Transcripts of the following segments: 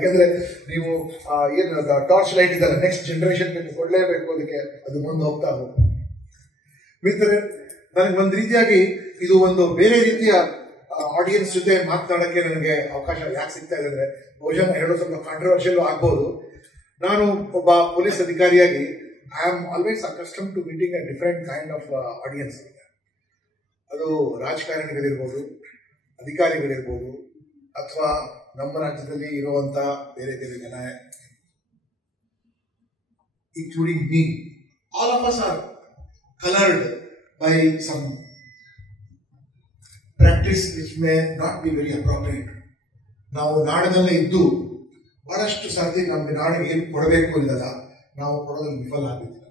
ಯಾಕಂದ್ರೆ ನೀವು ಏನು ಟಾರ್ಚ್ ಲೈಟ್ ಇದೆಲ್ಲ ನೆಕ್ಸ್ಟ್ ಜನರೇಷನ್ ಕೊಡಲೇಬೇಕು, ಅದಕ್ಕೆ ಅದು ಮುಂದೆ ಹೋಗ್ತಾ ಹೋಗುತ್ತೆ. ಮಿತ್ರರೆ, ನನಗೆ ಒಂದು ರೀತಿಯಾಗಿ ಇದು ಒಂದು ಬೇರೆ ರೀತಿಯ ಆಡಿಯನ್ಸ್ ಜೊತೆ ಮಾತನಾಡೋಕ್ಕೆ ನನಗೆ ಅವಕಾಶ ಯಾಕೆ ಸಿಗ್ತಾ ಇದೆ ಅಂದರೆ, ಬಹುಶಃ ಹೇಳೋ ಸ್ವಲ್ಪ ಕಾಂಟ್ರವರ್ಷಿಯಲ್ ಆಗ್ಬೋದು. ನಾನು ಒಬ್ಬ ಪೊಲೀಸ್ ಅಧಿಕಾರಿಯಾಗಿ I am always accustom to meeting a different kind of audience. ಅದು ರಾಜಕಾರಣಿಗಳಿರ್ಬೋದು, ಅಧಿಕಾರಿಗಳಿರ್ಬೋದು, ಅಥವಾ ನಮ್ಮ ರಾಜ್ಯದಲ್ಲಿ ಇರುವಂಥ ಬೇರೆ ಬೇರೆ ಜನ, including me. All of us are colored by some practice which may not be very appropriate. ನಾವು ನಾಡಿನಲ್ಲೇ ಇದ್ದು ಬಹಳಷ್ಟು ಸಾರ್ತಿ ನಮಗೆ ನಾಡಿಗೆ ಏನು ಕೊಡಬೇಕು ಇಲ್ಲಲ್ಲ, ನಾವು ಕೊಡೋದ್ರಲ್ಲಿ ವಿಫಲ ಆಗಿದ್ದೀವಿ.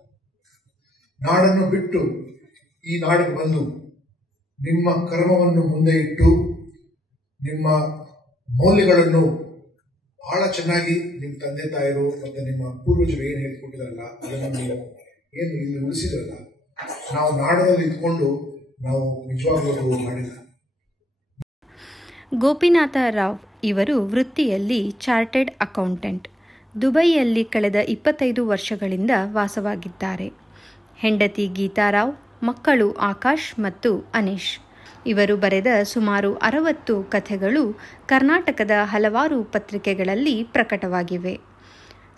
ನಾಡನ್ನು ಬಿಟ್ಟು ಈ ನಾಡಿಗೆ ಬಂದು ನಿಮ್ಮ ಕರ್ಮವನ್ನು ಮುಂದೆ ಇಟ್ಟು ನಿಮ್ಮ ಮೌಲ್ಯಗಳನ್ನು ಬಹಳ ಚೆನ್ನಾಗಿ ನಿಮ್ಮ ತಂದೆ ತಾಯರು ಮತ್ತು ನಿಮ್ಮ ಪೂರ್ವಜರು ಏನು ಹೇಳ್ಕೊಟ್ಟಿದಾರಲ್ಲ, ಅದನ್ನು ನೀವು ಏನು ಇಲ್ಲಿ ಉಳಿಸಿದ್ರಲ್ಲ, ನಾವು ನಾಡದಲ್ಲಿ ಇದ್ಕೊಂಡು ನಾವು ನಿಜವಾಗ್ಲೂ ಮಾಡಿಲ್ಲ. ಗೋಪಿನಾಥ ರಾವ್ ಇವರು ವೃತ್ತಿಯಲ್ಲಿ ಚಾರ್ಟೆಡ್ ಅಕೌಂಟೆಂಟ್. ದುಬೈಯಲ್ಲಿ ಕಳೆದ 25 ವರ್ಷಗಳಿಂದ ವಾಸವಾಗಿದ್ದಾರೆ. ಹೆಂಡತಿ ಗೀತಾರಾವ್, ಮಕ್ಕಳು ಆಕಾಶ್ ಮತ್ತು ಅನೀಶ್. ಇವರು ಬರೆದ ಸುಮಾರು 60 ಕಥೆಗಳು ಕರ್ನಾಟಕದ ಹಲವಾರು ಪತ್ರಿಕೆಗಳಲ್ಲಿ ಪ್ರಕಟವಾಗಿವೆ.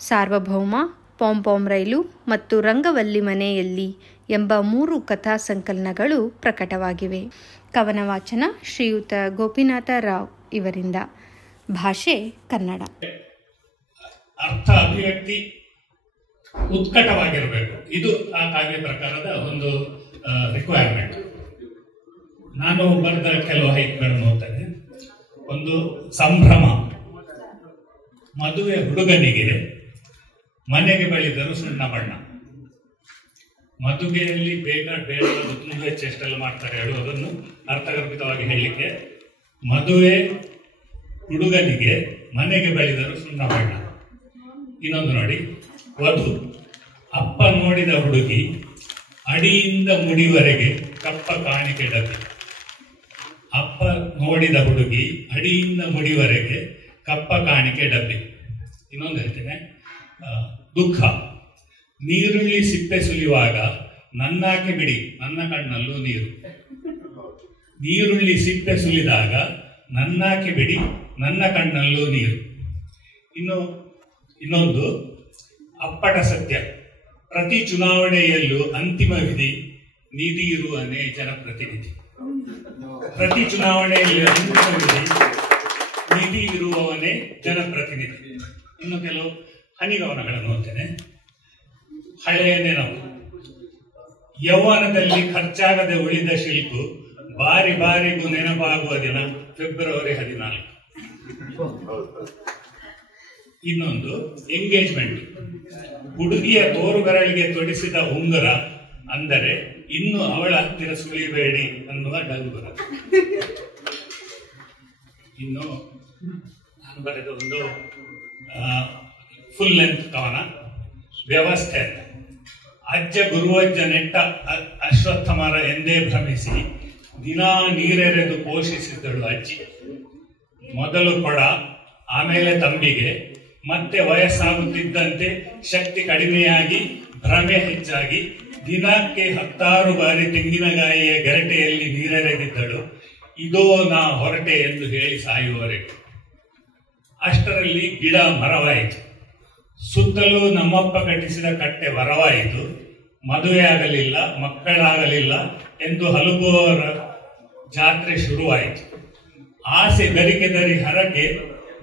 ಸಾರ್ವಭೌಮ, ಪಾಂಪಾಂ ರೈಲು ಮತ್ತು ರಂಗವಲ್ಲಿ ಮನೆಯಲ್ಲಿ ಎಂಬ 3 ಕಥಾ ಸಂಕಲನಗಳು ಪ್ರಕಟವಾಗಿವೆ. ಕವನ ವಾಚನ ಶ್ರೀಯುತ ಗೋಪಿನಾಥ ರಾವ್ ಇವರಿಂದ. ಭಾಷೆ ಕನ್ನಡ. ಅರ್ಥ ಅಭಿವ್ಯಕ್ತಿ ಉತ್ಕಟವಾಗಿರಬೇಕು, ಇದು ಆ ಕಾವ್ಯ ಪ್ರಕಾರದ ಒಂದು ರಿಕ್ವೈರ್ಮೆಂಟ್. ನಾನು ಬರೆದ ಕೆಲವು ಹೈಕ್ಗಳನ್ನು ಓದ್ತೇನೆ. ಒಂದು ಸಂಭ್ರಮ. ಮದುವೆ ಹುಡುಗನಿಗೆ ಮನೆಗೆ ಬಳಿದರು ಸುಣ್ಣ ಬಣ್ಣ. ಮದುವೆಯಲ್ಲಿ ಬೇಡ ಬೇಡವಾದ ತುಂಬ ಚೆಷ್ಟೆಲ್ಲ ಮಾಡ್ತಾರೆ ಹೇಳುವುದನ್ನು ಅರ್ಥಗರ್ಭಿತವಾಗಿ ಹೇಳಲಿಕ್ಕೆ. ಮದುವೆ ಹುಡುಗನಿಗೆ ಮನೆಗೆ ಬಳಿದರು ಸುಣ್ಣ ಬಣ್ಣ. ಇನ್ನೊಂದು ನೋಡಿ, ವಧು. ಅಪ್ಪ ನೋಡಿದ ಹುಡುಗಿ ಅಡಿಯಿಂದ ಮುಡಿವರೆಗೆ ಕಪ್ಪ ಕಾಣಿಕೆ ಡಬ್ಬಿ. ಅಪ್ಪ ನೋಡಿದ ಹುಡುಗಿ ಅಡಿಯಿಂದ ಮುಡಿವರೆಗೆ ಕಪ್ಪ ಕಾಣಿಕೆ ಡಬ್ಬಿ. ಇನ್ನೊಂದು ಹೇಳ್ತೇನೆ, ದುಃಖ. ನೀರುಳ್ಳಿ ಸಿಪ್ಪೆ ಸುಲಿಯುವಾಗ ನನ್ನಾಕೆ ಬಿಡಿ ನನ್ನ ಕಣ್ಣಲ್ಲೂ ನೀರು. ನೀರುಳ್ಳಿ ಸಿಪ್ಪೆ ಸುಲಿದಾಗ ನನ್ನಾಕೆ ಬಿಡಿ ನನ್ನ ಕಣ್ಣಲ್ಲೂ ನೀರು. ಇನ್ನೊಂದು ಅಪ್ಪಟ ಸತ್ಯ. ಪ್ರತಿ ಚುನಾವಣೆಯಲ್ಲೂ ಅಂತಿಮ ವಿಧಿ ನಿಧಿ ಇರುವನೇ ಜನಪ್ರತಿನಿಧಿ. ಪ್ರತಿ ಚುನಾವಣೆಯಲ್ಲಿ ಅಂತಿಮ ವಿಧಿ ನಿಧಿ ಇರುವವನೇ ಜನಪ್ರತಿನಿಧಿ. ಇನ್ನು ಕೆಲವು ಹನಿಗವನಗಳನ್ನು ಓದ್ತೇನೆ. ಹಳೆಯ ನೆನಪು. ಯೌವನದಲ್ಲಿ ಖರ್ಚಾಗದೆ ಉಳಿದ ಶಿಲ್ಪು ಬಾರಿ ಬಾರಿಗೂ ನೆನಪಾಗುವ ದಿನ ಫೆಬ್ರವರಿ 14. ಇನ್ನೊಂದು ಎಂಗೇಜ್ಮೆಂಟ್. ಹುಡುಗಿಯ ತೋರುಬೆರಳಿಗೆ ತೊಡಿಸಿದ ಉಂಗುರ ಅಂದರೆ ಇನ್ನು ಅವಳ ಹತ್ತಿರ ಸುಳಿಬೇಡಿ ಅನ್ನುವ ಡಂಗುರ. ಇನ್ನು ನಾನು ಬರೆದ ಒಂದು ಫುಲ್ ಲೆಂತ್ ಕವನ, ವ್ಯವಸ್ಥೆ. ಅಜ್ಜ ಗುರುವಜ್ಜ ನೆಟ್ಟ ಅಶ್ವತ್ಥ ಮರ ಎಂದೇ ಭ್ರಮಿಸಿ ದಿನಾ ನೀರೆರೆದು ಪೋಷಿಸಿದ್ದಳು ಅಜ್ಜಿ. ಮೊದಲು ಕೊಡ, ಆಮೇಲೆ ತಂಬಿಗೆ, ಮತ್ತೆ ವಯಸ್ಸಾಗುತ್ತಿದ್ದಂತೆ ಶಕ್ತಿ ಕಡಿಮೆಯಾಗಿ ಭ್ರಮೆ ಹೆಚ್ಚಾಗಿ ದಿನಕ್ಕೆ 10 ಬಾರಿ ತೆಂಗಿನಕಾಯಿಯ ಗೆರಟೆಯಲ್ಲಿ ನೀರೆರೆದಿದ್ದಳು. ಇದೋ ನಾ ಹೊರಟೆ ಎಂದು ಹೇಳಿ ಸಾಯುವವರೆಗೆ. ಅಷ್ಟರಲ್ಲಿ ಗಿಡ ಮರವಾಯಿತು. ಸುತ್ತಲೂ ನಮ್ಮಪ್ಪ ಕಟ್ಟಿಸಿದ ಕಟ್ಟೆ ವರವಾಯಿತು. ಮದುವೆ ಆಗಲಿಲ್ಲ, ಮಕ್ಕಳಾಗಲಿಲ್ಲ ಎಂದು ಹಲುಬುವವರ ಜಾತ್ರೆ ಶುರುವಾಯಿತು. ಆಸೆ ಗರಿಕೆದರಿ ಹರಕೆ,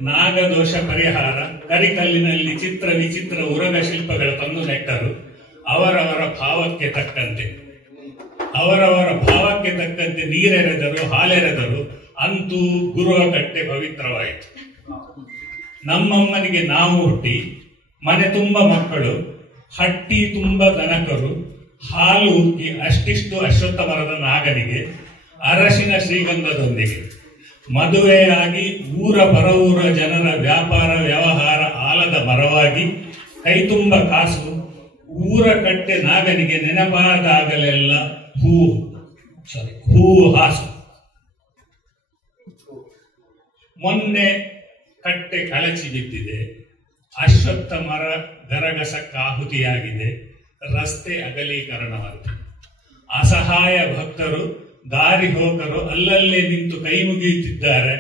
ನಾಗದೋಷ ಪರಿಹಾರ, ಕರಿಕಲ್ಲಿನಲ್ಲಿ ಚಿತ್ರ ವಿಚಿತ್ರ ಉರಗ ಶಿಲ್ಪಗಳ ತಂದು ನೆಟ್ಟರು. ಅವರವರ ಭಾವಕ್ಕೆ ತಕ್ಕಂತೆ ನೀರೆರೆದರು, ಹಾಲೆರೆದರು. ಅಂತೂ ಗುರುವ ಕಟ್ಟೆ ಪವಿತ್ರವಾಯಿತು. ನಮ್ಮಮ್ಮನಿಗೆ ನಾವು ಹುಟ್ಟಿ, ಮನೆ ತುಂಬ ಮಕ್ಕಳು, ಹಟ್ಟಿ ತುಂಬ ದನಕರು, ಹಾಲು ಉಕ್ಕಿ ಅಷ್ಟಿಷ್ಟು ಅಶ್ವತ್ಥ ಮರದ ನಾಗನಿಗೆ, ಅರಶಿನ ಶ್ರೀಗಂಧದೊಂದಿಗೆ ಮದುವೆಯಾಗಿ ಊರ ಪರವೂರ ಜನರ ವ್ಯಾಪಾರ ವ್ಯವಹಾರ ಆಲದ ಮರವಾಗಿ, ಕೈತುಂಬ ಕಾಸು, ಊರ ಕಟ್ಟೆ ನಾಗನಿಗೆ ನೆನಪಾದಾಗಲೆಲ್ಲ ಹೂ ಹಾಸು. ಮೊನ್ನೆ ಕಟ್ಟೆ ಕಳಚಿ ಬಿದ್ದಿದೆ, ಅಶ್ವತ್ಥ ಮರ ಗರಗಸಕ್ಕಾಹುತಿಯಾಗಿದೆ, ರಸ್ತೆ ಅಗಲೀಕರಣವಾಗಿದೆ. ಅಸಹಾಯ ಭಕ್ತರು, ದಾರಿ ಹೋಕರು ಅಲ್ಲಲ್ಲೇ ನಿಂತು ಕೈ ಮುಗಿಯುತ್ತಿದ್ದಾರೆ,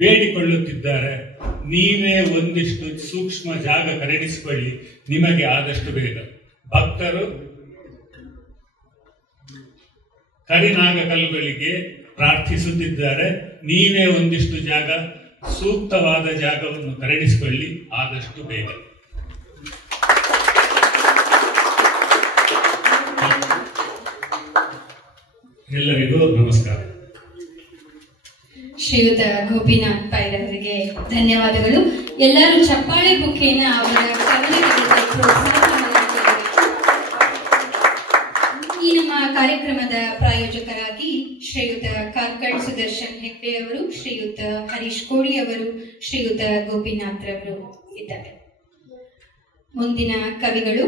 ಬೇಡಿಕೊಳ್ಳುತ್ತಿದ್ದಾರೆ. ನೀವೇ ಒಂದಿಷ್ಟು ಸೂಕ್ಷ್ಮ ಜಾಗ ಖರೀದಿಸಿಕೊಳ್ಳಿ, ನಿಮಗೆ ಆದಷ್ಟು ಬೇಗ. ಭಕ್ತರು ಕರಿನಾಗಕಲ್ಲುಗಳಿಗೆ ಪ್ರಾರ್ಥಿಸುತ್ತಿದ್ದಾರೆ. ನೀವೇ ಒಂದಿಷ್ಟು ಜಾಗ, ಸೂಕ್ತವಾದ ಜಾಗವನ್ನು ಖರೀದಿಸಿಕೊಳ್ಳಿ ಆದಷ್ಟು ಬೇಗ. ಎಲ್ಲರಿಗೂ ನಮಸ್ಕಾರ. ಶ್ರೀಯುತ ಗೋಪಿನಾಥ್ ಪೈರವರಿಗೆ ಧನ್ಯವಾದಗಳು. ಎಲ್ಲರೂ ಚಪ್ಪಾಳೆ ಬುಕ್ಕೇನ ಅವರ ಕವನಗಳಿಗೆ ಪ್ರೋತ್ಸಾಹ ಮಾಡಲಾಗಿದೆ. ಈ ನಮ್ಮ ಕಾರ್ಯಕ್ರಮದ ಪ್ರಾಯೋಜಕರಾಗಿ ಶ್ರೀಯುತ ಕಾರ್ಕಡ್ ಸುದರ್ಶನ್ ಹೆಗ್ಡೆ ಅವರು, ಶ್ರೀಯುತ ಹರೀಶ್ ಕೋಡಿ ಅವರು, ಶ್ರೀಯುತ ಗೋಪಿನಾಥ್ ರವರು ಇದ್ದಾರೆ. ಮುಂದಿನ ಕವಿಗಳು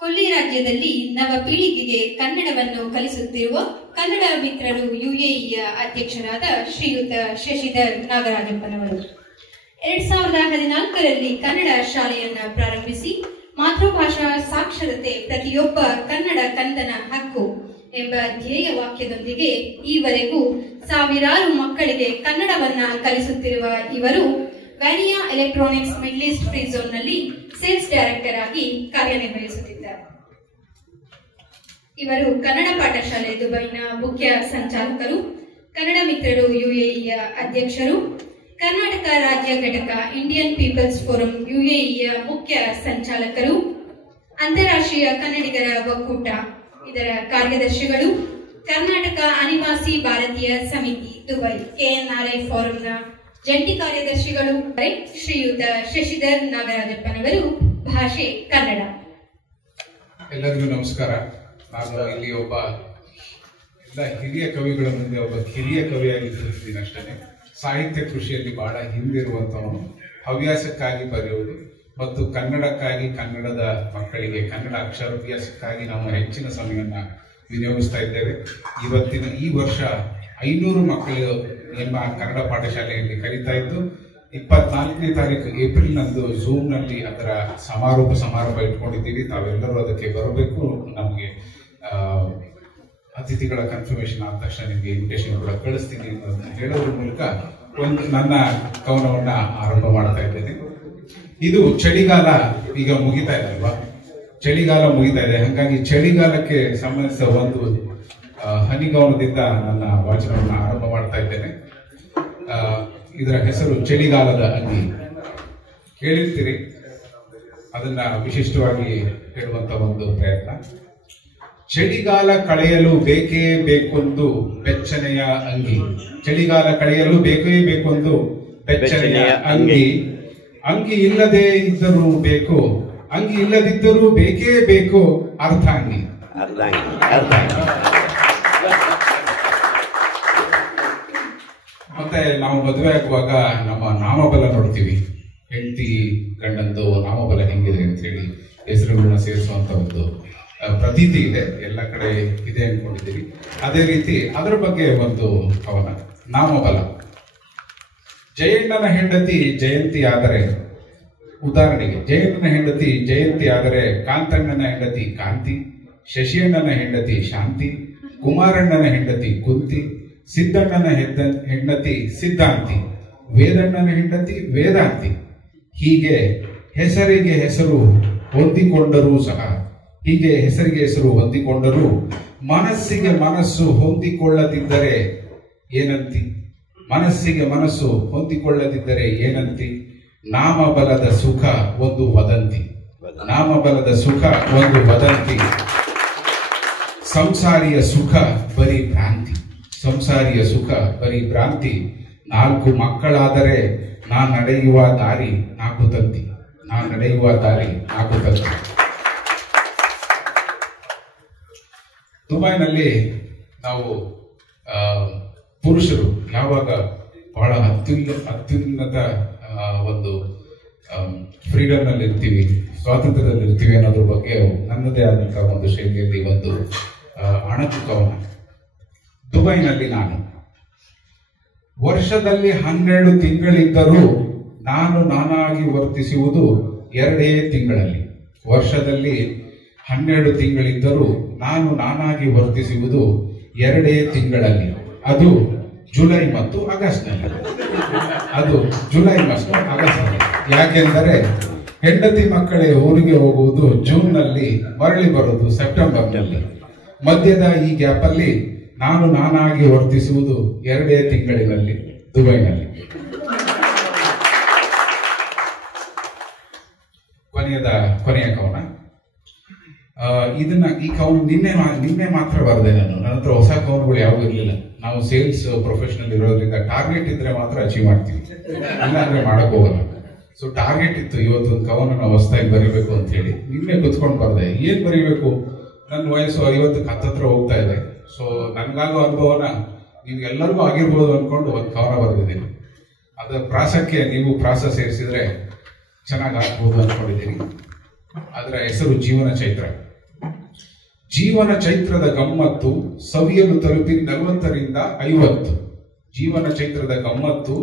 ಕೊಲ್ಲಿ ರಾಜ್ಯದಲ್ಲಿ ನವ ಪೀಳಿಗೆಗೆ ಕನ್ನಡವನ್ನು ಕಲಿಸುತ್ತಿರುವ ಕನ್ನಡ ಮಿತ್ರರು ಯುಎಇಯ ಅಧ್ಯಕ್ಷರಾದ ಶ್ರೀಯುತ ಶಶಿಧರ್ ನಾಗರಾಜಪ್ಪನವರು 2014ರಲ್ಲಿ ಕನ್ನಡ ಶಾಲೆಯನ್ನ ಪ್ರಾರಂಭಿಸಿ ಮಾತೃಭಾಷಾ ಸಾಕ್ಷರತೆ ಪ್ರತಿಯೊಬ್ಬ ಕನ್ನಡ ಕಂದನ ಹಕ್ಕು ಎಂಬ ಧ್ಯೇಯ ವಾಕ್ಯದೊಂದಿಗೆ ಈವರೆಗೂ ಸಾವಿರಾರು ಮಕ್ಕಳಿಗೆ ಕನ್ನಡವನ್ನ ಕಲಿಸುತ್ತಿರುವ ಇವರು Vania electronics middle east free ಝೋನ್ನಲ್ಲಿ ಸೇಲ್ಸ್ ಡೈರೆಕ್ಟರ್ ಆಗಿ ಕಾರ್ಯನಿರ್ವಹಿಸುತ್ತಿದ್ದಾರೆ. ಇವರು ಕನ್ನಡ ಪಾಠಶಾಲೆ ದುಬೈನ ಮುಖ್ಯ ಸಂಚಾಲಕರು, ಕನ್ನಡ ಮಿತ್ರರು ಯುಎಇಯ ಅಧ್ಯಕ್ಷರು, ಕರ್ನಾಟಕ ರಾಜ್ಯ ಘಟಕ ಇಂಡಿಯನ್ ಪೀಪಲ್ಸ್ ಫೋರಂ ಯುಎಇಯ ಮುಖ್ಯ ಸಂಚಾಲಕರು, ಅಂತಾರಾಷ್ಟ್ರೀಯ ಕನ್ನಡಿಗರ ಒಕ್ಕೂಟ ಇದರ ಕಾರ್ಯದರ್ಶಿಗಳು, ಕರ್ನಾಟಕ ಅನಿವಾಸಿ ಭಾರತೀಯ ಸಮಿತಿ ದುಬೈ ಕೆಎನ್ಆರ್ಐ ಫೋರಂನ ಜಂಟಿ ಕಾರ್ಯದರ್ಶಿಗಳು. ಶ್ರೀಯುತ ಶಶಿಧರ್ ನಾಗರಾಜಪ್ಪನವರು, ಭಾಷೆ ಕನ್ನಡ. ಎಲ್ಲರಿಗೂ ನಮಸ್ಕಾರ. ನಾನು ಇಲ್ಲಿ ಒಬ್ಬ ಹಿರಿಯ ಕವಿಗಳ ಮುಂದೆ ಒಬ್ಬ ಕಿರಿಯ ಕವಿಯಾಗಿ ತಿಳಿಸಿದ್ದೀನಿ ಅಷ್ಟೇ. ಸಾಹಿತ್ಯ ಕೃಷಿಯಲ್ಲಿ ಬಹಳ ಹಿಂದಿರುವಂತವನು. ಹವ್ಯಾಸಕ್ಕಾಗಿ ಬರೆಯುವುದು ಮತ್ತು ಕನ್ನಡಕ್ಕಾಗಿ, ಕನ್ನಡದ ಮಕ್ಕಳಿಗೆ ಕನ್ನಡ ಅಕ್ಷರಾಭ್ಯಾಸಕ್ಕಾಗಿ ನಾವು ಹೆಚ್ಚಿನ ಸಮಯವನ್ನು ವಿನಿಯೋಗಿಸ್ತಾ ಇದ್ದೇವೆ. ಈ ವರ್ಷ 500 ಮಕ್ಕಳು ಎಂಬ ಕನ್ನಡ ಪಾಠಶಾಲೆಯಲ್ಲಿ ಕಲಿತಾ ಇದ್ದು 24ನೇ ತಾರೀಕು ಏಪ್ರಿಲ್ನಂದು ಝೂಮ್ನಲ್ಲಿ ಅದರ ಸಮಾರೋಪ ಇಟ್ಕೊಂಡಿದ್ದೀವಿ. ತಾವೆಲ್ಲರೂ ಅದಕ್ಕೆ ಬರಬೇಕು. ನಮಗೆ ಅತಿಥಿಗಳ ಕನ್ಫರ್ಮೇಶನ್ ಆದ ತಕ್ಷಣ ನಿಮಗೆ ಇನ್ವಿಟೇಷನ್ ಕೂಡ ಕಳಿಸ್ತೀನಿ ಅನ್ನೋದನ್ನ ಹೇಳೋದ್ರ ಮೂಲಕ ನನ್ನ ಕವನವನ್ನ ಆರಂಭ ಮಾಡ್ತಾ ಇದ್ದೇನೆ. ಇದು ಚಳಿಗಾಲ ಈಗ ಮುಗಿತಾ ಇದೆ ಅಲ್ವಾ? ಚಳಿಗಾಲ ಮುಗಿತಾ ಇದೆ. ಹಾಗಾಗಿ ಚಳಿಗಾಲಕ್ಕೆ ಸಂಬಂಧಿಸಿದ ಒಂದು ಹನಿಗವನದಿಂದ ನನ್ನ ವಾಚನವನ್ನು ಆರಂಭ ಮಾಡ್ತಾ ಇದ್ದೇನೆ. ಇದರ ಹೆಸರು ಚಳಿಗಾಲದ ಅಂಗಿ. ಕೇಳಿರ್ತೀರಿ, ಅದನ್ನ ವಿಶಿಷ್ಟವಾಗಿ ಹೇಳುವಂತ ಒಂದು ಪ್ರಯತ್ನ. ಚಳಿಗಾಲ ಕಳೆಯಲು ಬೇಕೇ ಬೇಕೊಂದು ಬೆಚ್ಚನೆಯ ಅಂಗಿ. ಚಳಿಗಾಲ ಕಳೆಯಲು ಬೇಕೇ ಬೇಕೊಂದು ಬೆಚ್ಚನೆಯ ಅಂಗಿ. ಅಂಗಿ ಇಲ್ಲದೆ ಇದ್ದರೂ ಬೇಕು, ಅಂಗಿ ಇಲ್ಲದಿದ್ದರೂ ಬೇಕೇ ಬೇಕು ಅರ್ಧಾಂಗಿ. ಮತ್ತೆ ನಾವು ಮದುವೆ ಆಗುವಾಗ ನಮ್ಮ ನಾಮಬಲ ನೋಡ್ತೀವಿ. ಹೆಂಡತಿ ಗಂಡಂದು ನಾಮಬಲ ಹೆಂಗಿದೆ ಅಂತ ಹೇಳಿ ಹೆಸರುಗಳನ್ನ ಸೇರಿಸುವಂತ ಒಂದು ಪ್ರತೀತಿ ಇದೆ, ಎಲ್ಲ ಕಡೆ ಇದೆ ಅನ್ಕೊಂಡಿದ್ದೀವಿ. ಅದೇ ರೀತಿ ಅದರ ಬಗ್ಗೆ ಒಂದು ಕವನ, ನಾಮಬಲ. ಜಯಣ್ಣನ ಹೆಂಡತಿ ಜಯಂತಿ ಆದರೆ, ಉದಾಹರಣೆಗೆ ಜಯಣ್ಣನ ಹೆಂಡತಿ ಜಯಂತಿ ಆದರೆ ಕಾಂತಣ್ಣನ ಹೆಂಡತಿ ಕಾಂತಿ, ಶಶಿಯಣ್ಣನ ಹೆಂಡತಿ ಶಾಂತಿ, ಕುಮಾರಣ್ಣನ ಹೆಂಡತಿ ಕುಂತಿ, ಸಿದ್ದಣ್ಣನ ಹೆಂಡತಿ ಸಿದ್ಧಾಂತಿ, ವೇದಣ್ಣನ ಹೆಂಡತಿ ವೇದಾಂತಿ. ಹೀಗೆ ಹೆಸರಿಗೆ ಹೆಸರು ಹೊಂದಿಕೊಂಡರೂ ಸಹ, ಹೀಗೆ ಹೆಸರಿಗೆ ಹೆಸರು ಹೊಂದಿಕೊಂಡರೂ ಮನಸ್ಸಿಗೆ ಮನಸ್ಸು ಹೊಂದಿಕೊಳ್ಳದಿದ್ದರೆ ಏನಂತಿ? ಮನಸ್ಸಿಗೆ ಮನಸ್ಸು ಹೊಂದಿಕೊಳ್ಳದಿದ್ದರೆ ಏನಂತಿ? ನಾಮಬಲದ ಸುಖ ಒಂದು ವದಂತಿ, ನಾಮಬಲದ ಸುಖ ಒಂದು ವದಂತಿ. ಸಂಸಾರಿಯ ಸುಖ ಬರೀ ಭ್ರಾಂತಿ, ಸಂಸಾರಿಯ ಸುಖ ಬರೀ ಭ್ರಾಂತಿ. 4 ಮಕ್ಕಳಾದರೆ ನಾ ನಡೆಯುವ ದಾರಿ 4 ತಂತಿ, ನಾ ನಡೆಯುವ ದಾರಿ 4 ತಂತಿ. ದುಬೈನಲ್ಲಿ ನಾವು ಪುರುಷರು ಯಾವಾಗ ಬಹಳ ಅತ್ಯುನ್ನತ ಒಂದು ಫ್ರೀಡಮ್ ನಲ್ಲಿ ಇರ್ತೀವಿ, ಸ್ವಾತಂತ್ರ್ಯದಲ್ಲಿ ಇರ್ತೀವಿ ಅನ್ನೋದ್ರ ಬಗ್ಗೆ ನನ್ನದೇ ಆದಂತಹ ಒಂದು ಶೈಲಿಯಲ್ಲಿ ಒಂದು ಅಣಕು ಕವನ. ದುಬೈನಲ್ಲಿ ನಾನು ವರ್ಷದಲ್ಲಿ 12 ತಿಂಗಳಿದ್ದರೂ ನಾನು ನಾನಾಗಿ ವರ್ತಿಸುವುದು 2 ತಿಂಗಳಲ್ಲಿ. ವರ್ಷದಲ್ಲಿ 12 ತಿಂಗಳಿದ್ದರೂ ನಾನು ನಾನಾಗಿ ವರ್ತಿಸುವುದು 2 ತಿಂಗಳಲ್ಲಿ. ಅದು ಜುಲೈ ಮತ್ತು ಆಗಸ್ಟ್ನಲ್ಲಿ. ಯಾಕೆಂದರೆ ಹೆಂಡತಿ ಮಕ್ಕಳೇ ಊರಿಗೆ ಹೋಗುವುದು ಜೂನ್ನಲ್ಲಿ, ಮರಳಿ ಬರುವುದು ಸೆಪ್ಟೆಂಬರ್ನಲ್ಲಿ. ಮಧ್ಯದ ಈ ಗ್ಯಾಪಲ್ಲಿ ನಾನು ನಾನಾಗಿ ವರ್ತಿಸುವುದು 2 ತಿಂಗಳಿನಲ್ಲಿ ದುಬೈನಲ್ಲಿ. ಕೊನೆಯ ಕವನ. ಈ ಕವನ ನಿನ್ನೆ ಮಾತ್ರ ಬರದೆ ನಾನು. ನನ್ನ ಹತ್ರ ಹೊಸ ಕವನಗಳು ಯಾವುದೂ ಇರಲಿಲ್ಲ. ನಾವು ಸೇಲ್ಸ್ ಪ್ರೊಫೆಷನಲ್ ಇರೋದ್ರಿಂದ ಟಾರ್ಗೆಟ್ ಇದ್ರೆ ಮಾತ್ರ ಅಚೀವ್ ಮಾಡ್ತೀವಿ, ಇಲ್ಲಾಂದ್ರೆ ಮಾಡಕ್ ಹೋಗಲ್ಲ. ಸೊ ಟಾರ್ಗೆಟ್ ಇತ್ತು, ಇವತ್ತೊಂದು ಕವನ ಹೊಸದಾಗಿ ಬರೀಬೇಕು ಅಂತ ಹೇಳಿ ನಿನ್ನೆ ಕುತ್ಕೊಂಡು ಬರ್ದೆ. ಏನ್ ಬರೀಬೇಕು, ನನ್ನ ವಯಸ್ಸು 50ಕ್ಕೆ ಹತ್ತತ್ರ ಹೋಗ್ತಾ ಇದೆ. ಸೊ ನನ್ಗಾಗೋ ಅನುಭವನ ನಿಮ್ಗೆಲ್ಲರಿಗೂ ಆಗಿರ್ಬೋದು ಅನ್ಕೊಂಡು ಒಂದು ಕವನ ಬರೆದಿದ್ದೀನಿ. ಅದರ ಪ್ರಾಸಕ್ಕೆ ನೀವು ಪ್ರಾಸ ಸೇರಿಸಿದ್ರೆ ಚೆನ್ನಾಗಿ ಆಗ್ಬೋದು ಅನ್ಕೊಂಡಿದ್ದೀನಿ. ಅದರ ಹೆಸರು ಜೀವನ ಚೈತ್ರ. ಜೀವನ ಚೈತ್ರದ ಗಮ್ಮತ್ತು ಸವಿಯಲು ತಲುಪಿರಿ 40ರಿಂದ 50. ಜೀವನ ಚೈತ್ರದ ಗಮ್ಮತ್ತು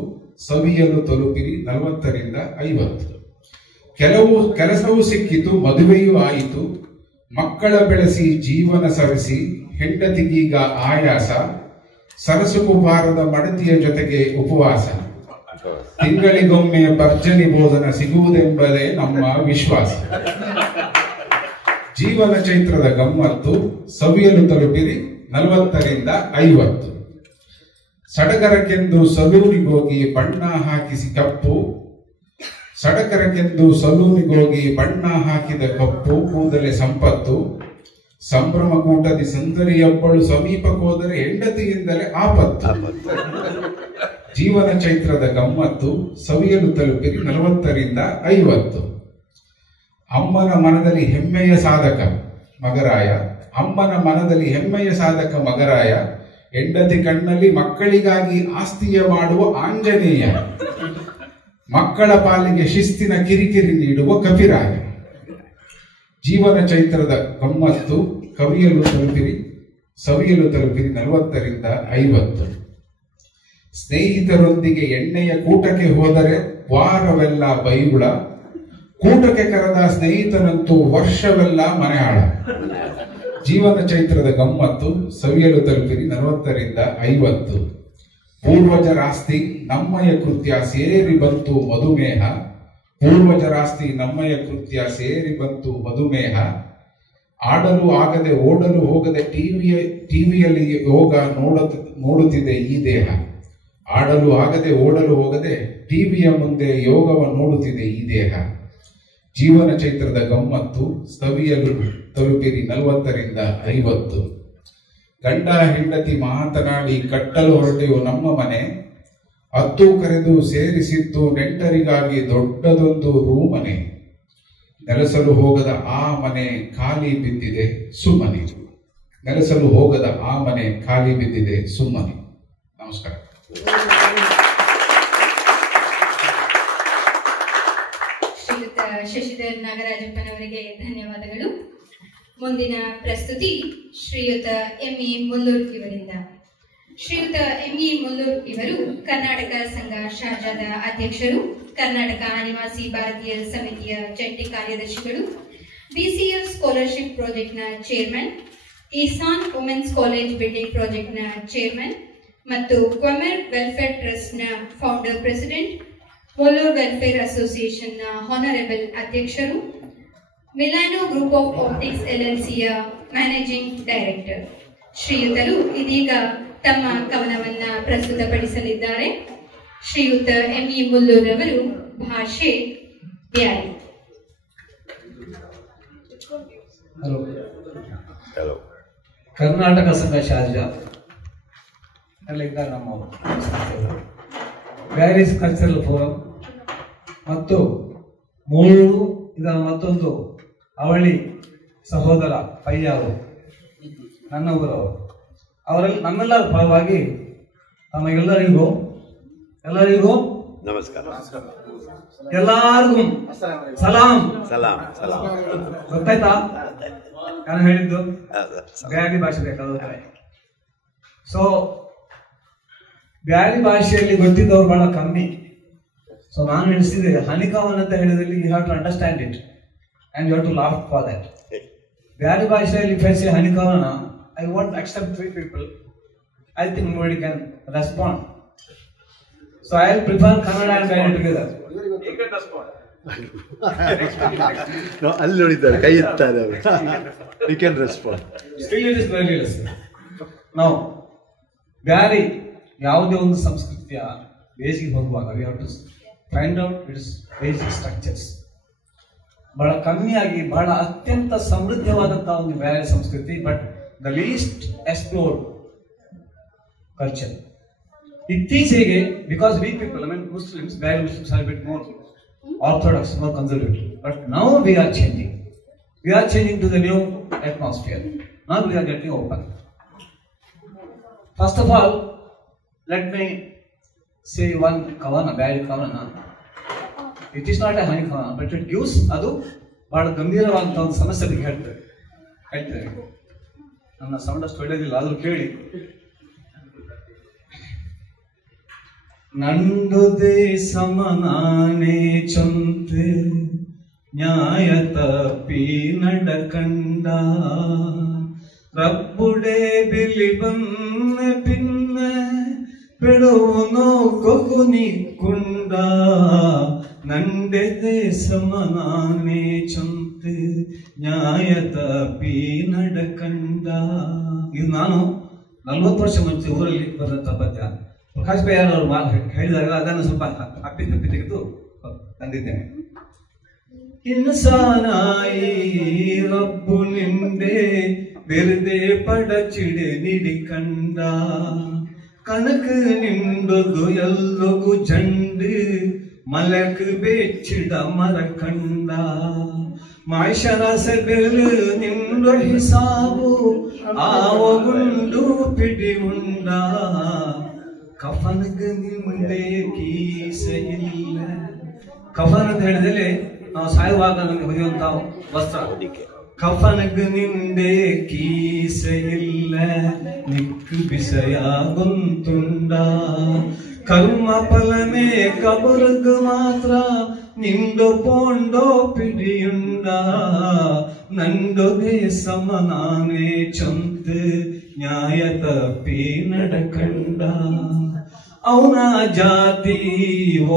ಸವಿಯಲು ತಲುಪಿರಿ 40ರಿಂದ 50. ಕೆಲಸವೂ ಸಿಕ್ಕಿತು, ಮದುವೆಯೂ ಆಯಿತು, ಮಕ್ಕಳ ಬೆಳೆಸಿ ಜೀವನ ಸರಿಸಿ, ಹೆಂಡತಿಗೀಗ ಆಯಾಸ, ಸರಸುಕು ಬಾರದ ಮಡತಿಯ ಜೊತೆಗೆ ಉಪವಾಸ, ತಿಂಗಳಿಗೊಮ್ಮೆ ಭರ್ಜನಿ ಭೋಜನ ಸಿಗುವುದೆಂಬುದೇ ನಮ್ಮ ವಿಶ್ವಾಸ. ಜೀವನ ಚೈತ್ರದ ಗಮ್ಮತ್ತು ಸವಿಯಲು ತಲುಪಿರಿ 40ರಿಂದ 50. ಸಡಗರಕ್ಕೆಂದು ಸಲೂನಿಗೋಗಿ ಬಣ್ಣ ಹಾಕಿಸಿ ಕಪ್ಪು, ಸಡಗರಕ್ಕೆಂದು ಸಲೂನಿಗೋಗಿ ಬಣ್ಣ ಹಾಕಿದ ಕಪ್ಪು, ಕೂದಲೇ ಸಂಪತ್ತು, ಸಂಭ್ರಮ ಕೂಟದಿ ಸುಂದರಿಯೊಬ್ಬಳು ಸಮೀಪಕ್ಕೋದರೆ ಹೆಂಡತಿಯಿಂದಲೇ ಆಪತ್ತು. ಜೀವನ ಚೈತ್ರದ ಗಮ್ಮತ್ತು ಸವಿಯಲು ತಲುಪಿರಿ 40ರಿಂದ 50. ಅಮ್ಮನ ಮನದಲ್ಲಿ ಹೆಮ್ಮೆಯ ಸಾಧಕ ಮಗರಾಯ, ಅಮ್ಮನ ಮನದಲ್ಲಿ ಹೆಮ್ಮೆಯ ಸಾಧಕ ಮಗರಾಯ, ಹೆಂಡತಿ ಕಣ್ಣಲ್ಲಿ ಮಕ್ಕಳಿಗಾಗಿ ಆಸ್ತಿಯ ಮಾಡುವ ಆಂಜನೇಯ, ಮಕ್ಕಳ ಪಾಲಿಗೆ ಶಿಸ್ತಿನ ಕಿರಿಕಿರಿ ನೀಡುವ ಕಪಿರಾಯ. ಜೀವನ ಚೈತ್ರದ ಗಮ್ಮತ್ತು ಸವಿಯಲು ತಲುಪಿರಿ 40ರಿಂದ 50. ಸ್ನೇಹಿತರೊಂದಿಗೆ ಎಣ್ಣೆಯ ಕೂಟಕ್ಕೆ ಹೋದರೆ ವಾರವೆಲ್ಲ ಬೈಗುಳ, ಕೂಟಕ್ಕೆ ಕರೆದ ಸ್ನೇಹಿತನಂತೂ ವರ್ಷವೆಲ್ಲ ಮನೆಹಾಳ. ಜೀವನ ಚೈತ್ರದ ಗಮ್ಮತ್ತು ಸವಿಯಲು ತಲುಪಿರಿ 40ರಿಂದ 50. ಪೂರ್ವಜರಾಸ್ತಿ ನಮ್ಮಯ ಕೃತ್ಯ ಸೇರಿ ಬಂತು ಮಧುಮೇಹ, ಪೂರ್ವಜರಾಸ್ತಿ ನಮ್ಮಯ ಕೃತ್ಯ ಸೇರಿ ಬಂತು ಮಧುಮೇಹ, ಆಡಲು ಆಗದೆ ಓಡಲು ಹೋಗದೆ ಟಿವಿಯಲ್ಲಿ ಯೋಗ ನೋಡುತ್ತಿದೆ ಈ ದೇಹ, ಆಡಲು ಆಗದೆ ಓಡಲು ಹೋಗದೆ ಟಿವಿಯ ಮುಂದೆ ಯೋಗವ ನೋಡುತ್ತಿದೆ ಈ ದೇಹ. ಜೀವನ ಚೈತ್ರದ ಗಮ್ಮತ್ತು ಸವಿಯಲು ತಲುಪಿರಿ 40ರಿಂದ 50. ಗಂಡ ಹೆಂಡತಿ ಮಾತನಾಡಿ ಕಟ್ಟಲು ಹೊರಟೆಯು ನಮ್ಮ ಮನೆ, ಹತ್ತು ಕರೆದು ಸೇರಿಸಿದ್ದು ನೆಂಟರಿಗಾಗಿ ದೊಡ್ಡದೊಂದು ರೂಮನೆ, ನೆಲೆಸಲು ಹೋಗದ ಆ ಮನೆ ಖಾಲಿ ಬಿದ್ದಿದೆ ಸುಮ್ಮನೆ, ನೆಲೆಸಲು ಹೋಗದ ಆ ಮನೆ ಖಾಲಿ ಬಿದ್ದಿದೆ ಸುಮ್ಮನೆ. ನಮಸ್ಕಾರ. ಶ್ರೀಯುತ ಶಶಿಧರ್ ನಾಗರಾಜಪ್ಪನವರಿಗೆ ಧನ್ಯವಾದಗಳು. ಮುಂದಿನ ಪ್ರಸ್ತುತಿ ಶ್ರೀಯುತ ಎಂ.ಇ. ಮುಲ್ಲೂರ್ ಇವರಿಂದ. ಶ್ರೀಯುತ ಎಂ.ಇ. ಮುಲ್ಲೂರ್ ಇವರು ಕರ್ನಾಟಕ ಸಂಘ ಶಾರ್ಜಾದ ಅಧ್ಯಕ್ಷರು, ಕರ್ನಾಟಕ ಅನಿವಾಸಿ ಭಾರತೀಯ ಸಮಿತಿಯ ಜಂಟಿ ಕಾರ್ಯದರ್ಶಿಗಳು, ಬಿಸಿಎಫ್ ಸ್ಕಾಲರ್ಶಿಪ್ ಪ್ರಾಜೆಕ್ಟ್ನ ಚೇರ್ಮನ್, ಇಸಾನ್ ವುಮೆನ್ಸ್ ಕಾಲೇಜ್ ಬಿಲ್ಡಿಂಗ್ ಪ್ರಾಜೆಕ್ಟ್ನ ಚೇರ್ಮನ್ ಮತ್ತು ಕ್ವಮೆರ್ ವೆಲ್ಫೇರ್ ಟ್ರಸ್ಟ್ನ ಫೌಂಡರ್ ಪ್ರೆಸಿಡೆಂಟ್, ಮುಲ್ಲೂರ್ ವೆಲ್ಫೇರ್ ಅಸೋಸಿಯೇಷನ್ನ ಹಾನರೇಬಲ್ ಅಧ್ಯಕ್ಷರು, ಮಿಲಾನೋ ಗ್ರೂಪ್ ಆಫ್ ಆಪ್ಟಿಕ್ಸ್ LLCಯ ಮ್ಯಾನೇಜಿಂಗ್ ಡೈರೆಕ್ಟರ್. ಶ್ರೀಯುತರು ಇದೀಗ ತಮ್ಮ ಕವನವನ್ನ ಪ್ರಸ್ತುತಪಡಿಸಲಿದ್ದಾರೆ. ಶ್ರೀಯುತ ಎಂ.ಇ. ಮುಲ್ಲೂರ್ ಅವರು ಭಾಷೆ ಬ್ಯಾರಿ. ಹಲೋ. ಕರ್ನಾಟಕ ಸಂಘ ಶಾರ್ಜಾ ಎಲ್ಲ ಇದ್ದಾರೆ ನಮ್ಮವರು, ಪ್ಯಾರಿಸ್ ಕಲ್ಚರಲ್ ಫೋರಂ ಮತ್ತು ಇದರ ಮತ್ತೊಂದು ಅವಳಿ ಸಹೋದರ ಪಯ್ಯಾರು ನನ್ನ ಊರವರು. ಅವರಲ್ಲಿ ನಮ್ಮೆಲ್ಲರ ಪರವಾಗಿ ತಮಗೆಲ್ಲರಿಗೂ ನಮಸ್ಕಾರ, ಎಲ್ಲರಿಗೂ ಸಲಾಂ. ಗೊತ್ತಾಯ್ತಾ ನಾನು ಹೇಳಿದ್ದು? ಬ್ಯಾರಿ ಭಾಷೆ ಬೇಕಾದ್ರೆ. ಸೊ ಬ್ಯಾರಿ ಭಾಷೆಯಲ್ಲಿ ಗೊತ್ತಿದ್ದವ್ರು ಬಹಳ ಕಮ್ಮಿ. ಸೊ ನಾನು ಹೇಳಿಸಿದೆ ಹನಿಕಾವನ್ ಅಂತ ಹೇಳಿದಲ್ಲಿ you have to understand it and you have to laugh for that. ಬೇರೆ ಭಾಷೆಯಲ್ಲಿ ಫೇಸ್ ಹನಿಕಾವನ I want accept 3 people. I think nobody can respond. So I will prefer Kannada and Bengali together. You can respond. No, ಅಲ್ಲಿ ನೋಡಿದ್ದಾರೆ ಕೈ ಎತ್ತಾರೆ ಅವರು. You can respond. Still it is very less. Now, Beary ಯಾವುದೇ ಒಂದು ಸಂಸ್ಕೃತಿಯ ಬೇಸಿಗೆ ಹೋಗುವಾಗ we have to find out its basic structures. ಬಹಳ ಕಮ್ಮಿಯಾಗಿ ಬಹಳ ಅತ್ಯಂತ ಸಮೃದ್ಧವಾದಂತಹ ಒಂದು ಬೇರೆ ಸಂಸ್ಕೃತಿ, but the least explored culture. ಇತ್ತೀಚೆಗೆ because we people I mean Muslims, ಬೇರೆ Muslims are bit more orthodox, more conservative, but now we are changing to the new atmosphere. Now we are getting open. First of all, let me say one kavana, bad kavana. It is not a honey kavana, but it gives adu ಬಹಳ ಗಂಭೀರವಾದಂಥ ಒಂದು ಸಮಸ್ಯೆ ಬಗ್ಗೆ ಹೇಳ್ತೇವೆ. ನನ್ನ sound ಅಷ್ಟು ಒಳ್ಳೆಯದಿಲ್ಲ, ಆದರೂ ಕೇಳಿ. ನಂದುದೇ ಸಮನಾನೇ ಚೊಂತೆ ನ್ಯಾಯ ತಪ್ಪಿ ನಡಕಂಡ ರಬ್ಬುಡೆ ಬಿಲಿ ಬನ್ನೆ ಪಿನ್ನೆ ಬೆಳುವನೋ ಕೊಗುನಿ ಕುಂಡ ನಂಡೆದೆ ಸಮನಾನೇ ಚೊಂತೆ ನ್ಯಾಯ ತಪ್ಪಿ ನಡಕಂಡ. ಇದು ನಾನು 40 ವರ್ಷ ಮುಂಚೆ ಊರಲ್ಲಿ ಬರೆದಂಥ ಪದ್ಯ. ಪ್ರಕಾಶ್ ಬಯ್ಯಾರ್ ಅವರು ಹೇಳಿದಾಗ ಅದನ್ನು ಸ್ವಲ್ಪ ಅಪ್ಪಿ ತಪ್ಪಿ ತೆಗೆದು ತಂದಿದ್ದೇನೆ. ಇನ್ಸಾನಾಯಿ ರಬ್ಬು ನಿಂದೆ ಬೆರೆದೆ ಪಡಚಿಡೆ ನಿಡಿ ಕಂಡ ಕನಕ ನಿಂಡೊದು ಎಲ್ಲಗೂ ಜಂಡು ಮಲಕ್ ಬೆಚ್ಚಿಡ ಮರ ಕಂಡ ಮಾಯ್ಶರ ಸೆಬೆಲು ನಿಂಡು ಹಿಸಾಬು ಆವಗುಂಡು ಪಿಡಿ ಉಂಡ ಕಫನಗ ನಿಂದೆ ಕೀಸ ಇಲ್ಲ. ಕಫನ್ ಅಂತ ಹೇಳಿದಲ್ಲಿ ನಾವು ಸಾಯುವಾಗ ನಮಗೆ ಹೊಡೆಯುವಂತ ವಸ್ತ್ರ. ಕಫನಗ ನಿಂದೆ ಕೀಸ ಇಲ್ಲ ನಿಕ್ಕು ಬಿಸಯ ಗೊಂತುಂಡ ಕರ್ಮ ಫಲಮೇ ಕಬರ್ಗ್ ಮಾತ್ರ ನಿಂಡು ಪೋಂಡೋ ಪಿಡಿಯುಂಡ ನಂಡೊದೆ ಸಮನಾನೇ ಚೊಂತೆ ನ್ಯಾಯ ತಪ್ಪಿ ನಡಕಂಡ ಅವನ ಜಾತಿ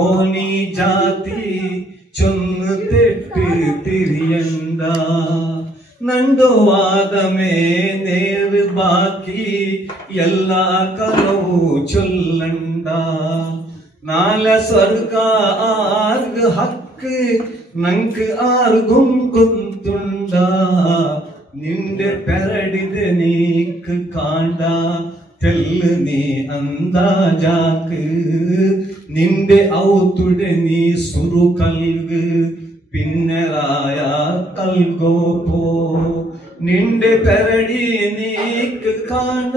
ಓನಿ ಜಾತಿ ಚೊನ್ನು ತೆಪ್ಪಿ ತಿರಿಯಂಡ ನಂಡುವಾದಮೇ ನೇರು ಬಾಕಿ ಎಲ್ಲ ಕಲವು ಚೊಲ್ಲಂಡ ನಾಲ ಸ್ವರ್ಗ ಆರ್ಗ ಹಕ್ಕು ನಂಕ್ ಆರ್ಗುಂ ಕುಂತುಂಡ ನಿಂಡೆ ಪೆರಡಿದೆ ನೀಕ್ ಕಾಂಡ ತೆಲ್ಲು ನೀ ಅಂದಾಜಾಕ್ ನಿಂಡೆ ಔತುಡೆ ನೀ ಸುರು ಕಲ್ಗ್ ಪಿನ್ನರಾಯ ಕಲ್ಗೋಪೋ ನಿಂಡೆ ಪೆರಡಿ ನೀಕ್ ಕಾಂಡ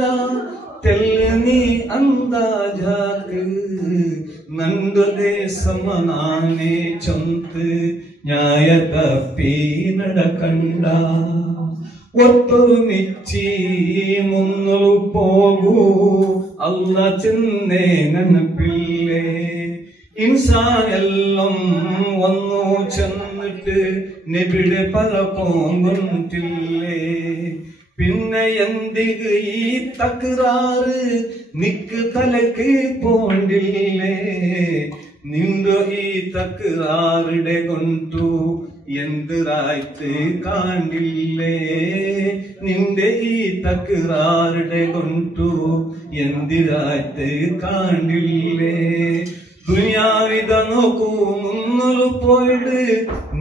ತೆಲ್ಲು ನೀ ಅಂದಾಜಾಕ್ ನಂದೊದೆ ಸಮನಾನೇ ಚೊಂತೆ ನ್ಯಾಯ ತಪ್ಪಿ ನಡಕಂಡ ಒಟ್ಟರು ಮಿಚ್ಚಿ ಮುನ್ನಲು ಪೋಗು ಅಲ್ಲ ಚೆನ್ನೆ ನೆನಪಿಲ್ಲೆ ഇൻസാൻ എല്ലാം വന്നു ചെന്നിട്ട് നെബിടെ പലപ്പോങ്കൊണ്ടില്ലേ പിന്നെ എന്തിക് ഈ തകരാറ് നിക്ക് തലക്ക് പോണ്ടില്ലേ നിന്റെ ഈ തകരാറുടെ കൊണ്ടു എന്തിറായിട്ട് കാണ്ടില്ലേ നിന്റെ ഈ തകരാറുടെ കൊണ്ടു എന്തിറായിട്ട് കാണ്ടില്ലേ ದುನಿಯಾವಿದ ನೋಕು ಮುನ್ನಲು ಪೋಯ್ಡು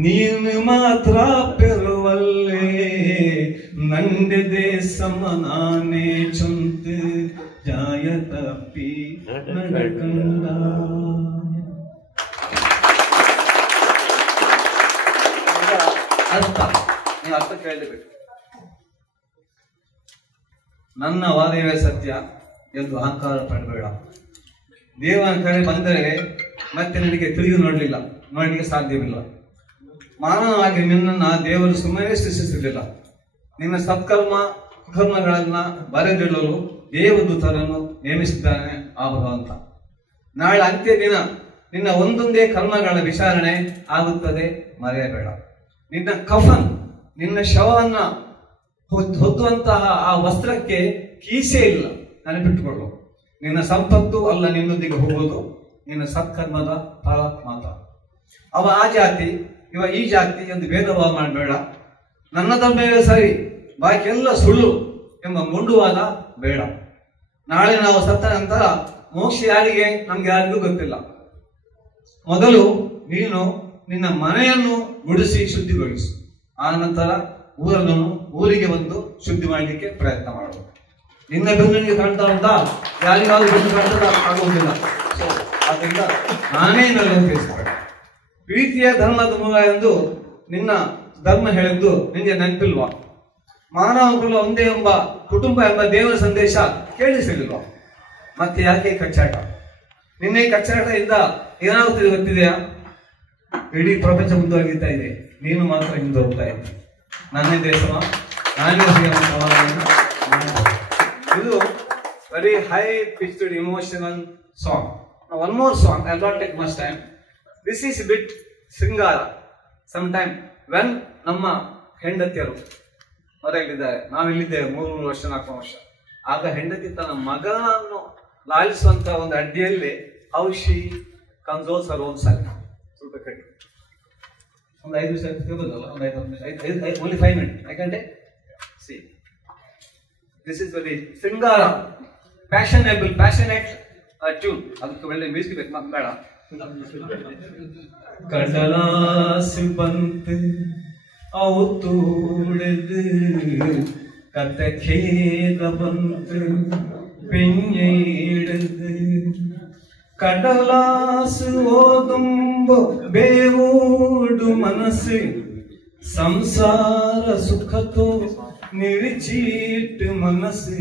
ನೀನು ಮಾತ್ರ ಪೆರುವಲ್ಲೇ ನಂಡೆದೆ ಸಮನಾನೇ ಚೊಂತೆ ಜಾಯ ತಪ್ಪಿ ನಡಕಂಡ. ಅರ್ಥ ನೀವು ಅರ್ಥ ಕೇಳಬೇಕು. ನನ್ನ ವಾದವೇ ಸತ್ಯ ಎಂದು ಅಹಂಕಾರ ಪಡಬೇಡ. ದೇವನ ಕಡೆ ಬಂದರೆ ಮತ್ತೆ ನನಗೆ ತಿರುಗಿ ನೋಡಲಿಕ್ಕೆ ಸಾಧ್ಯವಿಲ್ಲ. ಮಾನವನಾಗಿ ನಿನ್ನನ್ನು ದೇವರು ಸುಮ್ಮನೆ ಸೃಷ್ಟಿಸಲಿಲ್ಲ. ನಿನ್ನ ಸತ್ಕರ್ಮ ಕರ್ಮಗಳನ್ನ ಬರೆದಿಡಲು ದೇವದೂತರನ್ನು ನೇಮಿಸಿದ್ದಾನೆ ಆ ಭಗವಂತ. ನಾಳೆ ಅಂತ್ಯ ದಿನ ನಿನ್ನ ಒಂದೊಂದೇ ಕರ್ಮಗಳ ವಿಚಾರಣೆ ಆಗುತ್ತದೆ, ಮರೆಯಬೇಡ. ನಿನ್ನ ಕಫನ್, ನಿನ್ನ ಶವವನ್ನ ಹೊತ್ತುವಂತಹ ಆ ವಸ್ತ್ರಕ್ಕೆ ಕೀಸೆ ಇಲ್ಲ, ನೆನಪಿಟ್ಟುಕೊಳ್ಳು. ನಿನ್ನ ಸಂಪತ್ತು ಅಲ್ಲ ನಿನ್ನೊಂದಿಗೆ ಹೋಗುವುದು, ನಿನ್ನ ಸತ್ಕರ್ಮದ ಫಲ ಮಾತ್ರ. ಅವ ಆ ಜಾತಿ, ಇವ ಈ ಜಾತಿ ಎಂದು ಭೇದಭಾವ ಮಾಡಬೇಡ. ನನ್ನ ಧರ್ಮವೇ ಸರಿ, ಬಾಕಿ ಎಲ್ಲ ಸುಳ್ಳು ಎಂಬ ಮುಂಡುವಾದ ಬೇಡ. ನಾಳೆ ನಾವು ಸತ್ತ ನಂತರ ಮೋಕ್ಷ ಯಾರಿಗೆ, ನಮ್ಗೆ ಯಾರಿಗೂ ಗೊತ್ತಿಲ್ಲ. ಮೊದಲು ನೀನು ನಿನ್ನ ಮನೆಯನ್ನು ಗುಡಿಸಿ ಶುದ್ಧಿಗೊಳಿಸು, ಆ ನಂತರ ಊರಿಗೆ ಬಂದು ಶುದ್ಧಿ ಮಾಡಲಿಕ್ಕೆ ಪ್ರಯತ್ನ ಮಾಡು. ನಿನ್ನ ಬೆನ್ನಿಗೆ ಕಾಣ್ತಾ ಉಂಟಾ, ಯಾರಿಗಾದ್ರೂ ಬೆನ್ನು ಕಾಣ್ತಾ ಆಗುವುದಿಲ್ಲ. ಆದ್ದರಿಂದ ನಾನೇ ನನ್ನ ಉಪಯೋಗಿಸಬೇಡ. ಪ್ರೀತಿಯ ಧರ್ಮದ ಮೂಲ ಎಂದು ನಿನ್ನ ಧರ್ಮ ಹೇಳಿದ್ದು ನಿನಗೆ ನೆನಪಿಲ್ವಾ? ಮಾನವ ಕುಲ ಒಂದೇ ಎಂಬ ಕುಟುಂಬ ಎಂಬ ದೇವರ ಸಂದೇಶ ಕೇಳಿಸಲಿಲ್ವಾ? ಮತ್ತೆ ಯಾಕೆ ಕಚ್ಚಾಟ? ನಿನ್ನೆ ಕಚ್ಚಾಟದಿಂದ ಏನಾಗುತ್ತಿದೆ ಗೊತ್ತಿದೆಯಾ? ಇಡೀ ಪ್ರಪಂಚ ಮುಂದುವರಿತಾ ಇದೆ, ನೀನು ಮಾತ್ರ ಹಿಂದೆ ಹೋಗ್ತಾ ಇದ್ದೆ. ನನ್ನೇ ದೇಶ, ನಾನೇ ಇದು very high pitched emotional song. One more song, I not take much time. This is bit shringara. Some time when ನಮ್ಮ ಹೆಂಡತಿಯರು ಹೊರಗಿದ್ದಾರೆ, ನಾವಿಲ್ಲಿದ್ದೇವೆ 3 ವರ್ಷ 4 ವರ್ಷ, ಆಗ ಹೆಂಡತಿ ತನ್ನ ಮಗನನ್ನು ಲಾಲಿಸುವಂತ ಒಂದು ಅಡ್ಡಿಯಲ್ಲಿ ಔಷಿ ಕನ್ಸೋಲ್ಸ್ ಹರ್ ಓನ್ ಸೆಲ್ಫ್. ಸ್ವಲ್ಪ ಕಟ್ಟಿ ಒಂದು 5 ನಿಮಿಷ ಕೇಳಬಹುದಲ್ಲ, ಒಂದು 5 ನಿಮಿಷ, only 5 minutes. I can take. C, this is very ಶೃಂಗಾರ, ಪ್ಯಾಷನೇಟ್ ಟ್ಯೂನ್. ಅದಕ್ಕೆ ಒಳ್ಳೆ ಮ್ಯೂಸಿಕ್ ಬೇಕು, ಬೇಡ. ಕಡಲಾಸಿ ಬಂತು ಅವತೂಡದು, ಕತೆ ಖೇದ ಬಂತು പെഞ്ഞിടത്, കടലാസ് ഓതുമ്പോ ബേവോടു മനസ്സ്, സംസാര സുഖത്തോ നിഴിച്ചിട്ട് മനസ്സ്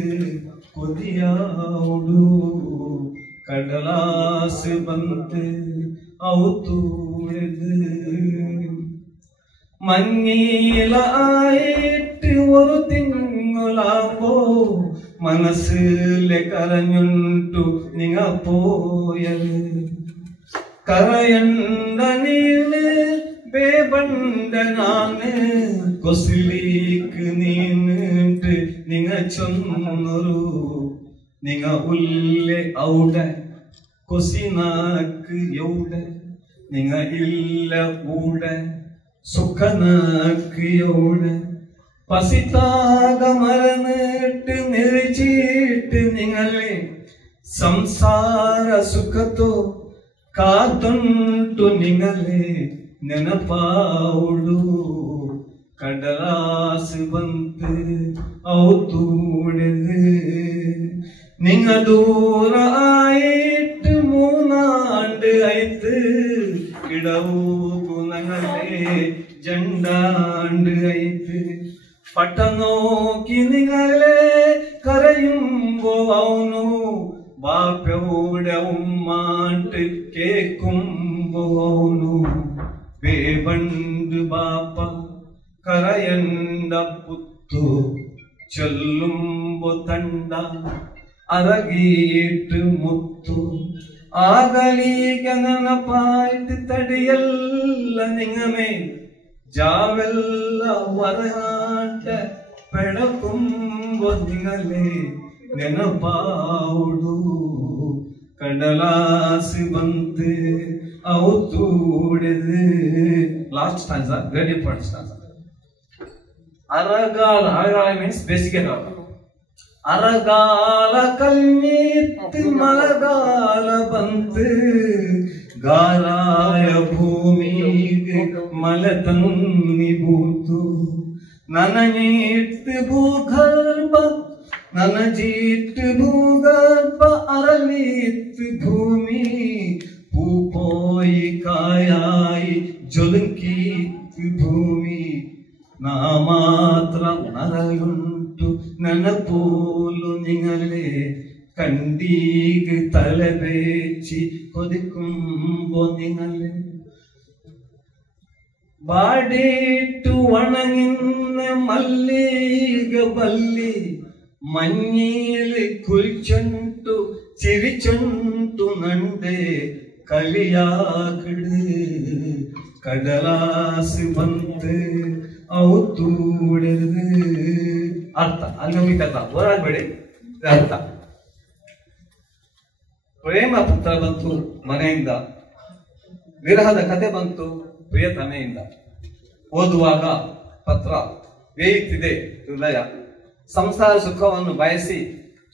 കൊതിയാവോടു. കടലാസ് ಬಂತು ಅವತೂಡದು, മഞ്ഞിലായിട്ട് ഒരു തിങ്കളാമ്പോ മനസ്സിലെ കരഞ്ഞുണ്ടു നിങ്ങ പോയത്. കരയണ്ട നീന് ബേബണ്ട നാന്, കൊസിലേക്ക് നീന്നിട്ട് നിങ്ങ ചൊന്നൊരു. നിങ്ങ ഉള്ളെ ഔടെ കൊസിനാക്ക് എവിടെ, നിങ്ങ ഇല്ല ഊടെ സുഖനാക്ക് എവിടെ. പസിതാക മറന്നിട്ട് നിറച്ചിട്ട് നിങ്ങളെ സംസാര സുഖത്തോ കാത്തുണ്ടു നിങ്ങളെ ನೆನಪಾವುಡು. ಕಡಲಾಸು ಬಂತು ಅವತೂಡದು, ನಿಂಗ ದೂರ ಆಯಿಟ್ಟು 3 ಆಂಡು ಆಯ್ತು. ಗಿಡವೂಗು ನಗಲೇ ಜಂಡಾಂಡು ಆಯ್ತು. ಪಟ ನೋಕಿ ನಿಗಳೇ ಕರೆಯುಂಬೋ ಅವನು, ಬಾಪ್ಯೌಡೆ ಉಮ್ಮಾಂಟ್ ಕೇಕುಂಬೋ ಅವನು. ಬೇಬಂಡು ಬಾಪ ಕರಯಂಡ ಪುತ್ತು, ಚೊಲ್ಲುಂಬೋ ತಂಡ ಅರಗೀಟ್ಟು ಮುತ್ತು. ಆಗಲೀಗ ನೆನಪಾಯ್ತು ತಡೆಯಲ್ಲ ನಿಂಗಮೇ, ಜಾವೆಲ್ಲ ವರಾಟ ಪೆಡಕುಂಬೋ ನಿಂಗಲೇ ನೆನಪಾವುಡು. ಕಡಲಾಸಿ ಬಂತು ಅವತೂಡದು. Last stanza, very important stanza. ಅರಗಾಲ, ಅರಗಾಲ ಮೀನ್ಸ್ ಬೇಸಿಗೆ ಕಾಲ. ಅರಗಾಲ ಕಲ್ಮಿತ್ತು ಮಳೆಗಾಲ ಬಂತು, ಗಾರಾಯ ಭೂಮಿಗೆ ಮಳೆ ತನ್ನಿ ಬೂತು. ನನಗಿತ್ತು ಭೂಗರ್ಭ, ನನಜಿಟ್ಟು ಭೂಗರ್ಭ ಅರಳಿತ್ತು ಭೂಮಿ. ಪೂಪೋಯಿ ಕಾಯಾಯಿ ಜೊಲುಕಿತ್ತು ಭೂಮಿ. ನಾ ಮಾತ್ರ ನರಳುಂಟು ನೆನಪೋಲು ನಿಂಗಲೇ, ಕಂಡೀಗ ತಲೆಬೇಚಿ ಕೊದಿಕುಂಬೋ ನಿಂಗಲೇ. ಬಾಡಿಟ್ಟು ಒಣಗಿನ್ನ ಮಲ್ಲಿಗ ಬಲ್ಲಿ, മഞ്ഞിൽ കുളിച്ചുണ്ടു ചിരിച്ചുണ്ടു നണ്ട്. ಕಲಿಯಾಕಡೆ ಕಡಲಾಸಿ ಬಂತೆ ಅವು ತೂಡೆದು. ಅರ್ಥ ಅಲ್ಲಿ ಹೋಗಿತ್ತ ಹೋರಾಡ್ಬೇಡಿ, ಅರ್ಥ. ಪ್ರೇಮ ಪತ್ರ ಬಂತು ಮನೆಯಿಂದ, ವಿರಹದ ಕತೆ ಬಂತು ಪ್ರಿಯತಮೆಯಿಂದ. ಓದುವಾಗ ಪತ್ರ ಬೇಯುತ್ತಿದೆ ಹೃದಯ, ಸಂಸಾರ ಸುಖವನ್ನು ಬಯಸಿ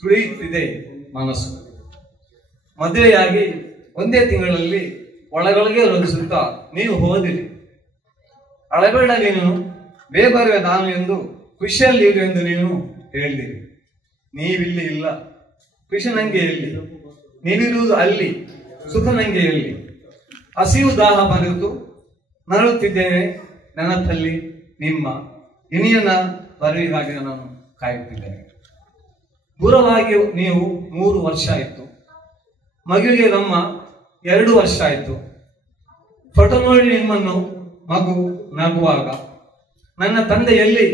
ತುಳಿಯುತ್ತಿದೆ ಮನಸ್ಸು. ಮದುವೆಯಾಗಿ ಒಂದೇ ತಿಂಗಳಲ್ಲಿ ಒಳಗೊಳಗೆ ರೋಧಿಸುತ್ತಾ ನೀವು ಹೋದಿರಿ. ಅಳಬೇಡ ನೀನು, ಬೇಬರುವೆ ನಾನು ಎಂದು, ಖುಷಿಯಲ್ಲಿರು ಎಂದು ನೀನು ಹೇಳಿದಿರಿ. ನೀವಿಲ್ಲಿ ಇಲ್ಲ, ಖುಷಿ ನಂಗೆ ಎಲ್ಲಿ, ನೀವಿರುವುದು ಅಲ್ಲಿ, ಸುಖ ನಂಗೆ ಎಲ್ಲಿ. ಹಸಿವು ದಾಹ ಬರೆದು ನರಳುತ್ತಿದ್ದೇನೆ ನೆನಪಲ್ಲಿ ನಿಮ್ಮ ಇನಿಯನ ಬರುವಿಗಾಗಿ ನಾನು ಕಾಯುತ್ತಿದ್ದೇನೆ. ದೂರವಾಗಿ ನೀವು 3 ವರ್ಷ ಆಯಿತು, ಮಗುವಿಗೆ ನಮ್ಮ 2 ವರ್ಷ ಆಯಿತು. ಫೋಟೋ ನೋಡಿ ನಿಮ್ಮನ್ನು ಮಗು ನಗುವಾಗ, ನನ್ನ ತಂದೆ ಎಲ್ಲಿ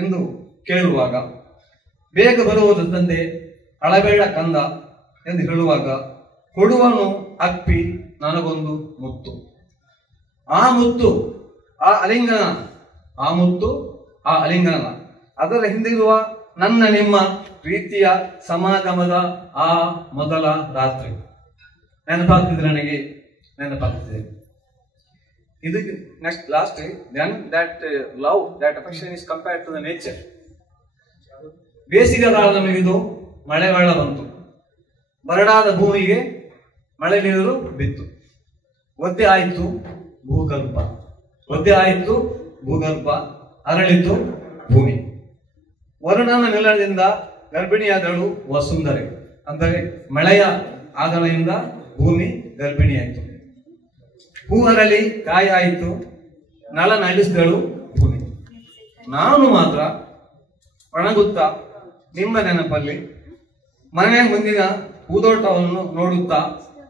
ಎಂದು ಕೇಳುವಾಗ, ಬೇಗ ಬರುವುದು ತಂದೆ ಅಳಬೇಡ ಕಂದ ಎಂದು ಹೇಳುವಾಗ, ಕೊಡುವನು ಅಪ್ಪಿ ನನಗೊಂದು ಮುತ್ತು. ಆ ಮುತ್ತು ಆ ಅಲಿಂಗನ, ಆ ಮುತ್ತು ಆ ಅಲಿಂಗನ, ಅದರ ಹಿಂದಿರುವ ನನ್ನ ನಿಮ್ಮ ಪ್ರೀತಿಯ ಸಮಾಗಮದ ಆ ಮೊದಲ ರಾತ್ರಿ. ನೆನಪಾಗ್ತಿದ್ರೆ ನನಗೆ, ನೆನಪಾಗ್ತಿದೆ. ಇದು next last then that love that affection is compared to the nature. ಬೇಸಿಗೆಗಾಲ ಮುಗಿದು ಮಳೆಗಾಲ ಬಂತು, ಬರಡಾದ ಭೂಮಿಗೆ ಮಳೆ ನೀರು ಬಿತ್ತು. ಒದ್ದೆ ಆಯಿತು ಭೂಗರ್ಭ, ಒದ್ದೆ ಆಯಿತು ಭೂಗರ್ಭ, ಅರಳಿತು ಭೂಮಿ. ವರುಣನ ನೆಲದಿಂದ ಗರ್ಭಿಣಿಯಾದಳು ವಸುಂಧರೆ. ಅಂದರೆ ಮಳೆಯ ಆಗಮನದಿಂದ ಭೂಮಿ ಗರ್ಭಿಣಿಯಾಯಿತು. ಹೂ ಅರಳಿ ಕಾಯಿ ಆಯಿತು, ನಳ ನಳಿಸಿದಳು ಭೂಮಿ. ನಾನು ಮಾತ್ರ ಒಣಗುತ್ತಾ ನಿಮ್ಮ ನೆನಪಲ್ಲಿ, ಮನೆಯ ಮುಂದಿನ ಹೂದೋಟವನ್ನು ನೋಡುತ್ತಾ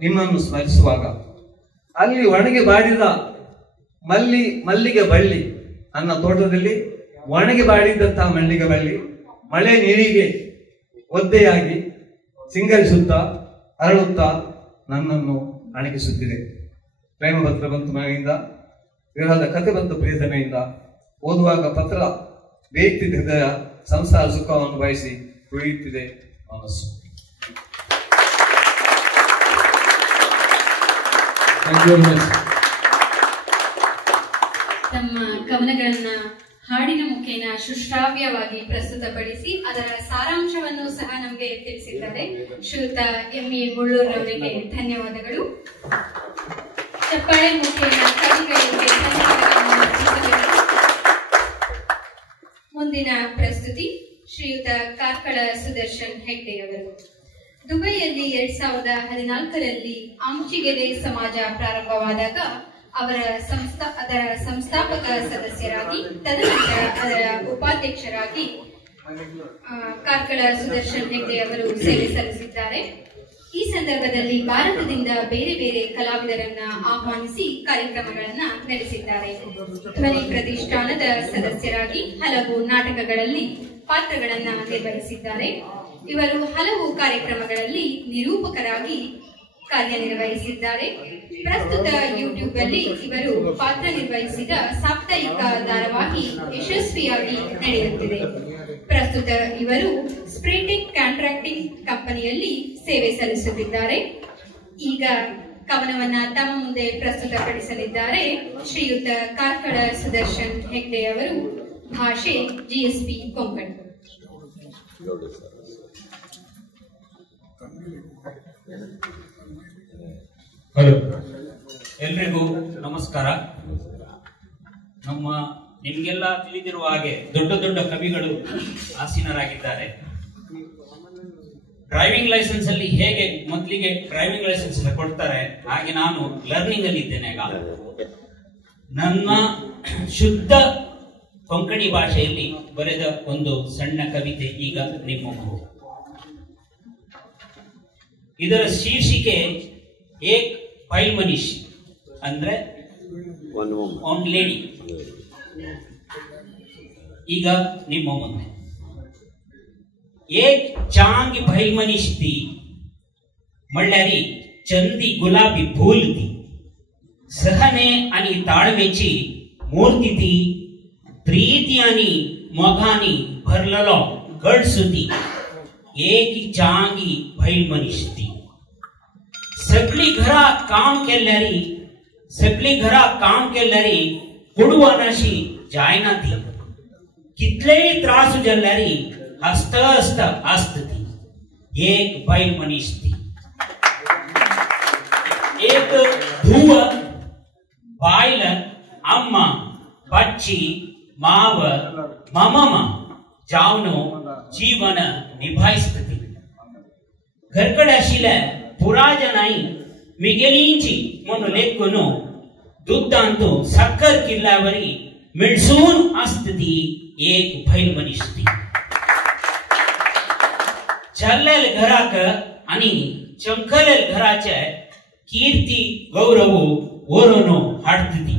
ನಿಮ್ಮನ್ನು ಸ್ಮರಿಸುವಾಗ, ಅಲ್ಲಿ ಒಣಗಿ ಬಾಡಿದ ಮಲ್ಲಿಗೆ ಬಳ್ಳಿ, ನನ್ನ ತೋಟದಲ್ಲಿ ಒಣಗಿ ಬಾಡಿದಂತಹ ಮಲ್ಲಿಗೆ ಬಳ್ಳಿ ಮಳೆ ನೀರಿಗೆ ಒದ್ದೆಯಾಗಿ ಸಿಂಗರಿಸುತ್ತಾ ಅರಳುತ್ತಾ ನನ್ನನ್ನು ಅಣಗಿಸುತ್ತಿದೆ. ಪ್ರೇಮ ಪತ್ರ ಬಂತು ಮನೆಯಿಂದ, ವಿರಹದ ಕತೆ ಬಂತು ಪ್ರಿಯತಮೆಯಿಂದ. ಓದುವಾಗ ಪತ್ರ ಬೇಯುತ್ತಿದ್ದ ಹೃದಯ, ಸಂಸಾರ ಸುಖವನ್ನು ಬಯಸಿ ತುಳಿಯುತ್ತಿದೆ ಮನಸ್ಸು. ತಮ್ಮ ಕವನಗಳನ್ನ ಹಾಡಿನ ಮುಖೇನ ಸುಶ್ರಾವ್ಯವಾಗಿ ಪ್ರಸ್ತುತಪಡಿಸಿ ಅದರ ಸಾರಾಂಶವನ್ನು ಸಹ ನಮಗೆ ತಿಳಿಸಿದ್ದಾರೆ ಶ್ರೀಯುತ ಎಂ.ಎ. ಮುಳ್ಳೂರವರಿಗೆ ಧನ್ಯವಾದಗಳು. ಚಪ್ಪಾಳೆ ಮುಖೇನ ಕವಿಗಳಿಗೆ ಧನ್ಯವಾದಗಳನ್ನು ಅರ್ಪಿಸಬೇಕು. ಮುಂದಿನ ಪ್ರಸ್ತುತಿ ಶ್ರೀಯುತ ಕಾರ್ಕಳ ಸುದರ್ಶನ್ ಹೆಗ್ಡೆಯವರು. ದುಬೈಯಲ್ಲಿ 2014ರಲ್ಲಿ ಆಮ್ಚಿಗೆರೆ ಸಮಾಜ ಪ್ರಾರಂಭವಾದಾಗ ಅದರ ಸಂಸ್ಥಾಪಕ ಸದಸ್ಯರಾಗಿ, ತದನಂತರ ಅದರ ಉಪಾಧ್ಯಕ್ಷರಾಗಿ ಕಾರ್ಕಳ ಸುದರ್ಶನ್ ಹೆಗ್ಡೆ ಅವರು ಸೇವೆ ಸಲ್ಲಿಸಿದ್ದಾರೆ. ಈ ಸಂದರ್ಭದಲ್ಲಿ ಭಾರತದಿಂದ ಬೇರೆ ಬೇರೆ ಕಲಾವಿದರನ್ನ ಆಹ್ವಾನಿಸಿ ಕಾರ್ಯಕ್ರಮಗಳನ್ನ ನಡೆಸಿದ್ದಾರೆ. ಧ್ವನಿ ಪ್ರತಿಷ್ಠಾನದ ಸದಸ್ಯರಾಗಿ ಹಲವು ನಾಟಕಗಳಲ್ಲಿ ಪಾತ್ರಗಳನ್ನ ನಿರ್ವಹಿಸಿದ್ದಾರೆ. ಇವರು ಹಲವು ಕಾರ್ಯಕ್ರಮಗಳಲ್ಲಿ ನಿರೂಪಕರಾಗಿ ಕಾರ್ಯನಿರ್ವಹಿಸಿದ್ದಾರೆ. ಪ್ರಸ್ತುತ ಯೂಟ್ಯೂಬ್ ಅಲ್ಲಿ ಇವರು ಪಾತ್ರ ನಿರ್ವಹಿಸಿದ ಸಾಪ್ತಾಹಿಕ ಧಾರಾವಾಹಿ ಯಶಸ್ವಿಯಾಗಿ ನಡೆಯುತ್ತಿದೆ. ಪ್ರಸ್ತುತ ಇವರು ಸ್ಪ್ರೇಟೆಕ್ ಕಾಂಟ್ರಾಕ್ಟಿಂಗ್ ಕಂಪನಿಯಲ್ಲಿ ಸೇವೆ ಸಲ್ಲಿಸುತ್ತಿದ್ದಾರೆ. ಈಗ ಕವನವನ್ನ ತಮ್ಮ ಮುಂದೆ ಪ್ರಸ್ತುತಪಡಿಸಲಿದ್ದಾರೆ ಶ್ರೀಯುತ ಕಾರ್ಕಳ ಸುದರ್ಶನ್ ಹೆಗ್ಡೆ ಅವರು. ಭಾಷೆ ಜಿಎಸ್ಪಿ ಕೊಂಕಣ್. ಎಲ್ರಿಗೂ ನಮಸ್ಕಾರ. ನಿಮ್ಗೆಲ್ಲ ತಿಳಿದಿರುವ ಹಾಗೆ ದೊಡ್ಡ ದೊಡ್ಡ ಕವಿಗಳು ಆಸೀನರಾಗಿದ್ದಾರೆ. ಡ್ರೈವಿಂಗ್ ಲೈಸೆನ್ಸ್ ಅಲ್ಲಿ ಹೇಗೆ ಮೊದಲಿಗೆ ಡ್ರೈವಿಂಗ್ ಲೈಸೆನ್ಸ್ ಕೊಡ್ತಾರೆ, ಹಾಗೆ ನಾನು ಲರ್ನಿಂಗ್ ಅಲ್ಲಿ ಇದ್ದೇನೆ. ಈಗ ನನ್ನ ಶುದ್ಧ ಕೊಂಕಣಿ ಭಾಷೆಯಲ್ಲಿ ಬರೆದ ಒಂದು ಸಣ್ಣ ಕವಿತೆ ಈಗ ನಿಮ್ಮ ಮುಂದೆ. ಇದರ ಶೀರ್ಷಿಕೆ ಏಕ್ ಫೈಲ್ ಮನೀಶ್, ಅಂದ್ರೆ ಒನ್ ಲೇಡಿ. ಈಗ ನಿಮ್ಮ ಮುಂದೆ. ಏಕ್ ಚಾಂಗ್ ಫೈಲ್ ಮನೀಶ್ ದಿ ಮಳ್ಳರಿ चंदी गुलाबी फूल ती, सहने आणि ताळमेची मूर्ती ती, प्रीती आणि मोगानी भरलेलो गडसुती, एकी चांगी भैल मनीस ती. सगळी घरा काम केल्यारी कुडवानाशी जायना ती, कितलेही त्रास उजल्यारी हस्त आस्त ती, एक बैल मनीस ती. एक धुव बायल अम्मा बच्ची माव मममा जावनो जीवन निभाइस्तती. घरकडे आशिल्ल्या पुराजनाई मिगेलींची म्हणून लेखून दुग्धांतो साखर किल्ल्यावरी मिळसून असती, एक भैल मनीस ती. चल्लेल घराक आणि चमकलेल घराचे कीर्ती गौरव ओरोनो हाडती.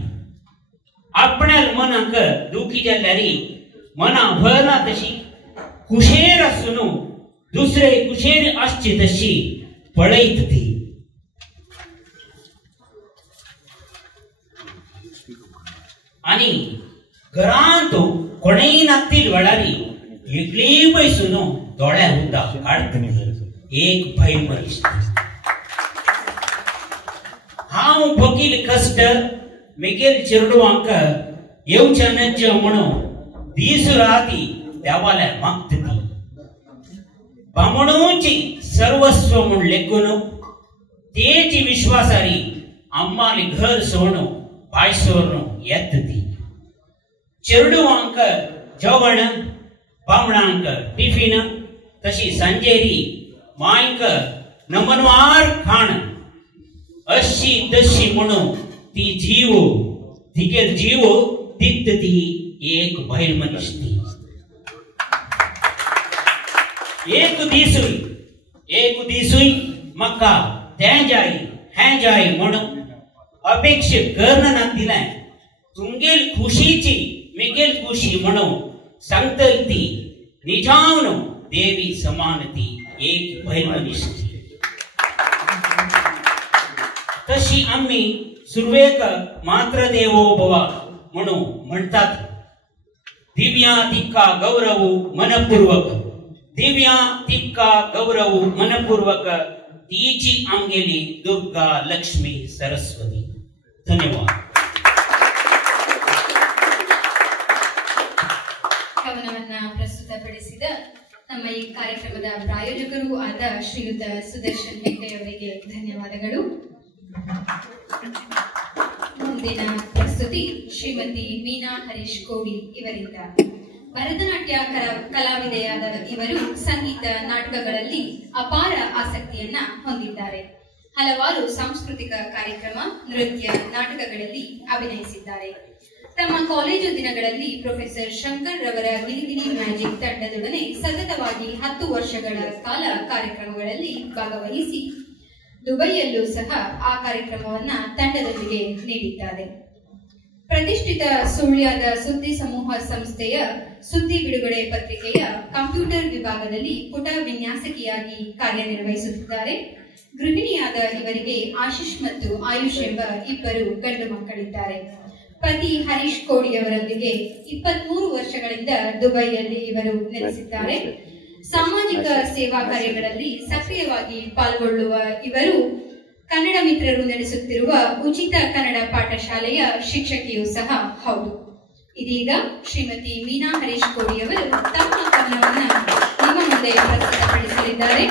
आपणाल मनाक दुखी जाल्यारी मना भरना तशी कुशेर असून दुसरे कुशेर आसची तशी पळयत ती. आणि घरांत कोणेय नातील वळारी एकली बैसून दोळ्या उदा काढतली, एक भैल मनीस ती. हांव फकील कष्ट मिगेल चिरडवांक येवच्या नज्ज म्हणून दीस राती देवाला मागतती. बामणूची सर्वस्व म्हूण लेखून तेची विश्वासारी अम्माली घर सोडून पायसोरून येतती. चिरडवांक जेवण, बामणांक टिफिन, तशी संजेरी मायक नमनवार खाण, अशी तशी म्हणून ती तिगेल जीव दितती, एक भैल मनीस ती. एक दिसूय मक्का तें जाय म्हणून अपेक्षा करण नातिले, तुमगेल खुशीची मिगेल खुशी म्हणून सांगतल ती, निजावन देवी समान ती, एक भैल मनीस ती. तशी आम्ही सुरवेक मात्र देवो भव म्हणून म्हणतात. दिव्या तिक्का गौरव मनपूर्वक, दिव्या तिक्का गौरव मनपूर्वक, तीची आमगेली दुर्गा लक्ष्मी सरस्वती. धन्यवाद. ಕವನವನ್ನ ಪ್ರಸ್ತುತಪಡಿಸಿದ ನಮ್ಮ ಈ ಕಾರ್ಯಕ್ರಮದ ಪ್ರಾಯೋಜಕರು ಆದ ಶ್ರೀಯುತ ಸುದರ್ಶನ್ ಹೆಗ್ಡೆ ಅವರಿಗೆ ಧನ್ಯವಾದಗಳು. ಮುಂದಿನ ಪ್ರಸ್ತುತಿ ಶ್ರೀಮತಿ ಮೀನಾ ಹರೀಶ್ ಕೋಡಿ ಇವರಿಂದ. ಭರತನಾಟ್ಯ ಕಲಾವಿದೆಯಾದ ಇವರು ಸಂಗೀತ ನಾಟಕಗಳಲ್ಲಿ ಅಪಾರ ಆಸಕ್ತಿಯನ್ನ ಹೊಂದಿದ್ದಾರೆ. ಹಲವಾರು ಸಾಂಸ್ಕೃತಿಕ ಕಾರ್ಯಕ್ರಮ, ನೃತ್ಯ, ನಾಟಕಗಳಲ್ಲಿ ಅಭಿನಯಿಸಿದ್ದಾರೆ. ತಮ್ಮ ಕಾಲೇಜು ದಿನಗಳಲ್ಲಿ ಪ್ರೊಫೆಸರ್ ಶಂಕರ್ ರವರ ಗಿಲಿಗಿಲಿ ಮ್ಯಾಜಿಕ್ ತಂಡದೊಡನೆ ಸತತವಾಗಿ 10 ವರ್ಷಗಳ ಕಾಲ ಕಾರ್ಯಕ್ರಮಗಳಲ್ಲಿ ಭಾಗವಹಿಸಿ ದುಬೈಯಲ್ಲೂ ಸಹ ಆ ಕಾರ್ಯಕ್ರಮವನ್ನ ತಂಡದೊಂದಿಗೆ ನೀಡಿದ್ದಾರೆ. ಪ್ರತಿಷ್ಠಿತ ಸುಳ್ಯದ ಸುದ್ದಿ ಸಮೂಹ ಸಂಸ್ಥೆಯ ಸುದ್ದಿ ಬಿಡುಗಡೆ ಪತ್ರಿಕೆಯ ಕಂಪ್ಯೂಟರ್ ವಿಭಾಗದಲ್ಲಿ ಪುಟ ವಿನ್ಯಾಸಕಿಯಾಗಿ ಕಾರ್ಯನಿರ್ವಹಿಸುತ್ತಿದ್ದಾರೆ. ಗೃಹಿಣಿಯಾದ ಇವರಿಗೆ ಆಶೀಶ್ ಮತ್ತು ಆಯುಷ್ ಎಂಬ 2 ಗಂಡು ಮಕ್ಕಳಿದ್ದಾರೆ. ಪತಿ ಹರೀಶ್ ಕೋಡಿ ಅವರೊಂದಿಗೆ 23 ವರ್ಷಗಳಿಂದ ದುಬೈಯಲ್ಲಿ ಇವರು ನೆಲೆಸಿದ್ದಾರೆ. ಸಾಮಾಜಿಕ ಸೇವಾ ಕಾರ್ಯಗಳಲ್ಲಿ ಸಕ್ರಿಯವಾಗಿ ಪಾಲ್ಗೊಳ್ಳುವ ಇವರು ಕನ್ನಡ ಮಿತ್ರರು ನಡೆಸುತ್ತಿರುವ ಉಚಿತ ಕನ್ನಡ ಪಾಠಶಾಲೆಯ ಶಿಕ್ಷಕಿಯೂ ಸಹ ಹೌದು. ಇದೀಗ ಶ್ರೀಮತಿ ಮೀನಾ ಹರೀಶ್ ಕೋಡಿ ಅವರು ತಮ್ಮ ಕವನವನ್ನು ನಿಮ್ಮ ಮುಂದೆ ಪ್ರಸ್ತುತಪಡಿಸಲಿದ್ದಾರೆ.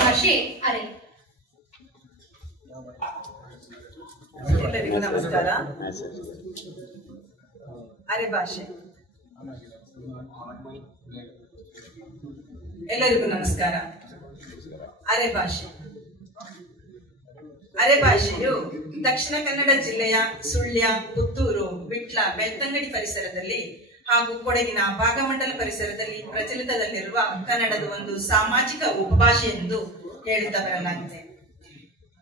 ಭಾಷೆ ಅರೆ. ಎಲ್ಲರಿಗೂ ನಮಸ್ಕಾರ. ಅರೆ ಭಾಷೆ. ಎಲ್ಲರಿಗೂ ನಮಸ್ಕಾರ. ಅರೆ ಭಾಷೆ. ಅರೆ ಭಾಷೆಯು ದಕ್ಷಿಣ ಕನ್ನಡ ಜಿಲ್ಲೆಯ ಸುಳ್ಯ, ಪುತ್ತೂರು, ವಿಟ್ಲ, ಬೆಳ್ತಂಗಡಿ ಪರಿಸರದಲ್ಲಿ ಹಾಗೂ ಕೊಡಗಿನ ಭಾಗಮಂಡಲ ಪರಿಸರದಲ್ಲಿ ಪ್ರಚಲಿತದಲ್ಲಿರುವ ಕನ್ನಡದ ಒಂದು ಸಾಮಾಜಿಕ ಉಪಭಾಷೆ ಎಂದು ಹೇಳುತ್ತಾ ಬರಲಾಗಿದೆ.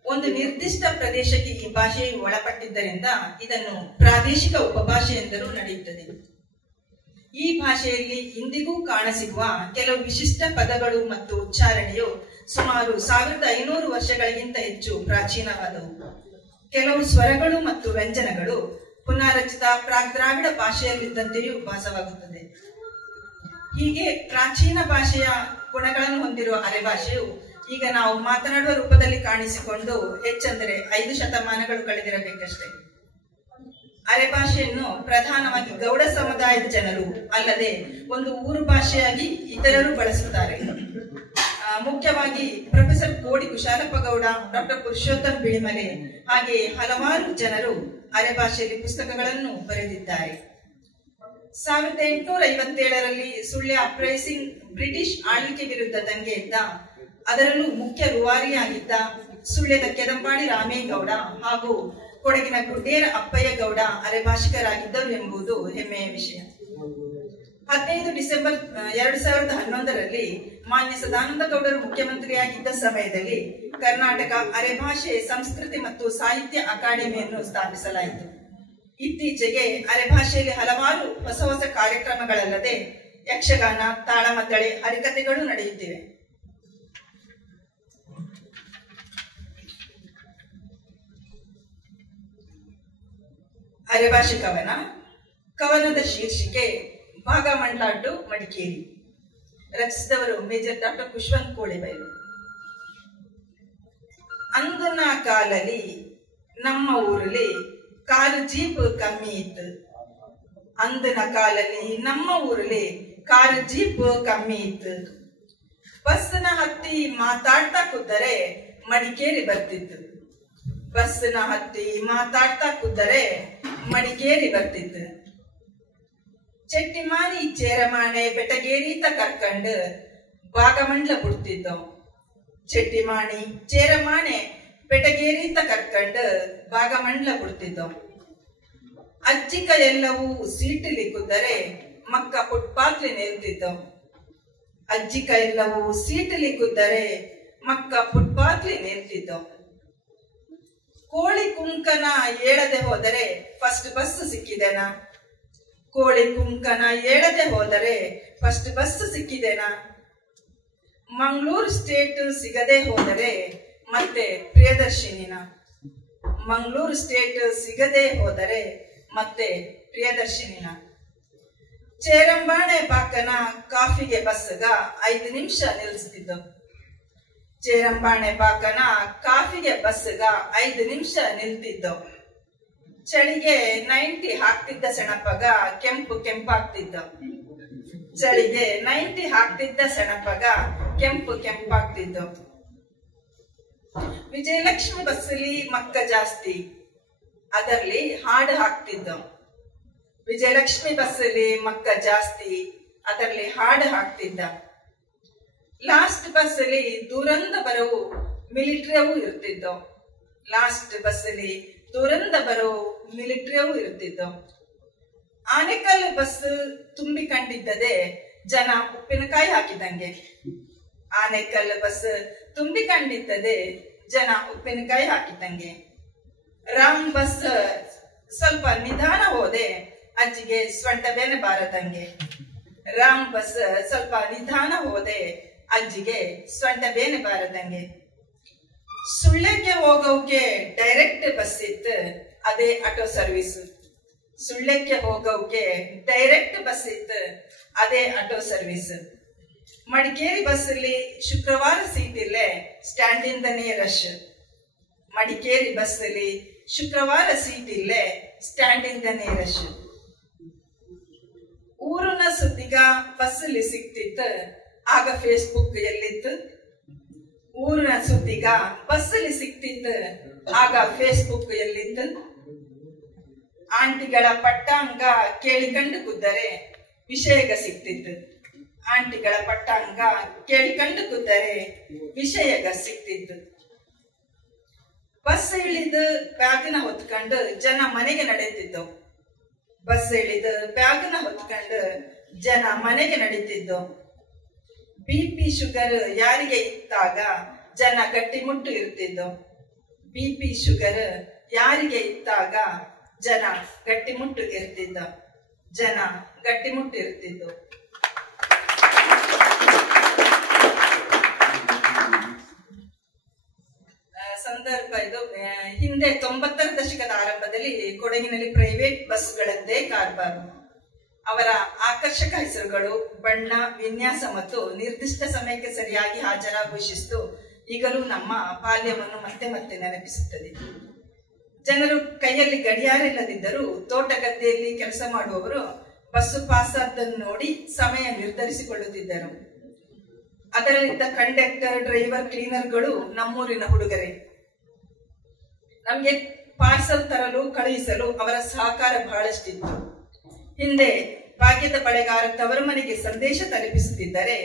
ಒಂದು ನಿರ್ದಿಷ್ಟ ಪ್ರದೇಶಕ್ಕೆ ಈ ಭಾಷೆಯು ಒಳಪಟ್ಟಿದ್ದರಿಂದ ಇದನ್ನು ಪ್ರಾದೇಶಿಕ ಉಪಭಾಷೆ ಎಂದರೂ ನಡೆಯುತ್ತದೆ. ಈ ಭಾಷೆಯಲ್ಲಿ ಇಂದಿಗೂ ಕಾಣಸಿಗುವ ಕೆಲವು ವಿಶಿಷ್ಟ ಪದಗಳು ಮತ್ತು ಉಚ್ಚಾರಣೆಯು ಸುಮಾರು 1500 ವರ್ಷಗಳಿಗಿಂತ ಹೆಚ್ಚು ಪ್ರಾಚೀನವಾದವು. ಕೆಲವು ಸ್ವರಗಳು ಮತ್ತು ವ್ಯಂಜನಗಳು ಪುನರಚಿತ ಪ್ರಾಗ್ದ್ರಾವಿಡ ಭಾಷೆಯಲ್ಲಿದ್ದಂತೆಯೂ ಭಾಸವಾಗುತ್ತದೆ. ಹೀಗೆ ಪ್ರಾಚೀನ ಭಾಷೆಯ ಗುಣಗಳನ್ನು ಹೊಂದಿರುವ ಅರೆಭಾಷೆಯು ಈಗ ನಾವು ಮಾತನಾಡುವ ರೂಪದಲ್ಲಿ ಕಾಣಿಸಿಕೊಂಡು ಹೆಚ್ಚೆಂದರೆ 5 ಶತಮಾನಗಳು ಕಳೆದಿರಬೇಕಷ್ಟೇ. ಅರೆಭಾಷೆಯನ್ನು ಪ್ರಧಾನವಾಗಿ ಗೌಡ ಸಮುದಾಯದ ಜನರು ಅಲ್ಲದೆ ಒಂದು ಊರು ಭಾಷೆಯಾಗಿ ಇತರರು ಬಳಸುತ್ತಾರೆ. ಮುಖ್ಯವಾಗಿ ಪ್ರೊಫೆಸರ್ ಕೋಡಿ ಕುಶಾಲಪ್ಪ ಗೌಡ, ಡಾಕ್ಟರ್ ಪುರುಷೋತ್ತಮ್ ಬಿಳಿಮಲೆ ಹಾಗೆ ಹಲವಾರು ಜನರು ಅರೆಭಾಷೆಯಲ್ಲಿ ಪುಸ್ತಕಗಳನ್ನು ಬರೆದಿದ್ದಾರೆ. 1857ರಲ್ಲಿ ಸುಳ್ಯ ಅಪ್ರೈಸಿಂಗ್ ಬ್ರಿಟಿಷ್ ಆಳ್ವಿಕೆ ವಿರುದ್ಧ ದಂಗೆ ಎದ್ದ, ಅದರಲ್ಲೂ ಮುಖ್ಯ ರೂವಾರಿಯಾಗಿದ್ದ ಸುಳ್ಯದ ಕೆದಂಪಾಡಿ ರಾಮೇಗೌಡ ಹಾಗೂ ಕೊಡಗಿನ ಗುಡ್ಡೇರ ಅಪ್ಪಯ್ಯ ಗೌಡ ಅರೆಭಾಷಿಕರಾಗಿದ್ದರು ಎಂಬುದು ಹೆಮ್ಮೆಯ ವಿಷಯ. 15 ಡಿಸೆಂಬರ್ 2011ರಲ್ಲಿ ಮಾನ್ಯ ಸದಾನಂದ ಗೌಡರು ಮುಖ್ಯಮಂತ್ರಿಯಾಗಿದ್ದ ಸಮಯದಲ್ಲಿ ಕರ್ನಾಟಕ ಅರೆಭಾಷೆ ಸಂಸ್ಕೃತಿ ಮತ್ತು ಸಾಹಿತ್ಯ ಅಕಾಡೆಮಿಯನ್ನು ಸ್ಥಾಪಿಸಲಾಯಿತು. ಇತ್ತೀಚೆಗೆ ಅರೆಭಾಷೆಯಲ್ಲಿ ಹಲವಾರು ಹೊಸ ಹೊಸ ಕಾರ್ಯಕ್ರಮಗಳಲ್ಲದೆ ಯಕ್ಷಗಾನ, ತಾಳಮದ್ದಳೆ, ಹರಿಕಥೆಗಳು ನಡೆಯುತ್ತಿವೆ. ಅರೆಭಾಷೆ ಕವನದ ಶೀರ್ಷಿಕೆ ಭಾಗಮಂಡಾಟು ಮಡಿಕೇರಿ. ರಚಿಸಿದವರು ಮೇಜರ್ ಡಾಕ್ಟರ್ ಖುಷ್ವಂತ್ ಕೋಳೆಬೈಲು. ಅಂದನ ಕಾಲಲ್ಲಿ ನಮ್ಮ ಊರಲ್ಲಿ ಕಾಲು ಜೀಪ್ ಕಮ್ಮಿ ಇತ್ತು. ಅಂದನ ಕಾಲಲ್ಲಿ ನಮ್ಮ ಊರಲ್ಲಿ ಕಾಲು ಜೀಪ್ ಕಮ್ಮಿ ಇತ್ತು. ಬಸ್ನ ಹತ್ತಿ ಮಾತಾಡ್ತಾ ಕೂತರೆ ಮಡಿಕೇರಿ ಬರ್ತಿತ್ತು. ಬಸ್ನ ಹತ್ತಿ ಮಾತಾಡ್ತಾ ಕೂತರೆ ಮಡಿಕೇರಿ ಬರ್ತಿತ್ತು. ಚೆಟ್ಟಿಮಾನಿ ಚೇರಮಾಣೆ ಬೆಟಗೇರಿತ ಕರ್ಕಂಡು ಭಾಗಮಂಡ್ಲ ಬಿಡ್ತಿದ್ದವು. ಚೆಟ್ಟಿಮಾಣಿ ಚೇರಮಾಣೆ ಬೆಟಗೇರಿತ ಕರ್ಕಂಡು ಭಾಗಮಂಡ್ಲ ಬಿಡ್ತಿದ್ದವು. ಅಜ್ಜಿಕ ಎಲ್ಲವೂ ಸೀಟಲಿ ಕುದ್ದರೆ ಮಕ್ಕ ಫುಟ್ಪಾತ್ಲಿ ನಿಲ್ತಿದ್ದವು. ಅಜ್ಜಿಕ ಎಲ್ಲವೂ ಸೀಟಲಿ ಕುದ್ದರೆ ಮಕ್ಕ ಫುಟ್ಪಾತ್ಲಿ ನಿಲ್ತಿದ್ದವು. ಕೋಳಿ ಕುಂಕನ ಏಳದೆ ಹೋದರೆ ಫಸ್ಟ್ ಬಸ್ ಸಿಕ್ಕಿದೆನಾ? ಕೋಳಿ ಕುಂಕನ ಏಳದೆ ಹೋದರೆ ಫಸ್ಟ್ ಬಸ್ ಸಿಕ್ಕಿದೆನಾ? ಮಂಗಳೂರು ಸ್ಟೇಟ್ ಸಿಗದೆ ಹೋದರೆ ಮತ್ತೆ ಪ್ರಿಯದರ್ಶಿನಿನ? ಮಂಗಳೂರು ಸ್ಟೇಟ್ ಸಿಗದೆ ಹೋದರೆ ಮತ್ತೆ ಪ್ರಿಯದರ್ಶಿನಿನ? ಚೇರಂಬಾಣೆ ಬಾಕನ ಕಾಫಿಗೆ ಬಸ್ಗ 5 ನಿಮಿಷ ನಿಲ್ಲಿಸ್ತಿದ್ದವು. ಚೇರಂಬಾಣೆ ಬಾಕನ ಕಾಫಿಗೆ ಬಸ್ಗ 5 ನಿಮಿಷ ನಿಲ್ತಿದ್ದವು. ಚಳಿಗೆ 90 ಹಾಕ್ತಿದ್ದ ಸೆಣಪಗ ಕೆಂಪು ಕೆಂಪಾಗ್ತಿದ್ದ. ಚಳಿಗೆ 90 ಹಾಕ್ತಿದ್ದ ಸೆಣಪಗ ಕೆಂಪು ಕೆಂಪಾಗ್ತಿದ್ದ. ವಿಜಯಲಕ್ಷ್ಮಿ ಬಸ್ಸಲ್ಲಿ ಮಕ್ಕ ಜಾಸ್ತಿ, ಅದರಲ್ಲಿ ಹಾಡು ಹಾಕ್ತಿದ್ದ. ವಿಜಯಲಕ್ಷ್ಮಿ ಬಸ್ಸಲ್ಲಿ ಮಕ್ಕ ಜಾಸ್ತಿ, ಅದರಲ್ಲಿ ಹಾಡು ಹಾಕ್ತಿದ್ದ. ಲಾಸ್ಟ್ ಬಸ್ಸಲ್ಲಿ ದೂರಂದ ಬರವು ಮಿಲಿಟರಿಯವು ಇರ್ತಿದ್ದವು. ಲಾಸ್ಟ್ ಬಸ್ಸಲ್ಲಿ ದೂರಂದ ಬರೋ ಮಿಲಿಟರಿಯವು ಇರುತ್ತಿದ್ದವು. ಆನೆಕಲ್ ಬಸ್ ತುಂಬಿಕೊಂಡಿದ್ದದೆ ಜನ ಉಪ್ಪಿನಕಾಯಿ ಹಾಕಿದಂಗೆ. ಆನೆಕಲ್ ಬಸ್ ತುಂಬಿಕೊಂಡಿದ್ದದೆ ಜನ ಉಪ್ಪಿನಕಾಯಿ ಹಾಕಿದಂಗೆ. ರಾಮ್ ಬಸ್ ಸ್ವಲ್ಪ ನಿಧಾನ ಹೋದೆ ಅಜ್ಜಿಗೆ ಸ್ವಂಟ ಬೇನೆ ಬಾರದಂಗೆ. ರಾಮ್ ಬಸ್ ಸ್ವಲ್ಪ ನಿಧಾನ ಹೋದೆ ಅಜ್ಜಿಗೆ ಸ್ವಂಟ ಬೇನೆ ಬಾರದಂಗೆ. ಸುಳ್ಯಕ್ಕೆ ಹೋಗೋಕೆ ಡೈರೆಕ್ಟ್ ಬಸ್ ಇತ್ತು, ಅದೇ ಆಟೋ ಸರ್ವಿಸ್. ಸುಳ್ಯಕ್ಕೆ ಹೋಗೋಕೆ ಡೈರೆಕ್ಟ್ ಬಸ್ ಇತ್ತು, ಅದೇ ಆಟೋ ಸರ್ವಿಸ್. ಮಡಿಕೇರಿ ಬಸ್ ಅಲ್ಲಿ ಶುಕ್ರವಾರ ಸೀಟ್ ಇಲ್ಲೇ, ಸ್ಟ್ಯಾಂಡ್ ಇಂದನೇ ರಶ್. ಮಡಿಕೇರಿ ಬಸ್ ಅಲ್ಲಿ ಶುಕ್ರವಾರ ಸೀಟ್ ಇಲ್ಲೇ, ಸ್ಟ್ಯಾಂಡ್ ಇಂದನೇ ರಶ್. ಊರಿನ ಸುದ್ದಿಗ ಬಸ್ ಅಲ್ಲಿ ಸಿಕ್ತಿತ್ತು, ಆಗ ಫೇಸ್ಬುಕ್ ಎಲ್ಲಿತ್ತು? ಊರಿನ ಸುದ್ದಿಗ ಬಸ್ ಅಲ್ಲಿ ಸಿಕ್ತಿತ್ತು, ಆಗ ಫೇಸ್ಬುಕ್ ಎಲ್ಲಿತ್ತು? ಆಂಟಿಗಳ ಪಟ್ಟಾಂಗ ಕೇಳಿಕೊಂಡು ಕೂದರೆ ವಿಷಯಗ ಸಿಕ್ತಿತ್ತು. ಆಂಟಿಗಳ ಪಟ್ಟಾಂಗ ಕೇಳಿಕೊಂಡು ಕೂದರೆ ವಿಷಯಗ ಸಿಕ್ತಿತ್ತು. ಬಸ್ ಇಳಿದು ಬ್ಯಾಗ್ನ ಹೊತ್ಕೊಂಡು ಜನ ಮನೆಗೆ ನಡೆಯುತ್ತಿದ್ದವು. ಬಸ್ ಇಳಿದು ಬ್ಯಾಗ್ನ ಹೊತ್ಕೊಂಡು ಜನ ಮನೆಗೆ ನಡೀತಿದ್ದವು. BP ಶುಗರ್ ಯಾರಿಗೆ ಇತ್ತಾಗ ಜನ ಗಟ್ಟಿಮುಟ್ಟು ಇರ್ತಿದ್ದವು. BP ಶುಗರ್ ಯಾರಿಗೆ ಇತ್ತಾಗ ಜನ ಗಟ್ಟಿಮುಟ್ಟು ಇರ್ತಿದ್ದ. ಜನ ಗಟ್ಟಿಮುಟ್ಟು ಇರ್ತಿದ್ದು. ಸಂದರ್ಭ ಇದು. ಹಿಂದೆ 90ರ ದಶಕದ ಆರಂಭದಲ್ಲಿ ಕೊಡಗಿನಲ್ಲಿ ಪ್ರೈವೇಟ್ ಬಸ್ಗಳದ್ದೇ ಕಾರ್ಬಾರು. ಅವರ ಆಕರ್ಷಕ ಹೆಸರುಗಳು, ಬಣ್ಣ, ವಿನ್ಯಾಸ ಮತ್ತು ನಿರ್ದಿಷ್ಟ ಸಮಯಕ್ಕೆ ಸರಿಯಾಗಿ ಹಾಜರಾಗುವ ಶಿಸ್ತು ಈಗಲೂ ನಮ್ಮ ಬಾಲ್ಯವನ್ನು ಮತ್ತೆ ಮತ್ತೆ ನೆನಪಿಸುತ್ತದೆ. ಜನರು ಕೈಯಲ್ಲಿ ಗಡಿಯಾರ ಇಲ್ಲದಿದ್ದರೂ ತೋಟ ಗದ್ದೆಯಲ್ಲಿ ಕೆಲಸ ಮಾಡುವವರು ಬಸ್ಸು ಪಾಸ್ ಆದ್ದನ್ನು ನೋಡಿ ಸಮಯ ನಿರ್ಧರಿಸಿಕೊಳ್ಳುತ್ತಿದ್ದರು. ಅದರಲ್ಲಿದ್ದ ಕಂಡಕ್ಟರ್, ಡ್ರೈವರ್, ಕ್ಲೀನರ್ಗಳು ನಮ್ಮೂರಿನ ಹುಡುಗರೇ. ನಮ್ಗೆ ಪಾರ್ಸಲ್ ತರಲು ಕಳುಹಿಸಲು ಅವರ ಸಹಕಾರ ಬಹಳಷ್ಟಿತ್ತು. ಹಿಂದೆ ಭಾಗ್ಯದ ಬಳೆಗಾರ ತವರು ಮನೆಗೆ ಸಂದೇಶ ತಲುಪಿಸುತ್ತಿದ್ದರೆ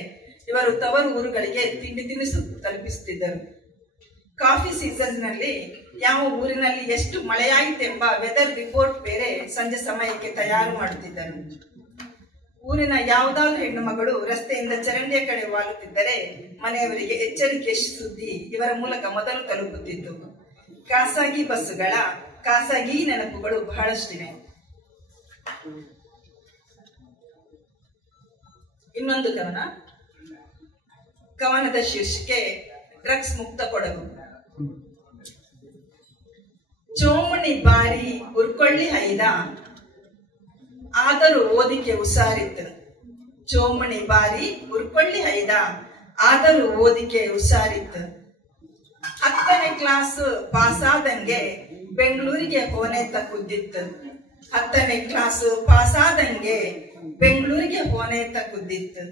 ಇವರು ತವರು ಊರುಗಳಿಗೆ ತಿಂಡಿ ತಿನಿಸು ತಲುಪಿಸುತ್ತಿದ್ದರು. ಕಾಫಿ ಸೀಸನ್ ನಲ್ಲಿ ಯಾವ ಊರಿನಲ್ಲಿ ಎಷ್ಟು ಮಳೆಯಾಯಿತೆಂಬ ವೆದರ್ ರಿಪೋರ್ಟ್ ಬೇರೆ ಸಂಜೆ ಸಮಯಕ್ಕೆ ತಯಾರು ಮಾಡುತ್ತಿದ್ದರು. ಊರಿನ ಯಾವುದಾದ್ರೂ ಹೆಣ್ಣು ಮಗಳು ರಸ್ತೆಯಿಂದ ಚರಂಡಿಯ ಕಡೆ ವಾಲುತ್ತಿದ್ದರೆ ಮನೆಯವರಿಗೆ ಎಚ್ಚರಿಕೆ ಸುದ್ದಿ ಇವರ ಮೂಲಕ ಮೊದಲು ತಲುಪುತ್ತಿತ್ತು. ಖಾಸಗಿ ಬಸ್ಸುಗಳ ಖಾಸಗಿ ನೆನಪುಗಳು ಬಹಳಷ್ಟಿವೆ. ಇನ್ನೊಂದು ಕವನದ ಶೀರ್ಷಿಕೆ ಡ್ರಗ್ಸ್ ಮುಕ್ತ ಕೊಡಗು. ಚೋಮಣಿ ಬಾರಿ ಉರ್ಕೊಳ್ಳಿ ಹೈದ, ಆದರೂ ಓದಿಕೆ ಹುಷಾರಿತ್ತು. ಚೋಮಣಿ ಬಾರಿ ಉರ್ಕೊಳ್ಳಿ ಹೈದ, ಆದರೂ ಓದಿಕೆ ಹುಷಾರಿತ್ತು. 10ನೇ ಕ್ಲಾಸ್ ಪಾಸಾದಂಗೆ ಬೆಂಗಳೂರಿಗೆ ಹೋನೆ ತಕ್ಕುದ್ದಿತ್ತು. 10ನೇ ಕ್ಲಾಸ್ ಪಾಸಾದಂಗೆ ಬೆಂಗಳೂರಿಗೆ ಹೋನೆ ತಕ್ಕುದ್ದಿತ್ತು.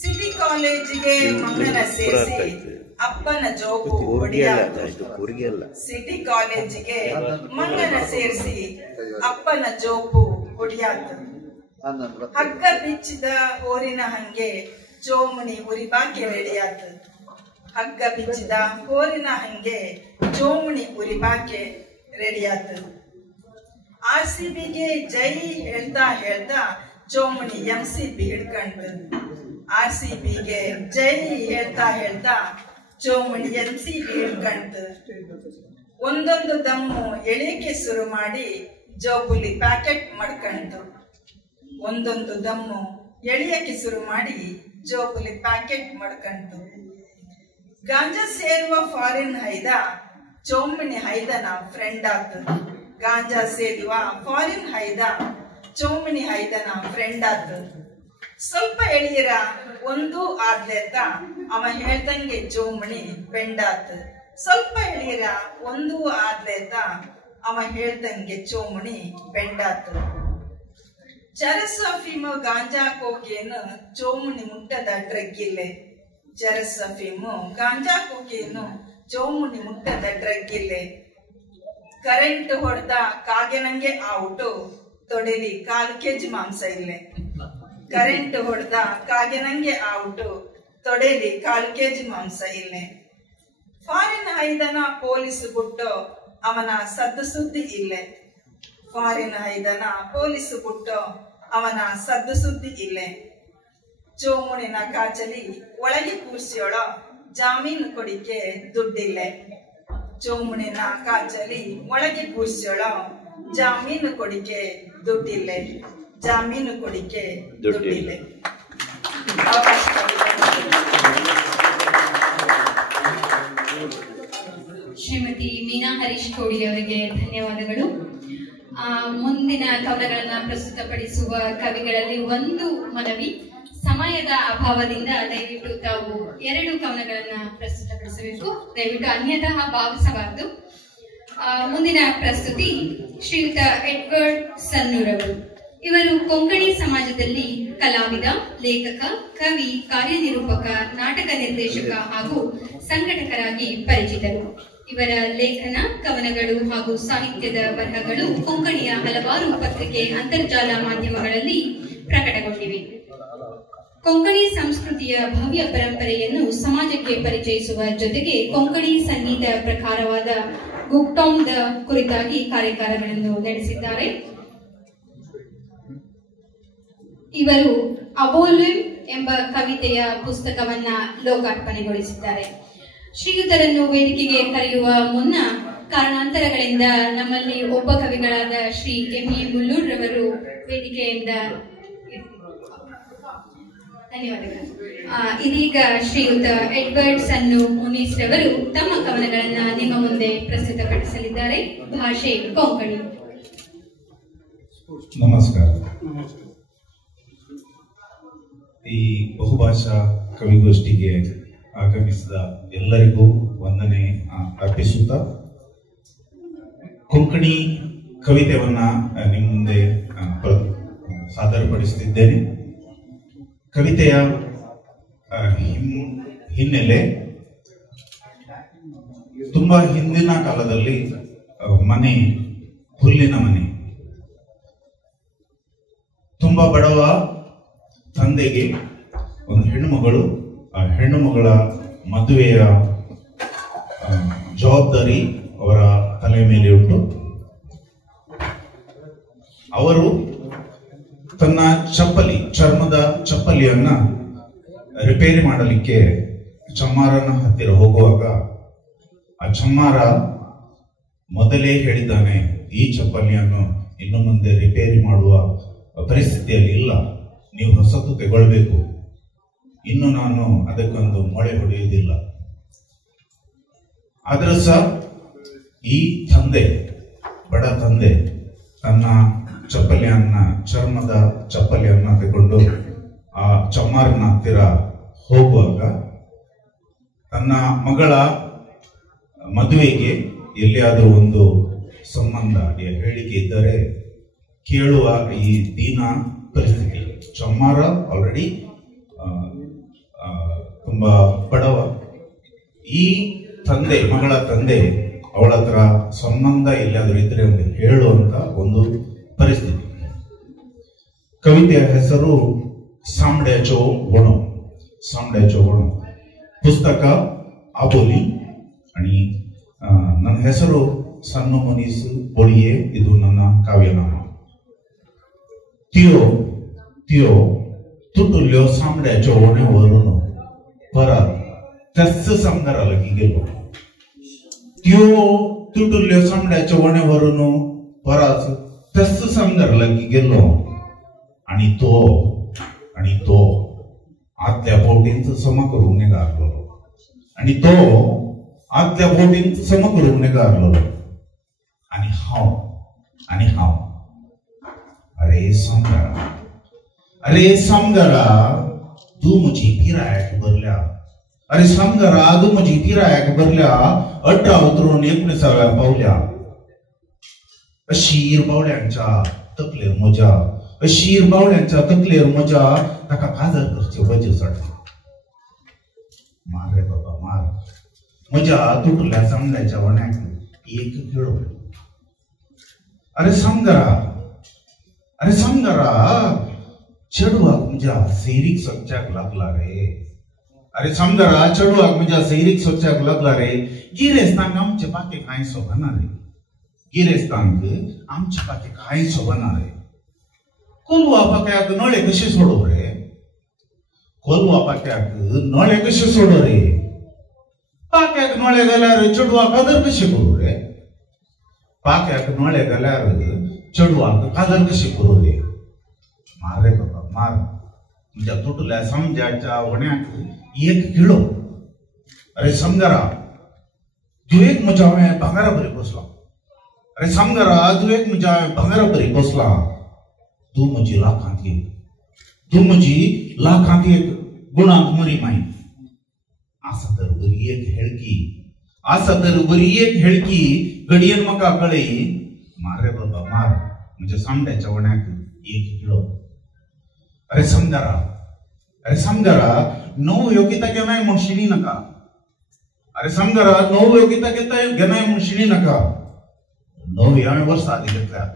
ಸಿಟಿ ಕಾಲೇಜಿಗೆ ಮಂಗನ ಸೇರಿಸಿ ಅಪ್ಪನ ಜೋಬು ಹೊಡೆಯಾತು. ಸಿಟಿ ಕಾಲೇಜಿಗೆ ಮಂಗನ ಸೇರಿಸಿ ಅಪ್ಪನ ಜೋಬು ಹೊಡೆಯಾತು. ಹಗ್ಗ ಬಿಚ್ಚಿದ ಹೋರಿನ ಹಂಗೆ ಚೋಮಣಿ ಉರಿಬಾಕೆ ರೆಡಿಯಾತು. ಹಗ್ಗ ಬಿಚ್ಚಿದ ಹೋರಿನ ಹಂಗೆ ಚೋಮಣಿ ಉರಿಬಾಕೆ ರೆಡಿಯಾತು. RCBಗೆ ಜೈ ಹೇಳ್ತಾ ಹೇಳ್ತಾ ಚೋಮಣಿ MCB ಹಿಡ್ಕಂಡು. RCBಗೆ ಜೈ ಹೇಳ್ತಾ ಹೇಳ್ತಾ ಚೋಮಣಿ MCB ಹಿಡ್ಕಂಡು. ಒಂದೊಂದು ದಮ್ಮು ಎಳೆಯಕ್ಕೆ ಶುರು ಮಾಡಿ ಜೋಬುಲಿ ಪ್ಯಾಕೆಟ್ ಮಾಡ್ಕಂಡು. ಒಂದೊಂದು ದಮ್ಮು ಎಳೆಯಕ್ಕೆ ಶುರು ಮಾಡಿ ಜೋಬುಲಿ ಪ್ಯಾಕೆಟ್ ಮಾಡ್ಕಂಡು. ಗಾಂಜಾ ಸೇರುವ ಫಾರಿನ್ ಹೈದ ಚೋಮಣಿ ಹೈದನ ಫ್ರೆಂಡ್ ಆತು. ಗಾಂಜಾ ಸೇರುವ ಫಾರಿನ್ ಹೈದ ಚೋಮಣಿ ಹೈದನ ಫ್ರೆಂಡ್ ಆತು. ಸ್ವಲ್ಪ ಎಳಿಯರ ಒಂದು ಆದ್ಲೇತ ಅವ ಹೇಳ್ದಂಗೆ ಚೋಮಣಿ ಬೆಂಡಾತ್. ಸ್ವಲ್ಪ ಎಳಿಯರ ಒಂದು ಆದ್ಲೇತ ಅವ ಹೇಳ್ದಂಗೆ ಚೋಮಣಿ ಬೆಂಡಾತ್. ಚರಸ್ ಅಫೀಮು ಗಾಂಜಾ ಕೋಕೇನು ಚೋಮಣಿ ಮುಟ್ಟದ ಡ್ರಗ್ ಇಲ್ಲೆ. ಚರಸ್ ಅಫೀಮು ಗಾಂಜಾ ಕೋಕೇನು ಚೋಮಣಿ ಮುಟ್ಟದ ಡ್ರಗ್ ಇಲ್ಲೆ. ಕರೆಂಟ್ ಹೊಡೆದ ಕಾಗೆನಂಗೆ ಔಟು, ತೊಡೆಲಿ 1/4 kg ಮಾಂಸ ಇಲ್ಲೆ. ಕರೆಂಟ್ ಹೊಡೆದ ಕಾಗೆನಂಗೆ ಔಟು, ತೊಡೆಲಿ 1/4 kg ಮಾಂಸ ಇಲ್ಲೆ. ಫಾರಿನ್ ಹೈದನ ಪೊಲೀಸ್ ಬಿಟ್ಟು ಅವನ ಸದ್ದು ಸುದ್ದಿ ಇಲ್ಲೆ. ಫಾರಿನ್ ಹೈದನ ಪೊಲೀಸ್ ಬಿಟ್ಟು ಅವನ ಸದ್ದು ಸುದ್ದಿ ಇಲ್ಲೆ. ಚೋಮುಣಿನ ಕಾಚಲಿ ಒಳಗೆ ಕೂರ್ಸಿಯೋಳೋ ಜಾಮೀನು ಕೊಡಿಕೆ ದುಡ್ಡಿಲ್ಲೆ. ಚೋಮುಣಿನ ಕಾಚಲಿ ಒಳಗೆ ಕೂರ್ಸಿಯೋಳೋ ಜಾಮೀನು ಕೊಡಿಕೆ ದುಡ್ಡಿಲ್ಲೆ. ಜಾಮೀನು ಕೊಡಿಕೆ ದುಡ್ಡಿಲ್ಲೆ. ಶ್ರೀಮತಿ ಮೀನಾ ಹರೀಶ್ ಕೋಡಿ ಅವರಿಗೆ ಧನ್ಯವಾದಗಳು. ಮುಂದಿನ ಕವನಗಳನ್ನ ಪ್ರಸ್ತುತಪಡಿಸುವ ಕವಿಗಳಲ್ಲಿ ಒಂದು ಮನವಿ, ಸಮಯದ ಅಭಾವದಿಂದ ದಯವಿಟ್ಟು ತಾವು 2 ಕವನಗಳನ್ನ ಪ್ರಸ್ತುತಪಡಿಸಬೇಕು. ದಯವಿಟ್ಟು ಅನ್ಯಥಾ ಭಾವಿಸಬಾರದು. ಮುಂದಿನ ಪ್ರಸ್ತುತಿ ಶ್ರೀಯುತ ಎಡ್ವರ್ಡ್ ಸನ್ನೂರ್ ಅವರು. ಇವರು ಕೊಂಕಣಿ ಸಮಾಜದಲ್ಲಿ ಕಲಾವಿದ, ಲೇಖಕ, ಕವಿ, ಕಾರ್ಯನಿರೂಪಕ, ನಾಟಕ ನಿರ್ದೇಶಕ ಹಾಗೂ ಸಂಘಟಕರಾಗಿ ಪರಿಚಿತರು. ಇವರ ಲೇಖನ, ಕವನಗಳು ಹಾಗೂ ಸಾಹಿತ್ಯದ ಬರಹಗಳು ಕೊಂಕಣಿಯ ಹಲವಾರು ಪತ್ರಿಕೆ, ಅಂತರ್ಜಾಲ ಮಾಧ್ಯಮಗಳಲ್ಲಿ ಪ್ರಕಟಗೊಂಡಿವೆ. ಕೊಂಕಣಿ ಸಂಸ್ಕೃತಿಯ ಭವ್ಯ ಪರಂಪರೆಯನ್ನು ಸಮಾಜಕ್ಕೆ ಪರಿಚಯಿಸುವ ಜೊತೆಗೆ ಕೊಂಕಣಿ ಸಂಗೀತ ಪ್ರಕಾರವಾದ ಗುಕ್ಟಾಂದ ಕುರಿತಾಗಿ ಕಾರ್ಯಕಾರಗಳನ್ನು ನಡೆಸಿದ್ದಾರೆ. ಇವರು ಅಬೋಲಿಮ್ ಎಂಬ ಕವಿತೆಯ ಪುಸ್ತಕವನ್ನ ಲೋಕಾರ್ಪಣೆಗೊಳಿಸಿದ್ದಾರೆ. ಶ್ರೀಯುತರನ್ನು ವೇದಿಕೆಗೆ ಕರೆಯುವ ಮುನ್ನ ಕಾರಣಾಂತರಗಳಿಂದ ನಮ್ಮಲ್ಲಿ ಒಬ್ಬ ಕವಿಗಳಾದ ಶ್ರೀ ME ಮುಲ್ಲೂರ್ ರವರು ವೇದಿಕೆಯಿಂದ ಧನ್ಯವಾದಗಳು. ಇದೀಗ ಶ್ರೀಯುತ ಎಡ್ವರ್ಡ್ ಸನ್ನು ಮುನೀಸ್ ರವರು ತಮ್ಮ ಕವನಗಳನ್ನ ನಿಮ್ಮ ಮುಂದೆ ಪ್ರಸ್ತುತಪಡಿಸಲಿದ್ದಾರೆ. ಭಾಷೆ ಕೊಂಕಣಿ. ನಮಸ್ಕಾರ. ಈ ಬಹುಭಾಷಾ ಕವಿಗೋಷ್ಠಿಗೆ ಆಗಮಿಸಿದ ಎಲ್ಲರಿಗೂ ವಂದನೆ ಅರ್ಪಿಸುತ್ತಾ ಕೊಂಕಣಿ ಕವಿತೆಯನ್ನ ನಿಮ್ಮ ಮುಂದೆ ಸಾದರಪಡಿಸುತ್ತಿದ್ದೇನೆ. ಕವಿತೆಯ ಹಿನ್ನೆಲೆ ತುಂಬಾ ಹಿಂದಿನ ಕಾಲದಲ್ಲಿ ಮನೆ, ಹುಲ್ಲಿನ ಮನೆ, ತುಂಬಾ ಬಡವ ತಂದೆಗೆ ಒಂದು ಹೆಣ್ಣುಮಗಳು, ಆ ಹೆಣ್ಣುಮಗಳ ಮದುವೆಯ ಜವಾಬ್ದಾರಿ ಅವರ ತಲೆ ಮೇಲೆ ಉಂಟು. ಅವರು ತನ್ನ ಚರ್ಮದ ಚಪ್ಪಲಿಯನ್ನ ರಿಪೇರಿ ಮಾಡಲಿಕ್ಕೆ ಚಮ್ಮಾರನ ಹತ್ತಿರ ಹೋಗುವಾಗ ಆ ಚಮ್ಮಾರ ಮೊದಲೇ ಹೇಳಿದ್ದಾನೆ, ಈ ಚಪ್ಪಲಿಯನ್ನು ಇನ್ನು ಮುಂದೆ ರಿಪೇರಿ ಮಾಡುವ ಪರಿಸ್ಥಿತಿಯಲ್ಲಿ ಇಲ್ಲ, ನೀವು ಹೊಸತು ತಗೊಳ್ಬೇಕು, ಇನ್ನು ನಾನು ಅದಕ್ಕೊಂದು ಮೊಳೆ ಹೊಡೆಯುವುದಿಲ್ಲ. ಆದರೂ ಸಹ ಈ ತಂದೆ, ಬಡ ತಂದೆ, ತನ್ನ ಚರ್ಮದ ಚಪ್ಪಲಿಯನ್ನ ತಗೊಂಡು ಆ ಚಮ್ಮಾರನ ಹತ್ತಿರ ಹೋಗುವಾಗ ತನ್ನ ಮಗಳ ಮದುವೆಗೆ ಎಲ್ಲಿಯಾದರೂ ಒಂದು ಸಂಬಂಧ ಹೇಳಿಕೆ ಇದ್ದರೆ ಕೇಳುವ ಈ ದೀನ ಪರಿಸ್ಥಿತಿ. ಚಮ್ಮಾರ ಆಲ್ರೆಡಿ ತುಂಬಾ ಬಡವ. ಈ ತಂದೆ, ಮಗಳ ತಂದೆ, ಅವಳ ಹತ್ರ ಸಂಬಂಧ ಎಲ್ಲಿಯಾದರೂ ಇದ್ರೆ ಅಂತ ಹೇಳುವಂತ ಒಂದು ಪರಿಸ್ಥಿತಿ. ಕವಿತೆಯ ಹೆಸರು ಸಾಂಬ್ಡ್ಯಾಚೋ ಗುಣೋ. ಸಾಂಬ್ಡ್ಯಾಚೋ ಗುಣೋ ಪುಸ್ತಕ ಆಬೋಲಿ. आणि ನನ್ನ ಹೆಸರು ಸನ್ನು ಮುನೀಸ್ ಬೋಳಿಯೇ. ಇದು ನನ್ನ ಕಾವ್ಯನಾಮ. त्यो तुटुल्यो सामड्याच्या ओण्यावरून परत तस समजायला गेलो. त्यो तुटुल्यो सामड्याच्या ओण्यावरून परत तस समजायला गेलो. आणि तो आतल्या बोटींचं सम करून निघालो. आणि तो आतल्या बोटींचं सम करून निघालो. आणि हाव अरे समगरा तू मुझी फिरायक भरल्या. अरे समगरा तू मुझी फिरायक भरल्या. 18 उतरून 19व्या पावल्या. शीर बावड्यांच्या तकलेर मजा, शीर बावड्यांच्या तकलेर मजा, ताका काजर करचे वजे चढ. मार रे बाबा मार. मजा तुटल्या समड्याच्या वण्याक एक किळो. अरे समगरा चढवाक म्हज्या सैरीक सोदच्याक लागला रे. अरे समगरा चढवाक म्हज्या सैरीक सोदच्याक लागला रे. गिरेस्तांक आमचे पाके कांय शोभना रे. गिरेस्तांक आमचे पाके कांय शोभना रे. कोलवा पाक्याक नळे कशे सोडो रे. कोलवा पाक्याक नळे कशे सोडो रे. पाक्याक नळे घाल्यार चढवाक कादर कशे करू रे. पाक्याक नळे घाल्यार चढवाक कादर कशे करू रे. मार रे बाबा मार. म्हणजे तुटल्या समजाच्या वण्याक एक किळो. अरे समगरा तू एक म्हज्या भांगारा बरी बसला. अरे समगरा तू एक म्हज्या भांगारा बरी बसला. तू म्हजी लाखांत एक गुणांक मरी माई. आसा तर बरी एक हेळकी घडयेन म्हाका कळय. मार रे बाबा मार. म्हणजे समड्याच्या वण्याक एक किळो. अरे समगरा नो योग्यता घेनाय म्हण शिणी नका. अरे समगरा नो योग्यता घेनाय म्हण शिणी नका. नवे हांवें वर्सां आदी घेतल्यात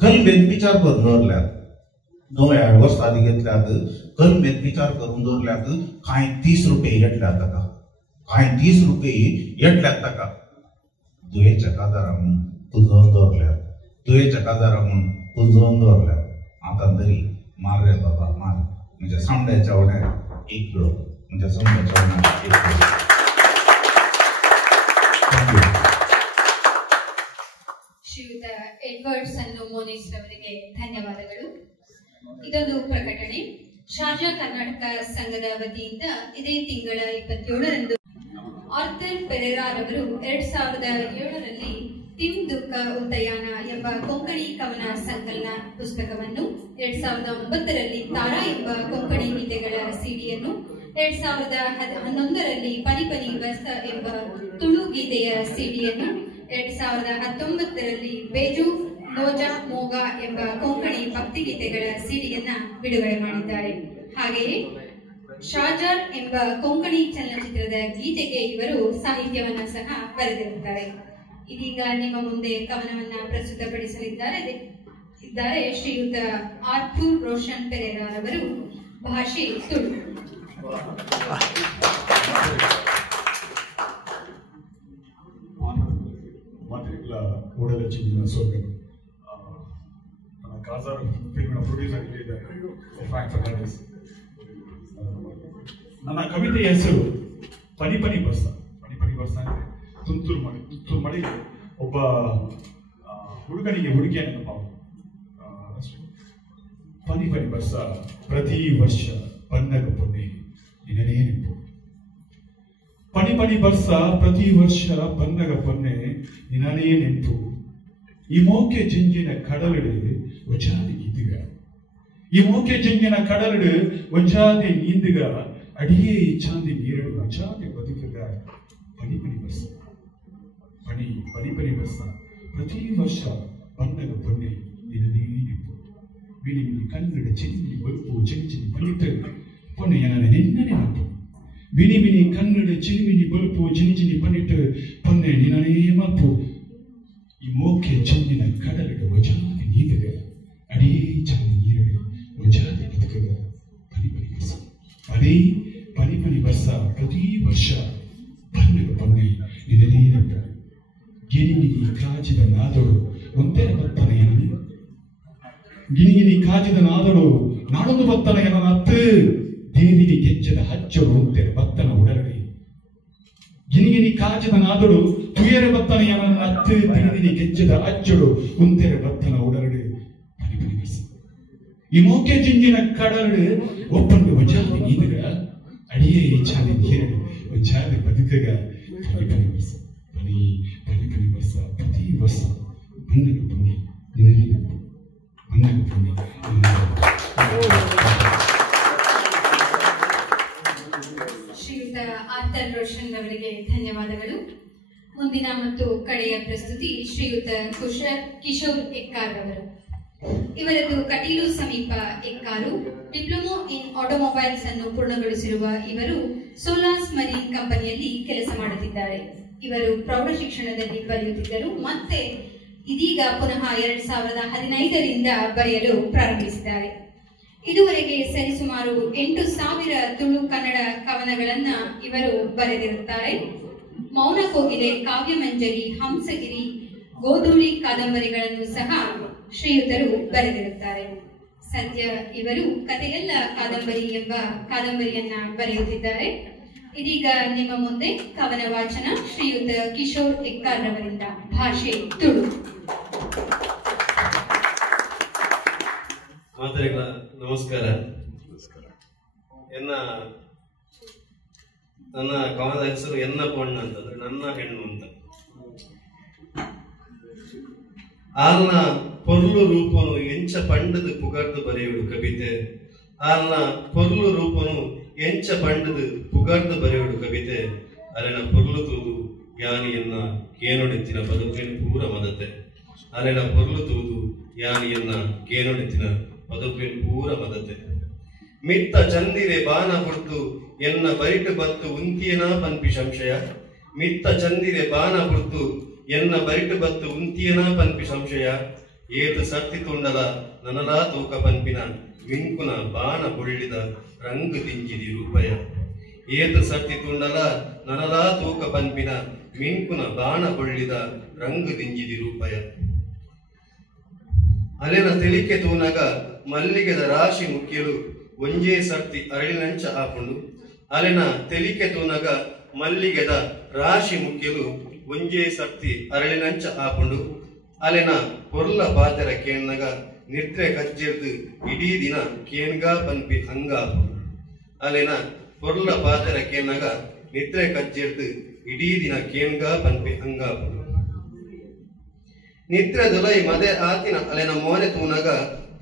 कलमेत विचार करून दवरल्यात. कांय 30 रुपये येतल्यात ताका. दुयेच्या काजारा म्हूण पुजोवन दवरल्यात. आता तरी मार रे बाबा मार. म्हणजे सामड्याच्या वण्याक एक किळो. म्हणजे समड्याच्या वण्याक एक किळो. ಶ್ರೀಯುತ ಎಡ್ವರ್ಡ್ ಸನ್ನು ಮೋನಿಸ್ ರವರಿಗೆ ಧನ್ಯವಾದಗಳು. ಇದೊಂದು ಪ್ರಕಟಣೆ. ಶಾರ್ಜಾ ಕರ್ನಾಟಕ ಸಂಘದ ವತಿಯಿಂದ ಇದೇ ತಿಂಗಳ 27ರಂದು ಆರ್ಥರ್ ಪೆರೇರಾರವರು 2007ರಲ್ಲಿ ಟಿಮ್ ದುಃಖ ಉದಯಾನ ಎಂಬ ಕೊಂಕಣಿ ಕವನ ಸಂಕಲನ ಪುಸ್ತಕವನ್ನು, 2009ರಲ್ಲಿ ತಾರಾ ಎಂಬ ಕೊಂಕಣಿ ಗೀತೆಗಳ ಸಿಡಿಯನ್ನು, 2011ರಲ್ಲಿ ಪನಿ ಪನಿ ಬರ್ಸ ಎಂಬ ತುಳು ಗೀತೆಯ ಸಿಡಿಯನ್ನು, 2019ರಲ್ಲಿ ಬೇಜು ನೋಜಾ ಮೋಗಾ ಎಂಬ ಕೊಂಕಣಿ ಭಕ್ತಿಗೀತೆಗಳ ಸಿಡಿಯನ್ನ ಬಿಡುಗಡೆ ಮಾಡಿದ್ದಾರೆ. ಹಾಗೆಯೇ ಶಾಜಾರ್ ಎಂಬ ಕೊಂಕಣಿ ಚಲನಚಿತ್ರದ ಗೀತೆಗೆ ಇವರು ಸಾಹಿತ್ಯವನ್ನ ಸಹ ಬರೆದಿರುತ್ತಾರೆ. ಇದೀಗ ನಿಮ್ಮ ಮುಂದೆ ಕವನವನ್ನ ಪ್ರಸ್ತುತಪಡಿಸಲಿದ್ದಾರೆ ಶ್ರೀಯುತ ಆರ್ಥೂರ್ ರೋಷನ್ ಪೆರೇರಾರವರು. ಭಾಷೆ ತುಳು. ಮಾತಿಗಳ ಓಡಲ ಚಿಂಜಿನ ಸೋದರು ನನ್ನ ಕಾಜಾರ್ ಫಿಲ್ಮಿನ ಪ್ರೊಡ್ಯೂಸರ್ ಇಲ್ಲಿದ್ದಾರೆ, ಫ್ರಾಂಕ್ ಫರ್ನಾಂಡಿಸ್. ನನ್ನ ಕವಿತೆಯ ಹೆಸರು ಪನಿ ಪನಿ ಬರ್ಸ. ಪನಿ ಪನಿ ಬರ್ಸ ಅಂದರೆ ತುಂತುರು ಮಳೆ ಒಬ್ಬ ಹುಡುಗನಿಗೆ ಹುಡುಗಿಯ ನೆನಪಾವು. ಪನಿ ಪನಿ ಬರ್ಸ ಪ್ರತಿ ವರ್ಷ ಬಣ್ಣಗ ಪೊನ್ನೆ ನಿನನೇ ನೆನಪು. ಪನಿ ಪನಿ ಬರ್ಸ ಪ್ರತಿ ವರ್ಷ ಬಣ್ಣಗ ಪೊನ್ನೆ ನಿನನೇ ನೆನಪು. ಈ ಮೋಕೆ ಜಂಜಿನ ಕಡಲಡು ಒಜಾದಿ ನೀಂದುಗ. ಈ ಮೋಕೆ ಜಂಜಿನ ಕಡಲಡು ಒಜಾದಿ ನೀಂದುಗ. ಅಡಿಯೇ ಚಾಂದಿ ನೀರಡು ಒಜಾದಿ ಬದುಕುಗ. ಪನಿ ಪನಿ ಬರ್ಸ ಪನಿ ಪನಿ ಪನಿ ಬರ್ಸ ಪ್ರತಿ ವರ್ಷ ಬಣ್ಣಗ ಪೊನ್ನೆ ನಿನನೇ ನೆನಪು. ಬಿಳಿ ಬಿಳಿ ಕನ್ನಡ ಚಿನ್ನಿ ಬಲ್ಪು ಚಿಂಚಿನಿ ಪನಿಟ್ಟು ಪೊನ್ನೆಯ ನನ್ನ ನಿನ್ನ ನೆನಪು. ಬಿನಿ ಬಿನಿ ಕನ್ನಡ ಚಿನ್ಮಿನಿ ಬಲ್ಪು ಚಿನಿ ಪನಿಟ್ಟು ಪೊನ್ನೆ ನಿನನೇ ಮಪ್ಪು. ಈ ಮೋಕೆ ಚೆನ್ನಿನ ಕಡಲಡು ಒಜಾದಿ ನೀದುಗ. ಅಡೇ ಚಾಂದಿ ನೀರಡು ಒಜಾದಿ ಬದುಕುಗ. ಪನಿ ಪನಿ ಬರ್ಸ ಅದೇ ಪನಿ ಪನಿ ಬರ್ಸ ಪ್ರತಿ ವರ್ಷ ಬಣ್ಣಗ ಪೊನ್ನೆ ನಿನನೇ ನೆನಪು. ಗಿಣಿಗಿನಿ ಕಾಜಿದ ನಾದಳು ಒಂದೆರ ಬತ್ತನೆಯನ್ನು. ಗಿಣಿಗಿನಿ ಕಾಜಿದ ನಾದಳು ನಾಡೊಂದು ಬತ್ತನೆಯನ್ನು ಅತ್ತು. ದೇವಿನಿ ಗೆಜ್ಜದ ಹಚ್ಚಳು ಒಂತೆರೆ ಬತ್ತನ ಉಡರಡಿ. ಗಿಣಿಗಿನಿ ಕಾಜದ ನಾದಳು ತುಯರ ಬತ್ತನೆಯನ್ನು ಅತ್ತು. ದಿನದಿನಿ ಗೆಜ್ಜದ ಅಚ್ಚಳು ಒಂತೆರೆ ಬತ್ತನ ಉಡರಡಿ. ಪನಿ ಪನಿ ಬರ್ಸ ಈ ಮೋಕೆ ಜಿಂಜಿನ ಕಡಲಡು ಒಪ್ಪಂದು ಒಜಾದಿ ನೀನುಗ. ಅಡಿಯೇ ಚಾದಿ ನೀರಡು ಒಜಾದಿ ಬದುಕಗ. ಪನಿ ಪನಿ ಬರ್ಸ ಪನಿ ಪನಿ ಪನಿ ಬರ್ಸ ಪ್ರತಿ ವರ್ಷ ಬಣ್ಣಗ ಪೊನ್ನೆ ನಿನನೇ ನೆನಪು. ಬಣ್ಣಗ ಪೊನ್ನೆ ಶ್ರೀಯುತ ಆರ್ಥರ್ ರೋಷನ್ ಅವರಿಗೆ ಧನ್ಯವಾದಗಳು. ಮುಂದಿನ ಮತ್ತು ಕಡೆಯ ಪ್ರಸ್ತುತಿ ಶ್ರೀಯುತ ಕಿಶೋರ್ ಎಕ್ಕಾರ್ ಅವರು. ಇವರದ್ದು ಕಟೀಲು ಸಮೀಪ ಎಕ್ಕಾರು. ಡಿಪ್ಲೊಮೊ ಇನ್ ಆಟೋಮೊಬೈಲ್ಸ್ ಅನ್ನು ಪೂರ್ಣಗೊಳಿಸಿರುವ ಇವರು ಸೋಲಾಸ್ ಮರೀನ್ ಕಂಪನಿಯಲ್ಲಿ ಕೆಲಸ ಮಾಡುತ್ತಿದ್ದಾರೆ. ಇವರು ಪ್ರೌಢ ಶಿಕ್ಷಣದಲ್ಲಿ ಬರೆಯುತ್ತಿದ್ದರು. ಮತ್ತೆ ಇದೀಗ ಪುನಃ 2015ರಿಂದ ಬರೆಯಲು ಪ್ರಾರಂಭಿಸಿದ್ದಾರೆ. ಇದುವರೆಗೆ ಸರಿಸುಮಾರು 8,000 ತುಳು ಕನ್ನಡ ಕವನಗಳನ್ನ ಇವರು ಬರೆದಿರುತ್ತಾರೆ. ಮೌನ ಕೋಗಿಲೆ, ಕಾವ್ಯಮಂಜರಿ, ಹಂಸಗಿರಿ, ಗೋಧೂಳಿ ಕಾದಂಬರಿಗಳನ್ನು ಸಹ ಶ್ರೀಯುತರು ಬರೆದಿರುತ್ತಾರೆ. ಸದ್ಯ ಇವರು ಕಥೆಯಲ್ಲ ಕಾದಂಬರಿ ಎಂಬ ಕಾದಂಬರಿಯನ್ನ ಬರೆಯುತ್ತಿದ್ದಾರೆ. ಇದೀಗ ನಿಮ್ಮ ಮುಂದೆ ಕವನ ವಾಚನ ಶ್ರೀಯುತ ಕಿಶೋರ್ ಎಕ್ಕಾರ್ ರವರಿಂದ. ಭಾಷೆ ತುಳು. ಮಾತರಿಗಳ ನಮಸ್ಕಾರ. ನನ್ನ ಕವನದ ಹೆಸರು ಎನ್ನ ಪೊಣ್ಣ ಅಂತಂದ್ರೆ ನನ್ನ ಹೆಣ್ಣು ಅಂತ. ಆಲ್ನ ಪೊರ್ಲು ರೂಪನು ಎಂಚ ಪಂಡದು ಪುಗರ್ದು ಬರೆಯುಡು ಕವಿತೆ. ಆಲ್ನ ಪೊರ್ಲು ರೂಪನು ಎಂಚ ಪಂಡದು ಪುಗರ್ದು ಬರೆಯುಡು ಕವಿತೆ. ಅಲೆನ ಪೊರ್ಲು ತೂದು ಯಾನಿಯನ್ನ ಕೇನೊಡೆತ್ತಿನ ಬದುಕಿನ ಪೂರ ಮದತೆ. ಅಲೆನ ಪೊರ್ಲು ತೂದು ಯಾನಿಯನ್ನ ಕೇನೊಡೆತ್ತಿನ ಬದುಕಿನ ಪೂರ ಮದತೆ. ಮಿತ್ತ ಚಂದಿರೆ ಬಾನ ಹೊಡ್ತು ಎನ್ನ ಬರಿಟು ಬತ್ತು ಉಂತಿಯನ ಪನ್ಪಿ ಸಂಶಯ. ಮಿತ್ತ ಚಂದಿರೆ ಬಾನ ಹೊಡ್ತು ಎನ್ನ ಬರಿಟು ಬತ್ತು ಉಂತಿಯನ ಪನ್ಪಿ ಸಂಶಯ. ಏತು ಸರ್ತಿ ತುಂಡಲ ನನಲಾ ತೂಕ ಪನ್ಪಿನ ಮಿಂಕುನ ಬಾಣ ಬೊಳ್ಳಿದ ರಂಗು ತಿಂಜಿದಿ ರೂಪಯ. ಏತು ಸರ್ತಿ ತುಂಡಲ ನನಲಾ ತೂಕ ಪನ್ಪಿನ ಮಿಂಕುನ ಬಾಣ ಬೊಳ್ಳಿದ ರಂಗು ತಿಂಜಿದಿ ರೂಪಯ. ಅಲೆನ ತೆಲಿಕೆ ತೂನಗ ಮಲ್ಲಿಗೆದ ರಾಶಿ ಮುಖ್ಯಲು ಒಂಜೇ ಸರ್ತಿ ಅರಳಿನಂಚ ಹಾಕೊಂಡು. ಅಲೆನ ತೆಲಿಕೆ ತೂನಗ ಮಲ್ಲಿಗೆದ ರಾಶಿ ಮುಖ್ಯಲು ಒಂಜೇ ಸರ್ತಿ ಅರಳಿನಂಚ ಹಾಕೊಂಡು. ಅಲೆನ ಪೊರ್ಲ ಪಾತೆರ ಕೇಳ್ನಗ ನಿದ್ರೆ ಕಜ್ಜೆರ್ದು ಇಡೀ ದಿನ ಕೇನ್ಗಾ ಪನ್ಪಿ ಹಂಗಾಪ ಅಲೆನ ಪೊರ್ಲ ಪಾತೆರ ಕೇನಾಗ ನಿದ್ರೆ ಕಜ್ಜೆರ್ದು ಇಡೀ ದಿನ ಕೇನ್ಗಾ ಪನ್ಪಿ ಹಂಗಾಪ ನಿದ್ರೆ ದೊಲೈ ಮದೆ ಆತಿನ ಅಲೆನ ಮೋನೆ ತೂನಗ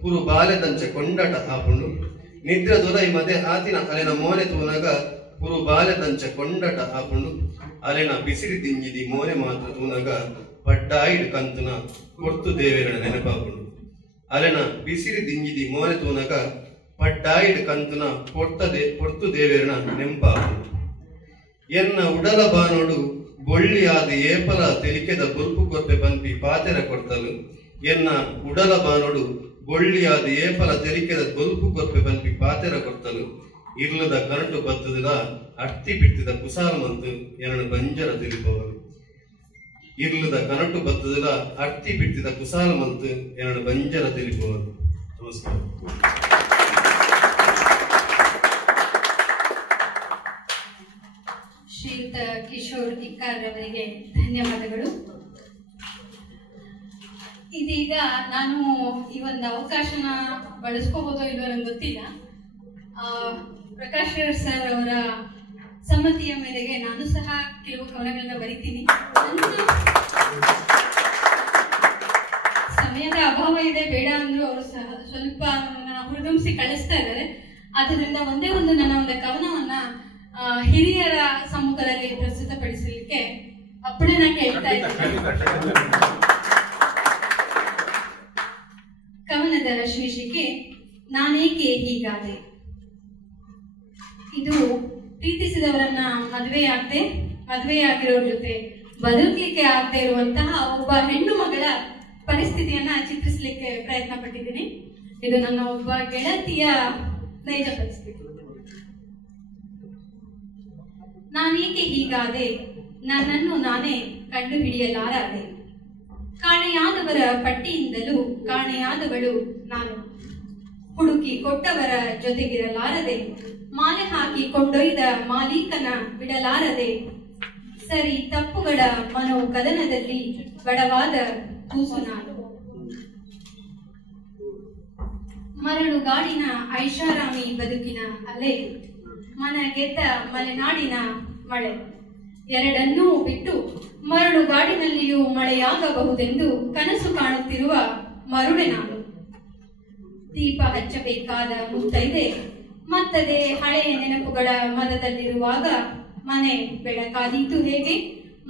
ಪುರು ಬಾಲೆದಂಚೆ ಕೊಂಡಟ ಆಪುಂಡು ನಿದ್ರೆ ದೊಲೈ ಮದೆ ಆತಿನ ಅಲೆನ ಮೋನೆ ತೂನಗ ಪುರು ಬಾಲೆದಂಚೆ ಕೊಂಡಟ ಆಪುಂಡು ಅಲೆನ ಬಿಸಿರಿ ತಿಂಜಿದಿ ಮೋನೆ ಮಾತ್ರ ತೂನಗ ಪಡ್ಡಾಯಿಡ್ ಕಂತುನ ಕೊರ್ತು ದೇವೇರನ ನೆನಪಾಪುಂಡು ಅಲೆನ ಬಿಸಿರಿ ದಿಂಜಿದಿ ಮೋನೆ ತೂನಗ ಪಡ್ಡಾಯಿಡ್ ಕಂತುನ ಕೊರ್ತು ದೇವೇರನ ನೆಂಪಾಪುಂಡು ಎನ್ನ ಉಡಲ ಬಾನೋಡು ಬೊಳ್ಳಿಯಾದ ಏಪಲ ತೆಲಿಕೆದ ಬುರ್ಪು ಕೊರ್ಪೆ ಪನ್ಪಿ ಪಾತೆರ ಕೊಡ್ತಲು ಎನ್ನ ಉಡಲ ಬಾನೋಡು ಬೊಳ್ಳಿಯಾದ ಏಪಲ ತೆಲಿಕೆದ ಬುರ್ಪು ಕೊರ್ಪೆ ಪನ್ಪಿ ಪಾತೆರ ಕೊಡ್ತಲು ಇರ್ಲದ ಕರಟು ಬತ್ತದ ಅಟ್ಟಿ ಬಿಟ್ಟಿದ ಕುಸಾಲ ಮಂತು ಎನ್ನ ಬಂಜರ ತಿಳಿಪವರು ಇರ್ಲದ ಕನಟು ಬತ್ತದ ಅಟ್ಟಿ ಬಿಟ್ಟಿದ ಕುಸಾಲ ಮಂತು ಎನ್ನ ಬಂಜರ ತಿಳಿಪವರು. ನಮಸ್ಕಾರ. ಶ್ರೀಯುತ ಕಿಶೋರ್ ಇಕ್ಕಾರ್ ಅವರಿಗೆ ಧನ್ಯವಾದಗಳು. ಇದೀಗ ನಾನು ಈ ಒಂದು ಅವಕಾಶನ ಬಳಸ್ಕೋಬೋದೋ ಇಲ್ಲೋ ನಂಗೆ ಗೊತ್ತಿಲ್ಲ. ಪ್ರಕಾಶ್ ಸರ್ ಅವರ ಸಮ್ಮತಿಯ ಮೇರೆಗೆ ನಾನು ಸಹ ಕೆಲವು ಕವನಗಳನ್ನ ಬರಿತೀನಿ. ಸಮಯದ ಅಭಾವ ಇದೆ, ಬೇಡ ಅಂದ್ರು ಅವರು ಸಹ ಸ್ವಲ್ಪ ಹುರಿದುಂಬಿಸಿ ಕಳಿಸ್ತಾ ಇದ್ದಾರೆ. ಆದ್ದರಿಂದ ಒಂದೇ ಒಂದು ನನ್ನ ಒಂದು ಕವನವನ್ನ ಹಿರಿಯರ ಸಮ್ಮುಖದಲ್ಲಿ ಪ್ರಸ್ತುತಪಡಿಸಲಿಕ್ಕೆ ಅಪ್ಪಣೆನ ಕೇಳ್ತಾ ಇದ್ದೇನೆ. ಕವನದ ಶೀರ್ಷಿಕೆ ನಾನೇಕೆ ಹೀಗಾದೆ. ಇದು ಪ್ರೀತಿಸಿದವರನ್ನ ಮದುವೆಯಾಗಿರೋರ ಜೊತೆ ಬದುಕಲಿಕ್ಕೆ ಆಗದೆ ಇರುವಂತಹ ಒಬ್ಬ ಹೆಣ್ಣು ಮಗಳ ಪರಿಸ್ಥಿತಿಯನ್ನ ಚಿತ್ರಿಸಲಿಕ್ಕೆ ಪ್ರಯತ್ನ ಪಟ್ಟಿದ್ದೀನಿ. ಇದು ನನ್ನ ಒಬ್ಬ ಗೆಳತಿಯ ನೈಜ ಪರಿಸ್ಥಿತಿ. ನಾನೇಕೆ ಹೀಗಾದೆ, ನನ್ನನ್ನು ನಾನೇ ಕಂಡು ಹಿಡಿಯಲಾರದೆ. ಕಾಣೆಯಾದವರ ಪಟ್ಟಿಯಿಂದಲೂ ಕಾಣೆಯಾದವಳು ನಾನು. ಹುಡುಕಿ ಕೊಟ್ಟವರ ಜೊತೆಗಿರಲಾರದೆ, ಮಾಲೆ ಹಾಕಿ ಕೊಂಡೊಯ್ದ ಮಾಲೀಕನ ಬಿಡಲಾರದೆ. ಸರಿ ತಪ್ಪುಗಳ ಮನೋಕದನದಲ್ಲಿ ಬಡವಾದ ಕೂಸು ನಾನು. ಮರಳುಗಾಡಿನ ಐಷಾರಾಮಿ ಬದುಕಿನ ಅಲೆ, ಮನ ಗೆದ್ದ ಮಲೆನಾಡಿನ ಮಳೆ. ಎರಡನ್ನೂ ಬಿಟ್ಟು ಮರಳುಗಾಡಿನಲ್ಲಿಯೂ ಮಳೆಯಾಗಬಹುದೆಂದು ಕನಸು ಕಾಣುತ್ತಿರುವ ಮರುಳೆ ನಾನು. ದೀಪ ಹಚ್ಚಬೇಕಾದ ಮುತ್ತೈದೆ ಮತ್ತದೆ ಹಳೆಯ ನೆನಪುಗಳ ಮನದಲ್ಲಿರುವಾಗ ಮನೆ ಬೆಳಕಾದೀತು ಹೇಗೆ,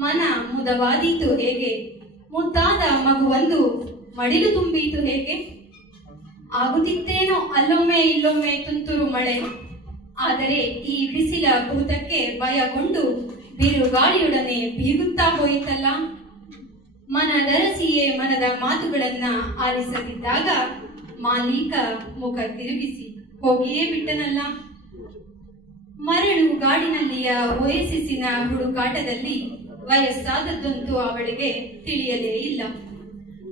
ಮನ ಮುದವಾದೀತು ಹೇಗೆ, ಮುದ್ದಾದ ಮಗುವೊಂದು ಮಡಿಲು ತುಂಬೀತು ಹೇಗೆ. ಆಗುತ್ತಿತ್ತೇನೋ ಅಲ್ಲೊಮ್ಮೆ ಇಲ್ಲೊಮ್ಮೆ ತುಂತುರು ಮಳೆ, ಆದರೆ ಈ ಬಿಸಿಲ ಭೂತಕ್ಕೆ ಭಯಗೊಂಡು ಬಿರುಗಾಳಿಯೊಡನೆ ಬೀಗುತ್ತಾ ಹೋಯಿತಲ್ಲ. ಮನದರಸಿಯೇ ಮನದ ಮಾತುಗಳನ್ನ ಆಲಿಸದಿದ್ದಾಗ ಮಾಲೀಕ ಮುಖ ತಿರುಗಿಸಿ ಹೋಗಿಯೇ ಬಿಟ್ಟನಲ್ಲ. ಮರಳು ಗಾಡಿನಲ್ಲಿಯ ವಯಸ್ಸಿನ ಹುಡುಕಾಟದಲ್ಲಿ ವಯಸ್ಸಾದದ್ದಂತೂ ಅವಳಿಗೆ ತಿಳಿಯಲೇ ಇಲ್ಲ.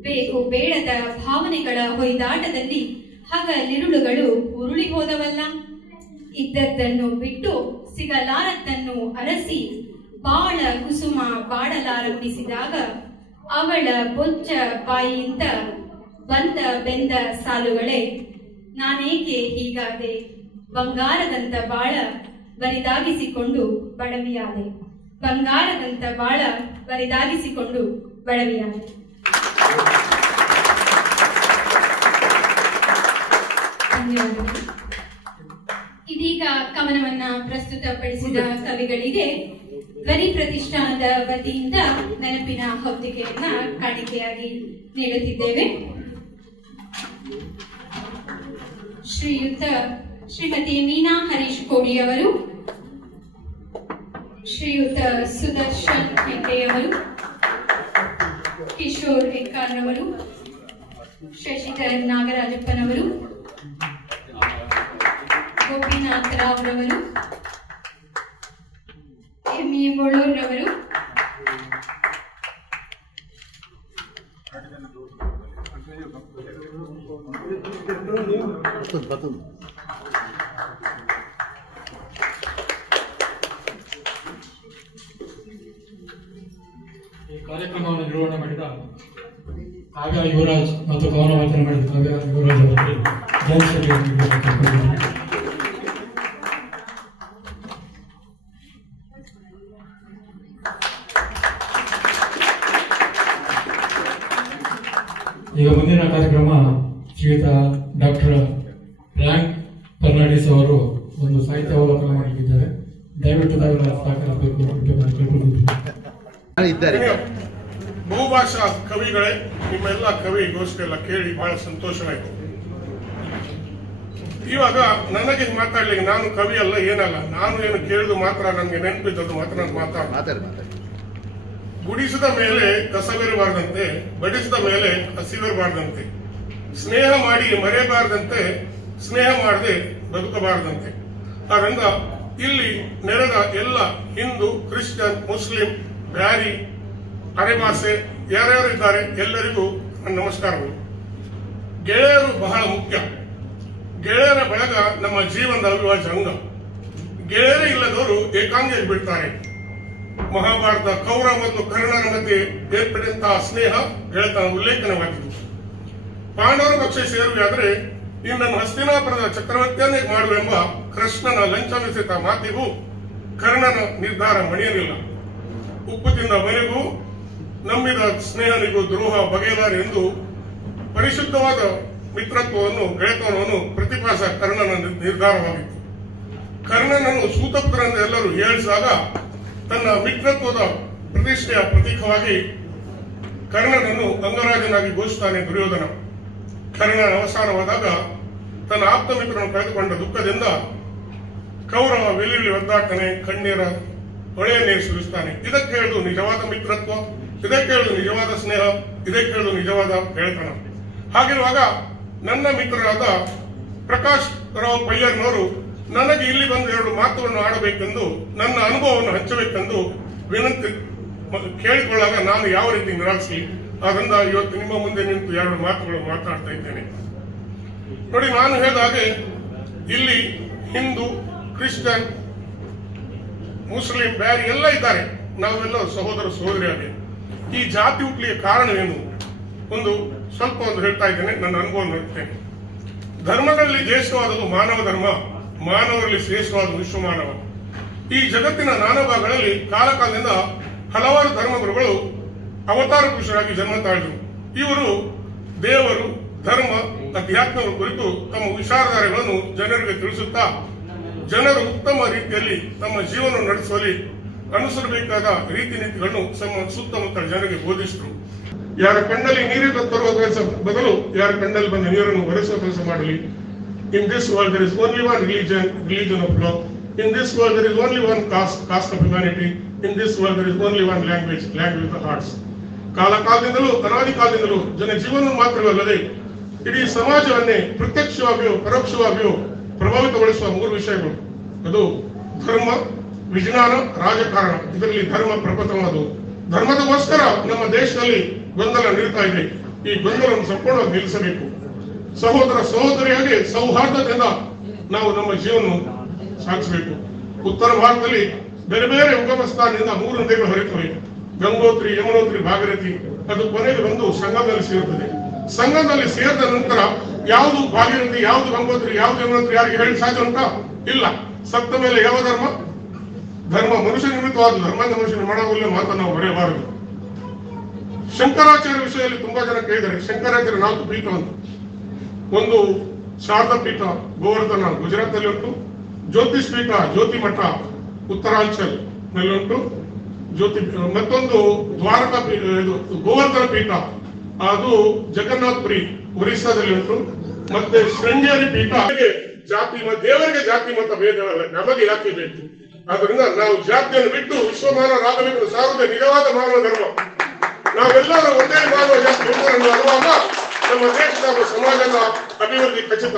ಬೇಕು ಬೇಡದ ಭಾವನೆಗಳ ಹೊಯ್ದಾಟದಲ್ಲಿ ಹಗಲಿರುಳುಗಳು ಉರುಳಿ ಹೋದವಲ್ಲ. ಇದ್ದದ್ದನ್ನು ಬಿಟ್ಟು ಸಿಗಲಾರದ್ದನ್ನು ಅರಸಿ ಬಾಳ ಕುಸುಮ ಬಾಡಲಾರಂಭಿಸಿದಾಗ ಅವಳ ಬೊಚ್ಚ ಬಾಯಿಯಿಂದ ಬಂದ ಬೆಂದ ಸಾಲುಗಳೇ ನಾನೇಕೆ ಹೀಗಾದೆ. ಬಂಗಾರದಂತ ಬಾಳ ಬರಿದಾಗಿಸಿಕೊಂಡು ಬಡವಿಯಾದೆ. ಬಂಗಾರದಂತ ಬಾಳ ಬರಿದಾಗಿಸಿಕೊಂಡು ಬಡವಿಯಾದೆ. ಧನ್ಯವಾದಗಳು. ಇದೀಗ ಕವನವನ್ನ ಪ್ರಸ್ತುತಪಡಿಸಿದ ಕವಿಗಳಿಗೆ ಧ್ವನಿ ಪ್ರತಿಷ್ಠಾನದ ವತಿಯಿಂದ ನೆನಪಿನ ಹೊತ್ತಿಗೆಯನ್ನ ಕಾಣಿಕೆಯಾಗಿ ನೀಡುತ್ತಿದ್ದೇವೆ. ಶ್ರೀಮತಿ ಮೀನಾ ಹರೀಶ್ ಕೋಡಿಯವರು, ಶ್ರೀಯುತ ಸುದರ್ಶನ್ ಹೆಗ್ಡೆಯವರು, ಕಿಶೋರ್ ಎಕ್ಕಾರ್ನವರು, ಶಶಿಧರ್ ನಾಗರಾಜಪ್ಪನವರು, ಗೋಪಿನಾಥ್ ರಾವ್ ರವರು, ಎಂ.ಎ. ಬೋಳೂರ್ರವರು, ಈ ಕಾರ್ಯಕ್ರಮವನ್ನು ನಿರ್ವಹಣೆ ಮಾಡಿದ ಕಾವ್ಯ ಯುವರಾಜ್ ಮತ್ತು ಕವನ ವಾಚನ ಮಾಡಿದ ಕಾವ್ಯ ಯುವರಾಜ್ ಅವರಿಗೆ ಜಯಶ್ರೀ. ಈಗ ಮುಂದಿನ ಕಾರ್ಯಕ್ರಮ ಶ್ರೀಯುತ ಡಾಕ್ಟರ್ ಫ್ರಾಂಕ್ ಫರ್ನಾಂಡಿಸ್ ಅವರು ಒಂದು ಸಾಹಿತ್ಯ ಅವಲೋಕನ ಮಾಡಲಿದ್ದಾರೆ. ದಯವಿಟ್ಟು ತಾವೆಲ್ಲ ಸಹಕರಿಸಬೇಕು ಇದ್ದಾರೆ. ಬಹುಭಾಷಾ ಕವಿಗಳೇ, ನಿಮ್ಮೆಲ್ಲ ಕವಿ ಗೋಷ್ಠಿಯೆಲ್ಲ ಕೇಳಿ ಬಹಳ ಸಂತೋಷವಾಯಿತು. ಇವಾಗ ನನಗೆ ಮಾತಾಡ್ಲಿಕ್ಕೆ ನಾನು ಕವಿ ಅಲ್ಲ, ಏನಲ್ಲ, ನಾನು ಏನು ಕೇಳಿದು ಮಾತ್ರ ನನಗೆ ನೆನಪಿದ್ದದ್ದು ಮಾತ್ರ ನಾನು ಮಾತಾಡ. ಗುಡಿಸಿದ ಮೇಲೆ ಕಸವಿರಬಾರ್ದಂತೆ, ಬಡಿಸಿದ ಮೇಲೆ ಹಸಿವಿರಬಾರ್ದಂತೆ, ಸ್ನೇಹ ಮಾಡಿ ಮರೆಯಬಾರ್ದಂತೆ, ಸ್ನೇಹ ಮಾಡದೆ ಬದುಕಬಾರದಂತೆ. ಆದ್ದರಿಂದ ಇಲ್ಲಿ ನೆರೆದ ಎಲ್ಲ ಹಿಂದೂ, ಕ್ರಿಶ್ಚಿಯನ್, ಮುಸ್ಲಿಂ, ಬ್ಯಾರಿ, ಅರೆಭಾಷೆ ಯಾರ್ಯಾರು ಇದ್ದಾರೆ ಎಲ್ಲರಿಗೂ ನನ್ನ ನಮಸ್ಕಾರಗಳು. ಗೆಳೆಯರು ಬಹಳ ಮುಖ್ಯ. ಗೆಳೆಯರ ಬಳಗ ನಮ್ಮ ಜೀವನದ ಅವಿಭಾಜ್ಯ ಅಂಗ. ಗೆಳೆಯರೇ ಇಲ್ಲದವರು ಏಕಾಂಗಿಯಾಗಿ ಬಿಡ್ತಾರೆ. ಮಹಾಭಾರತ ಕೌರವ ಮತ್ತು ಕರ್ಣನ ಮಧ್ಯೆ ಏರ್ಪಡಿದಂತಹ ಸ್ನೇಹ ಗೆಳೆತನ ಉಲ್ಲೇಖನವಾಗಿತ್ತು. ಪಾಂಡವರ ಪಕ್ಷ ಸೇರುವುದಾದರೆ ನಿನ್ನನ್ನು ಹಸ್ತಿನಾಪುರದ ಚಕ್ರವರ್ತಿಯನ್ನೇ ಮಾಡುವೆಂಬ ಕೃಷ್ಣನ ಲಂಚಮಿಸಿದ ಮಾತಿಗೂ ಕರ್ಣನ ನಿರ್ಧಾರ ಮಣಿಯಲಿಲ್ಲ. ಉಪ್ಪು ತಿಂದ ಮನೆಗೂ ನಂಬಿದ ಸ್ನೇಹನಿಗೂ ದ್ರೋಹ ಬಗೆಯಲಾರೆ ಎಂದು ಪರಿಶುದ್ಧವಾದ ಮಿತ್ರತ್ವವನ್ನು, ಗೆಳೆತನವನ್ನು ಪ್ರತಿಪಾಸ ಕರ್ಣನ ನಿರ್ಧಾರವಾಗಿತ್ತು. ಕರ್ಣನನ್ನು ಸೂತಪುತ್ರನೆಂದು ಎಲ್ಲರೂ ಹೇಳಿಸಿದಾಗ ತನ್ನ ಮಿತ್ರತ್ವದ ಪ್ರತಿಷ್ಠೆಯ ಪ್ರತೀಕವಾಗಿ ಕರ್ಣನನ್ನು ಅಂಗರಾಜನಾಗಿ ಘೋಷಿಸುತ್ತಾನೆ ದುರ್ಯೋಧನ. ಕರ್ಣನ ಅವಸಾನವಾದಾಗ ತನ್ನ ಆಪ್ತ ಮಿತ್ರನನ್ನು ಕಳೆದುಕೊಂಡ ದುಃಖದಿಂದ ಕೌರವ ವೆಲ್ಲಿಲ್ಲಿ ಒದ್ದಾಟನೆ, ಕಣ್ಣೀರ ಹೊಳೆಯನ್ನೇ ಸುರಿಸುತ್ತಾನೆ. ಇದಕ್ಕೆ ಹೇಳುದು ನಿಜವಾದ ಮಿತ್ರತ್ವ, ಇದಕ್ಕೆ ಹೇಳುದು ನಿಜವಾದ ಸ್ನೇಹ, ಇದಕ್ಕೆ ಹೇಳುದು ನಿಜವಾದ ಗೆಳೆತನ. ಹಾಗಿರುವಾಗ ನನ್ನ ಮಿತ್ರರಾದ ಪ್ರಕಾಶ್ ರಾವ್ ಪಯ್ಯರ್ನವರು ನನಗೆ ಇಲ್ಲಿ ಬಂದು 2 ಮಾತುಗಳನ್ನು ಆಡಬೇಕೆಂದು, ನನ್ನ ಅನುಭವವನ್ನು ಹಂಚಬೇಕೆಂದು ವಿನಂತಿ ಕೇಳಿಕೊಳ್ಳಾಗ ನಾನು ಯಾವ ರೀತಿ ನಿರಾಕರಿಸಿ, ಆದ್ದರಿಂದ ಇವತ್ತು ನಿಮ್ಮ ಮುಂದೆ ನಿಂತು 2 ಮಾತುಗಳು ಮಾತನಾಡ್ತಾ ಇದ್ದೇನೆ. ನೋಡಿ, ನಾನು ಹೇಳಿದ ಹಾಗೆ ಇಲ್ಲಿ ಹಿಂದೂ, ಕ್ರಿಶ್ಚಿಯನ್, ಮುಸ್ಲಿಂ, ಬ್ಯಾರಿ ಎಲ್ಲ ಇದ್ದಾರೆ. ನಾವೆಲ್ಲ ಸಹೋದರ ಸಹೋದರಿಯಾಗಿ ಈ ಜಾತಿ ಹುಟ್ಟಲಿಕ್ಕೆ ಕಾರಣವೇನು ಸ್ವಲ್ಪ ಹೇಳ್ತಾ ಇದ್ದೇನೆ, ನನ್ನ ಅನುಭವ ನೋಡ್ತೇನೆ. ಧರ್ಮಗಳಲ್ಲಿ ಜ್ಯೇಷ್ಠವಾದದ್ದು ಮಾನವ ಧರ್ಮ, ಮಾನವರಲ್ಲಿ ಶ್ರೇಷ್ಠವಾದ ವಿಶ್ವ ಮಾನವ. ಈ ಜಗತ್ತಿನ ನಾನಾ ಭಾಗಗಳಲ್ಲಿ ಕಾಲಕಾಲದಿಂದ ಹಲವಾರು ಧರ್ಮಗುರುಗಳು ಅವತಾರ ಪುರುಷರಾಗಿ ಜನ್ಮ ತಾಳಿದರು. ಇವರು ದೇವರು, ಧರ್ಮ, ಅಧ್ಯಾತ್ಮಗಳ ಕುರಿತು ತಮ್ಮ ವಿಚಾರಧಾರೆಗಳನ್ನು ಜನರಿಗೆ ತಿಳಿಸುತ್ತಾ ಜನರು ಉತ್ತಮ ರೀತಿಯಲ್ಲಿ ತಮ್ಮ ಜೀವನ ನಡೆಸುವಲ್ಲಿ ಅನುಸರಿಸಬೇಕಾದ ರೀತಿ ನೀತಿಗಳನ್ನು ತಮ್ಮ ಸುತ್ತಮುತ್ತ ಜನರಿಗೆ ಬೋಧಿಸಿದರು. ಯಾರ ಕಣ್ಣಲ್ಲಿ ನೀರಿನ ತರುವ ಕೆಲಸ ಬದಲು ಯಾರ ಕಣ್ಣಲ್ಲಿ ಬಂದ ನೀರನ್ನು ಒರೆಸುವ ಕೆಲಸ ಮಾಡಲಿ. In this world there is only one religion of love. In this world there is only one caste of humanity. In this world there is only one language of the hearts. ಕಾಲಕಾಲದಿಂದಲೂ ಅನಾದಿ ಕಾಲದಿಂದಲೂ ಜನ ಜೀವನ ಮಾತ್ರವಲ್ಲದೆ ಇಡೀ ಸಮಾಜವನ್ನೇ ಪ್ರತ್ಯಕ್ಷವಾಗಿಯೂ ಪರೋಕ್ಷವಾಗಿಯೂ ಪ್ರಭಾವಿತಗೊಳಿಸುವ 3 ವಿಷಯಗಳು. ಅದು ಧರ್ಮ, ವಿಜ್ಞಾನ, ರಾಜಕಾರಣ. ಇದರಲ್ಲಿ ಧರ್ಮ ಪ್ರಪ್ರಥಮವಾದವು. ಧರ್ಮದಗೋಸ್ಕರ ನಮ್ಮ ದೇಶದಲ್ಲಿ ಗೊಂದಲ ನಡೀತಾ ಇದೆ. ಈ ಗೊಂದಲವನ್ನು ಸಂಪೂರ್ಣವಾಗಿ ನಿಲ್ಲಿಸಬೇಕು. ಸಹೋದರ ಸಹೋದರಿಯಾಗಿ ಸೌಹಾರ್ದತೆಯಿಂದ ನಾವು ನಮ್ಮ ಜೀವನ ಸಾಗಿಸಬೇಕು. ಉತ್ತರ ಭಾರತದಲ್ಲಿ ಬೇರೆ ಬೇರೆ ಉಗಮ ಸ್ಥಾನದಿಂದ 3 ನದಿಗಳು ಹರಿಯುತ್ತವೆ. ಗಂಗೋತ್ರಿ, ಯಮುನೋತ್ರಿ, ಭಾಗೀರಥಿ. ಅದು ಕೊನೆಗೆ ಬಂದು ಸಂಗಮದಲ್ಲಿ ಸೇರುತ್ತದೆ. ಸಂಗಮದಲ್ಲಿ ಸೇರಿದ ನಂತರ ಯಾವುದು ಭಾಗೀರಥಿ, ಯಾವುದು ಗಂಗೋತ್ರಿ, ಯಾವುದು ಯಮುನೋತ್ರಿ ಯಾರಿಗೆ ಹೇಳಿ ಸಾಧ್ಯ ಉಂಟಾ? ಇಲ್ಲ. ಸತ್ತ ಮೇಲೆ ಯಾವ ಧರ್ಮ? ಧರ್ಮ ಮನುಷ್ಯ ನಿರ್ಮಿತವಾದ ಧರ್ಮ, ಮನುಷ್ಯ ನಿರ್ಮಾಣವಲ್ಲೇ ಮಾತನ್ನು ನಾವು ಬರೆಯಬಾರದು. ಶಂಕರಾಚಾರ್ಯ ವಿಷಯದಲ್ಲಿ ತುಂಬಾ ಜನ ಕೇಳಿದ್ದಾರೆ. ಶಂಕರಾಚಾರ್ಯ 4 ಪೀಠ ಅಂತ. ಒಂದು ಶಾರದಾ ಪೀಠ ಗೋವರ್ಧನ ಗುಜರಾತ್ ನಲ್ಲಿ ಉಂಟು. ಜ್ಯೋತಿಷ್ ಪೀಠ ಜ್ಯೋತಿ ಮಠ ಉತ್ತರಾಂಚಲ್ ನಲ್ಲಿ ಉಂಟು. ಮತ್ತೊಂದು ದ್ವಾರಕಾ ಪೀಠ, ಗೋವರ್ಧನ ಪೀಠ ಅದು ಜಗನ್ನಾಥಪುರಿ ಒರಿಸ್ಸಾದಲ್ಲಿ ಉಂಟು. ಮತ್ತೆ ಶೃಂಗೇರಿ ಪೀಠ. ಜಾತಿ ದೇವರಿಗೆ ಜಾತಿ ಮತ ಭೇದವಲ್ಲ, ನಮಗೆ ಯಾಕೆ ಬೇಕು? ಆದ್ದರಿಂದ ನಾವು ಜಾತಿಯನ್ನು ಬಿಟ್ಟು ವಿಶ್ವಮಾನವರಾಗಬೇಕು ಸಾರುವುದೇ ನಿಜವಾದ ಮಾನವ ಧರ್ಮ. ನಾವೆಲ್ಲರೂ ಒಂದೇ ಮಾನವ ಜಾತಿ ಅನುವಾಗ ನಮ್ಮ ದೇಶದ ಸಮಾಜದ ಅಭಿವೃದ್ಧಿ ಖಚಿತ.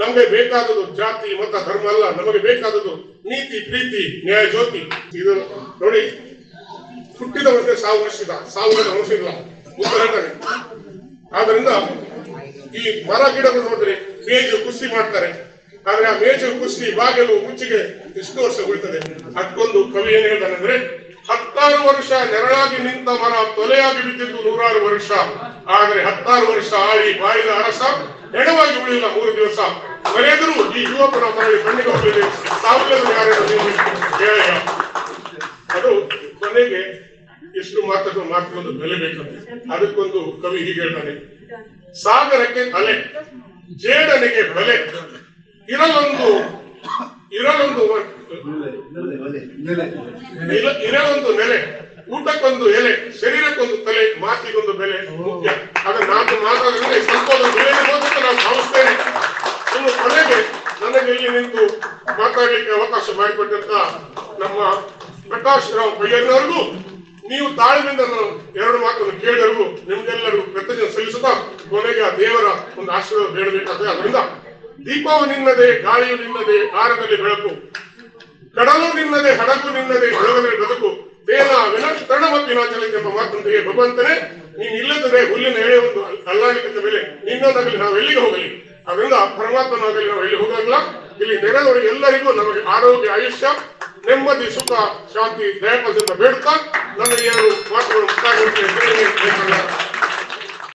ನಮಗೆ ಬೇಕಾದದ್ದು ಜಾತಿ ಮತ ಧರ್ಮ ಅಲ್ಲ, ನಮಗೆ ಬೇಕಾದದ್ದು ನೀತಿ, ಪ್ರೀತಿ, ನ್ಯಾಯ, ಜ್ಯೋತಿ. ಇದು ನೋಡಿ, ಹುಟ್ಟಿದವರಿಗೆ ಸಾವು ನಿಶ್ಚಿತ, ಸಾವಿರದ ಮನಸ್ಸಿಲ್ಲ ಉತ್ತರಾಖಂಡ. ಆದ್ರಿಂದ ಈ ಮರ ಗಿಡಗಳು ನೋಡಿದ್ರೆ ಮೇಜು ಕುಸ್ತಿ ಮಾಡ್ತಾರೆ. ಆದ್ರೆ ಆ ಮೇಜು ಕುಸ್ತಿ ಬಾಗಿಲು ಮುಚ್ಚಿಗೆ ಎಷ್ಟು ವರ್ಷ ಉಳಿತದೆ? ಅದಕ್ಕೊಂದು ಕವಿ ಏನ್ ಹೇಳ್ತಾನಂದ್ರೆ, 16 ವರ್ಷ ನೆರಳಾಗಿ ನಿಂತ ಮರ ತೊಲೆಯಾಗಿ ಬಿದ್ದಿದ್ದು 106 ವರ್ಷ. ಆದರೆ 16 ವರ್ಷ ಆಳಿ ಬಾಳಿದ ಅರಸ ಎಡವಾಗಿ ಉಳಿಲ್ಲ 3 ದಿವಸ ಮರೆಯದರೂ ಈ ಯುವಕನ ಮರಳಿ ಕಣ್ಣಿಗೆ ಹೋಗಲಿದೆ ಸಾವಿಲ್ಲದ ಯಾರ ಅದು ಕೊನೆಗೆ ಎಷ್ಟು ಮಾತೊಂದು ಬೆಲೆ ಬೇಕಂತೆ. ಅದಕ್ಕೊಂದು ಕವಿ ಹೀಗೆ ಹೇಳ್ತಾನೆ, ಸಾಗರಕ್ಕೆ ಅಲೆ ಜೇಡನಿಗೆ ಬೆಲೆ ಇರಲೊಂದು ನೆಲೆ ಊಟಕ್ಕೊಂದು ಎಲೆ ಶರೀರಕ್ಕೊಂದು ತಲೆ ಮಾತಿಗೊಂದು ಬೆಲೆ ಮುಖ್ಯ. ಆಗ ನಾನು ಮಾತಾಡಿದ್ರೆ ಸ್ವಲ್ಪ ಬೆಲೆ ಇರೋದಕ್ಕೆ ನಾನು ಭಾವಿಸ್ತೇನೆ. ಇನ್ನು ಕೊನೆಗೆ ನನಗೆ ಇಲ್ಲಿ ನಿಂತು ಮಾತಾಡಲಿಕ್ಕೆ ಅವಕಾಶ ಮಾಡಿಕೊಟ್ಟಂತ ನಮ್ಮ ಪ್ರಕಾಶ್ ರಾವ್ ಬಯ್ಯನವರಿಗೂ ನೀವು ತಾಳ್ಮೆಯಿಂದ ನಾನು 2 ಮಾತನ್ನು ಕೇಳಿದರಿಗೂ ನಿಮ್ಗೆಲ್ಲರಿಗೂ ಕೃತಜ್ಞತೆ ಸಲ್ಲಿಸುತ್ತಾ ಕೊನೆಗೆ ಆ ದೇವರ ಒಂದು ಆಶೀರ್ವಾದ ಬೇಡಬೇಕಾದ್ರೆ ಅದರಿಂದ ದೀಪವು ನಿನ್ನದೇ ಗಾಳಿಯು ನಿನ್ನದೇ ಆರದಲ್ಲಿ ಬೆಳಕು ಕಡಲು ನಿನ್ನದೇ ಹಡಗು ನಿನ್ನದೇ ಬೆಳಗದಲ್ಲಿ ಬದುಕು ದೇನ ವಿನಷ್ಟಣಮಪ್ಪಿನಾಚಲ ಎಂಬ ಮಾತಂತೆಯೇ ಭಗವಂತನೇ ನೀನು ಇಲ್ಲದರೆ ಹುಲ್ಲಿನ ಎಳೆ ಒಂದು ಅಲ್ಲಾಡಿದ ಮೇಲೆ ನಿನ್ನದಾಗಲಿ ನಾವು ಎಲ್ಲಿಗೆ ಹೋಗಲಿ, ಅದರಿಂದ ಪರಮಾತ್ಮನಾಗಲಿ ನಾವು ಎಲ್ಲಿ ಹೋಗಲ್ಲ. ಇಲ್ಲಿ ನೆರೆದವರಿಗೆ ಎಲ್ಲರಿಗೂ ನಮಗೆ ಆರೋಗ್ಯ ಆಯುಷ್ಯ ನೆಮ್ಮದಿ ಸುಖ ಶಾಂತಿ ದಯಪದಿಂದ ಬೇಡುತ್ತಾ ನನ್ನ 2 ಮಾತುಗಳು ಮುಕ್ತಾಯ